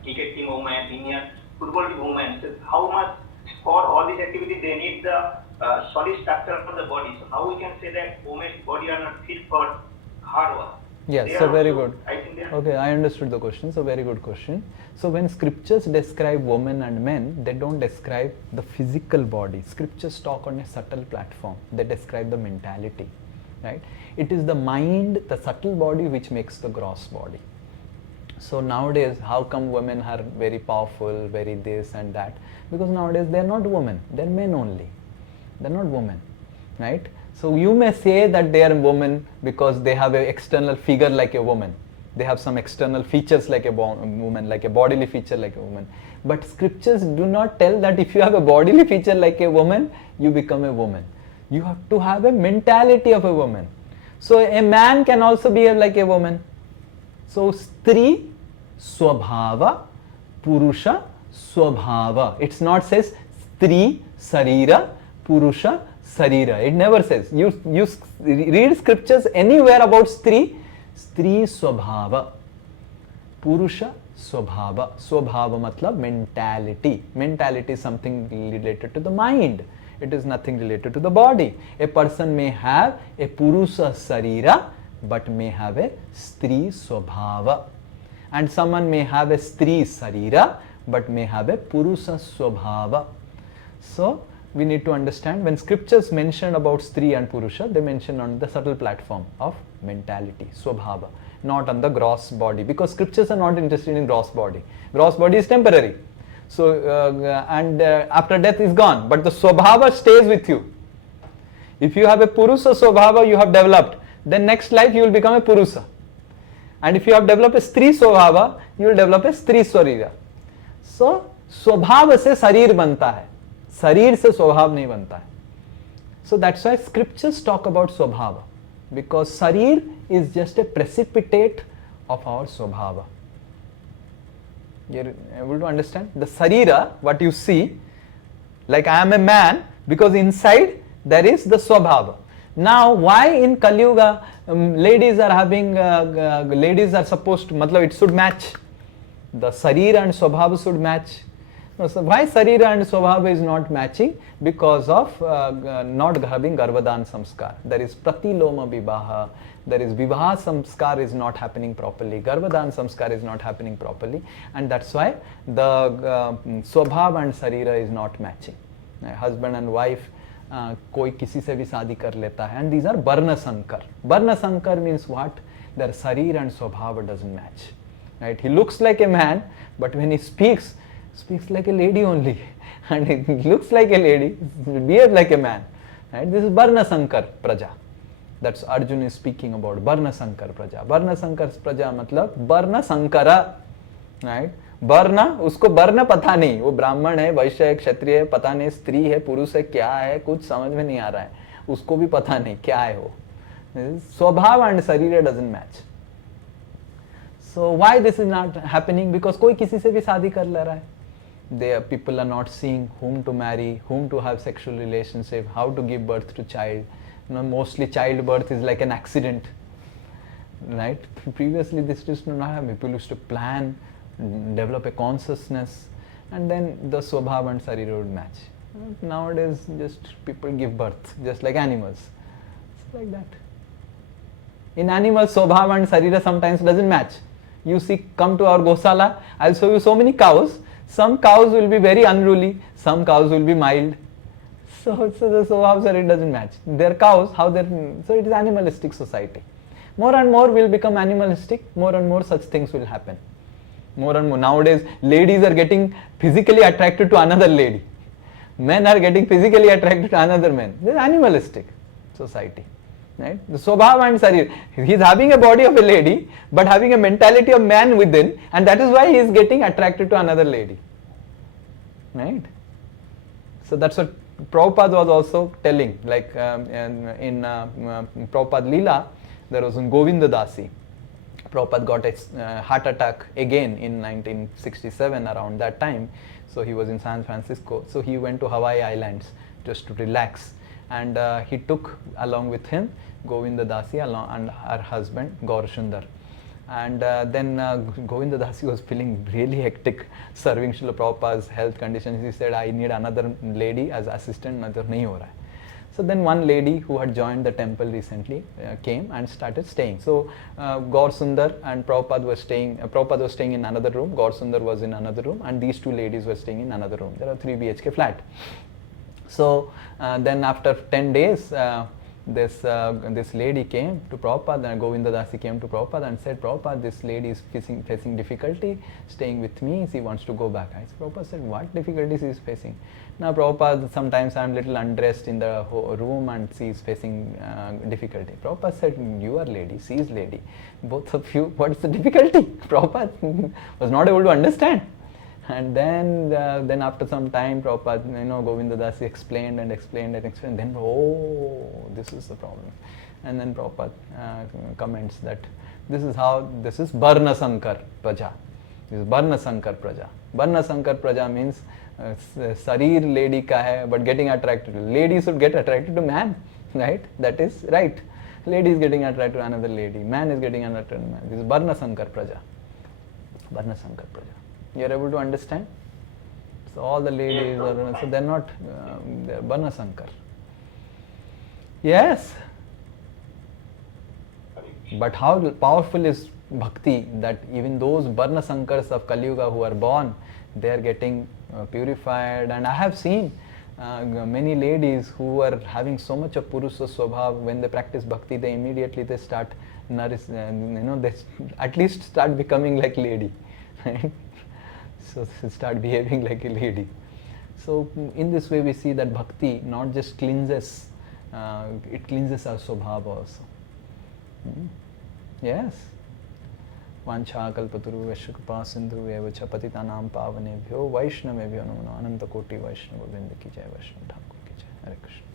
cricket team of women, Indian football team of women. So how much for all these activities they need the solid structure of the body. So how we can say that women's body are not fit for hard work? Yes, so very good. Okay, I understood the question. So very good question. So when scriptures describe women and men, they don't describe the physical body. Scriptures talk on a subtle platform. They describe the mentality, right? It is the mind, the subtle body, which makes the gross body. So nowadays, how come women are very powerful, very this and that? Because nowadays they are not women, they are men only. They are not women, right? So you may say that they are women because they have an external figure like a woman. They have some external features like a woman, like a bodily feature like a woman. But scriptures do not tell that if you have a bodily feature like a woman, you become a woman. You have to have a mentality of a woman. So a man can also be like a woman. So Stri Swabhava, Purusha Swabhava. It's not says Stri Sarira, Purusha Sarira. It never says. You read scriptures anywhere about Stri Swabhava, Purusha Swabhava. Swabhava matlab mentality. Mentality is something related to the mind. It is nothing related to the body. A person may have a Purusha Sarira but may have a Stri Swabhava. And someone may have a Stri Sarira but may have a Purusha Swabhava. So, we need to understand when scriptures mention about Stri and Purusha, they mention on the subtle platform of mentality, Swabhava, not on the gross body, because scriptures are not interested in gross body. Gross body is temporary. So, after death is gone, but the Swabhava stays with you. If you have a Purusha Swabhava you have developed, then next life you will become a Purusha. And if you have developed a Stri Swabhava, you will develop a Stri Sarira. So, Swabhava se Sarir banta hai. शरीर से स्वभाव नहीं बनता है. So that's why scriptures talk about स्वभाव, because शरीर is just a precipitate of our स्वभाव. You're able to understand? The sarira, what you see, like I am a man, because inside there is the swabhava. Now why in Kali Yuga ladies are having, ladies are supposed to, matlab it should match. The sarira and swabhava should match. So why Sarira and Swabhava is not matching? Because of not having Garvadan Samskar. There is Pratiloma Vivaha, there is Vivaha Samskar is not happening properly, Garvadan Samskar is not happening properly, and that's why the Swabhava and Sarira is not matching. Husband and wife, koi kisi se bhi शादी कर लेता है, and these are Varna Sankar. Varna Sankar means what? Their Sarira and Swabhava doesn't match. Right? He looks like a man, but when he speaks like a lady only, and he looks like a lady, behaves like a man. Right? This is Varna Sankar Praja. That's Arjuna is speaking about Varna Sankar Praja. Varna Sankar Praja matlab Varna Sankara. Right? Varna, उसको वर्ण पता नहीं, वो ब्राह्मण है, वैश्य है, क्षत्रिय है, पता नहीं स्त्री है, पुरुष है, क्या है, कुछ समझ में नहीं आ रहा है, उसको भी पता नहीं क्या है वो. स्वभाव and शरीर doesn't match. So why this is not happening? Because कोई किसी से भी शादी कर ले रहा है. People are not seeing whom to marry, whom to have sexual relationship, how to give birth to child. Mostly childbirth is like an accident, right? Previously this used to not happen. People used to plan, develop a consciousness, and then the Swabhava and Sarira would match. Nowadays just people give birth, just like animals. It's like that. In animals, Swabhava and Sarira sometimes doesn't match. You see, come to our Gosala, I'll show you so many cows. Some cows will be very unruly, some cows will be mild. So the Swabhava Sarira doesn't match. Their cows, so it is animalistic society. More and more will become animalistic, more and more such things will happen. More and more. Nowadays, ladies are getting physically attracted to another lady. Men are getting physically attracted to another man. This is animalistic society. Right? The Swabhava and Sarira. He is having a body of a lady, but having a mentality of man within, and that is why he is getting attracted to another lady. Right? So that's what Prabhupada was also telling. Like in Prabhupada Leela, there was in Govinda Dasi. Prabhupada got a heart attack again in 1967, around that time. So he was in San Francisco. So he went to Hawaii Islands just to relax. And he took along with him Govinda Dasi and her husband Gaur Sundar. And then Govinda Dasi was feeling really hectic serving Srila Prabhupada's health conditions. He said, I need another lady as assistant, nahi ho raha hai. So then one lady who had joined the temple recently came and started staying. So Gaur Sundar and Prabhupada was staying in another room, Gaur Sundar was in another room, and these two ladies were staying in another room. There are 3 BHK flat. So then after 10 days, this lady came to Prabhupada, and Govinda Dasi came to Prabhupada and said, Prabhupada, this lady is facing difficulty staying with me, she wants to go back. Prabhupada said, what difficulties she is facing? Now Prabhupada, sometimes I am little undressed in the room and she is facing difficulty. Prabhupada said, you are lady, she is lady. Both of you, what is the difficulty? Prabhupada was not able to understand. And then after some time, Prabhupada, Govinda Dasi explained. Then, this is the problem. And then Prabhupada comments that this is Varna Sankar Praja. This is Varna Sankar Praja. Varna Sankar Praja means Sarir lady ka hai, but getting attracted. Lady should get attracted to man, right? That is right. Lady is getting attracted to another lady. Man is getting attracted to man. This is Varna Sankar Praja. Varna Sankar Praja. You are able to understand? So all the ladies, so they're not, they're Varna Sankar. Yes. But how powerful is bhakti that even those Varna Sankars of Kali Yuga who are born, they are getting purified. And I have seen many ladies who are having so much of Purusha Swabhav, when they practice bhakti, they immediately they start they at least start becoming like lady, right? So they start behaving like a lady. So in this way we see that bhakti not just cleanses, it cleanses our Swabhav also. Yes. Vancha kalpaturu veshukapa sindhu eva cha patitanam pavanebhyo vaishnavebhyo namo ananta koti vaishnava vrinda ki jai, Vaishnava Thakur ki jai. Hare Krishna.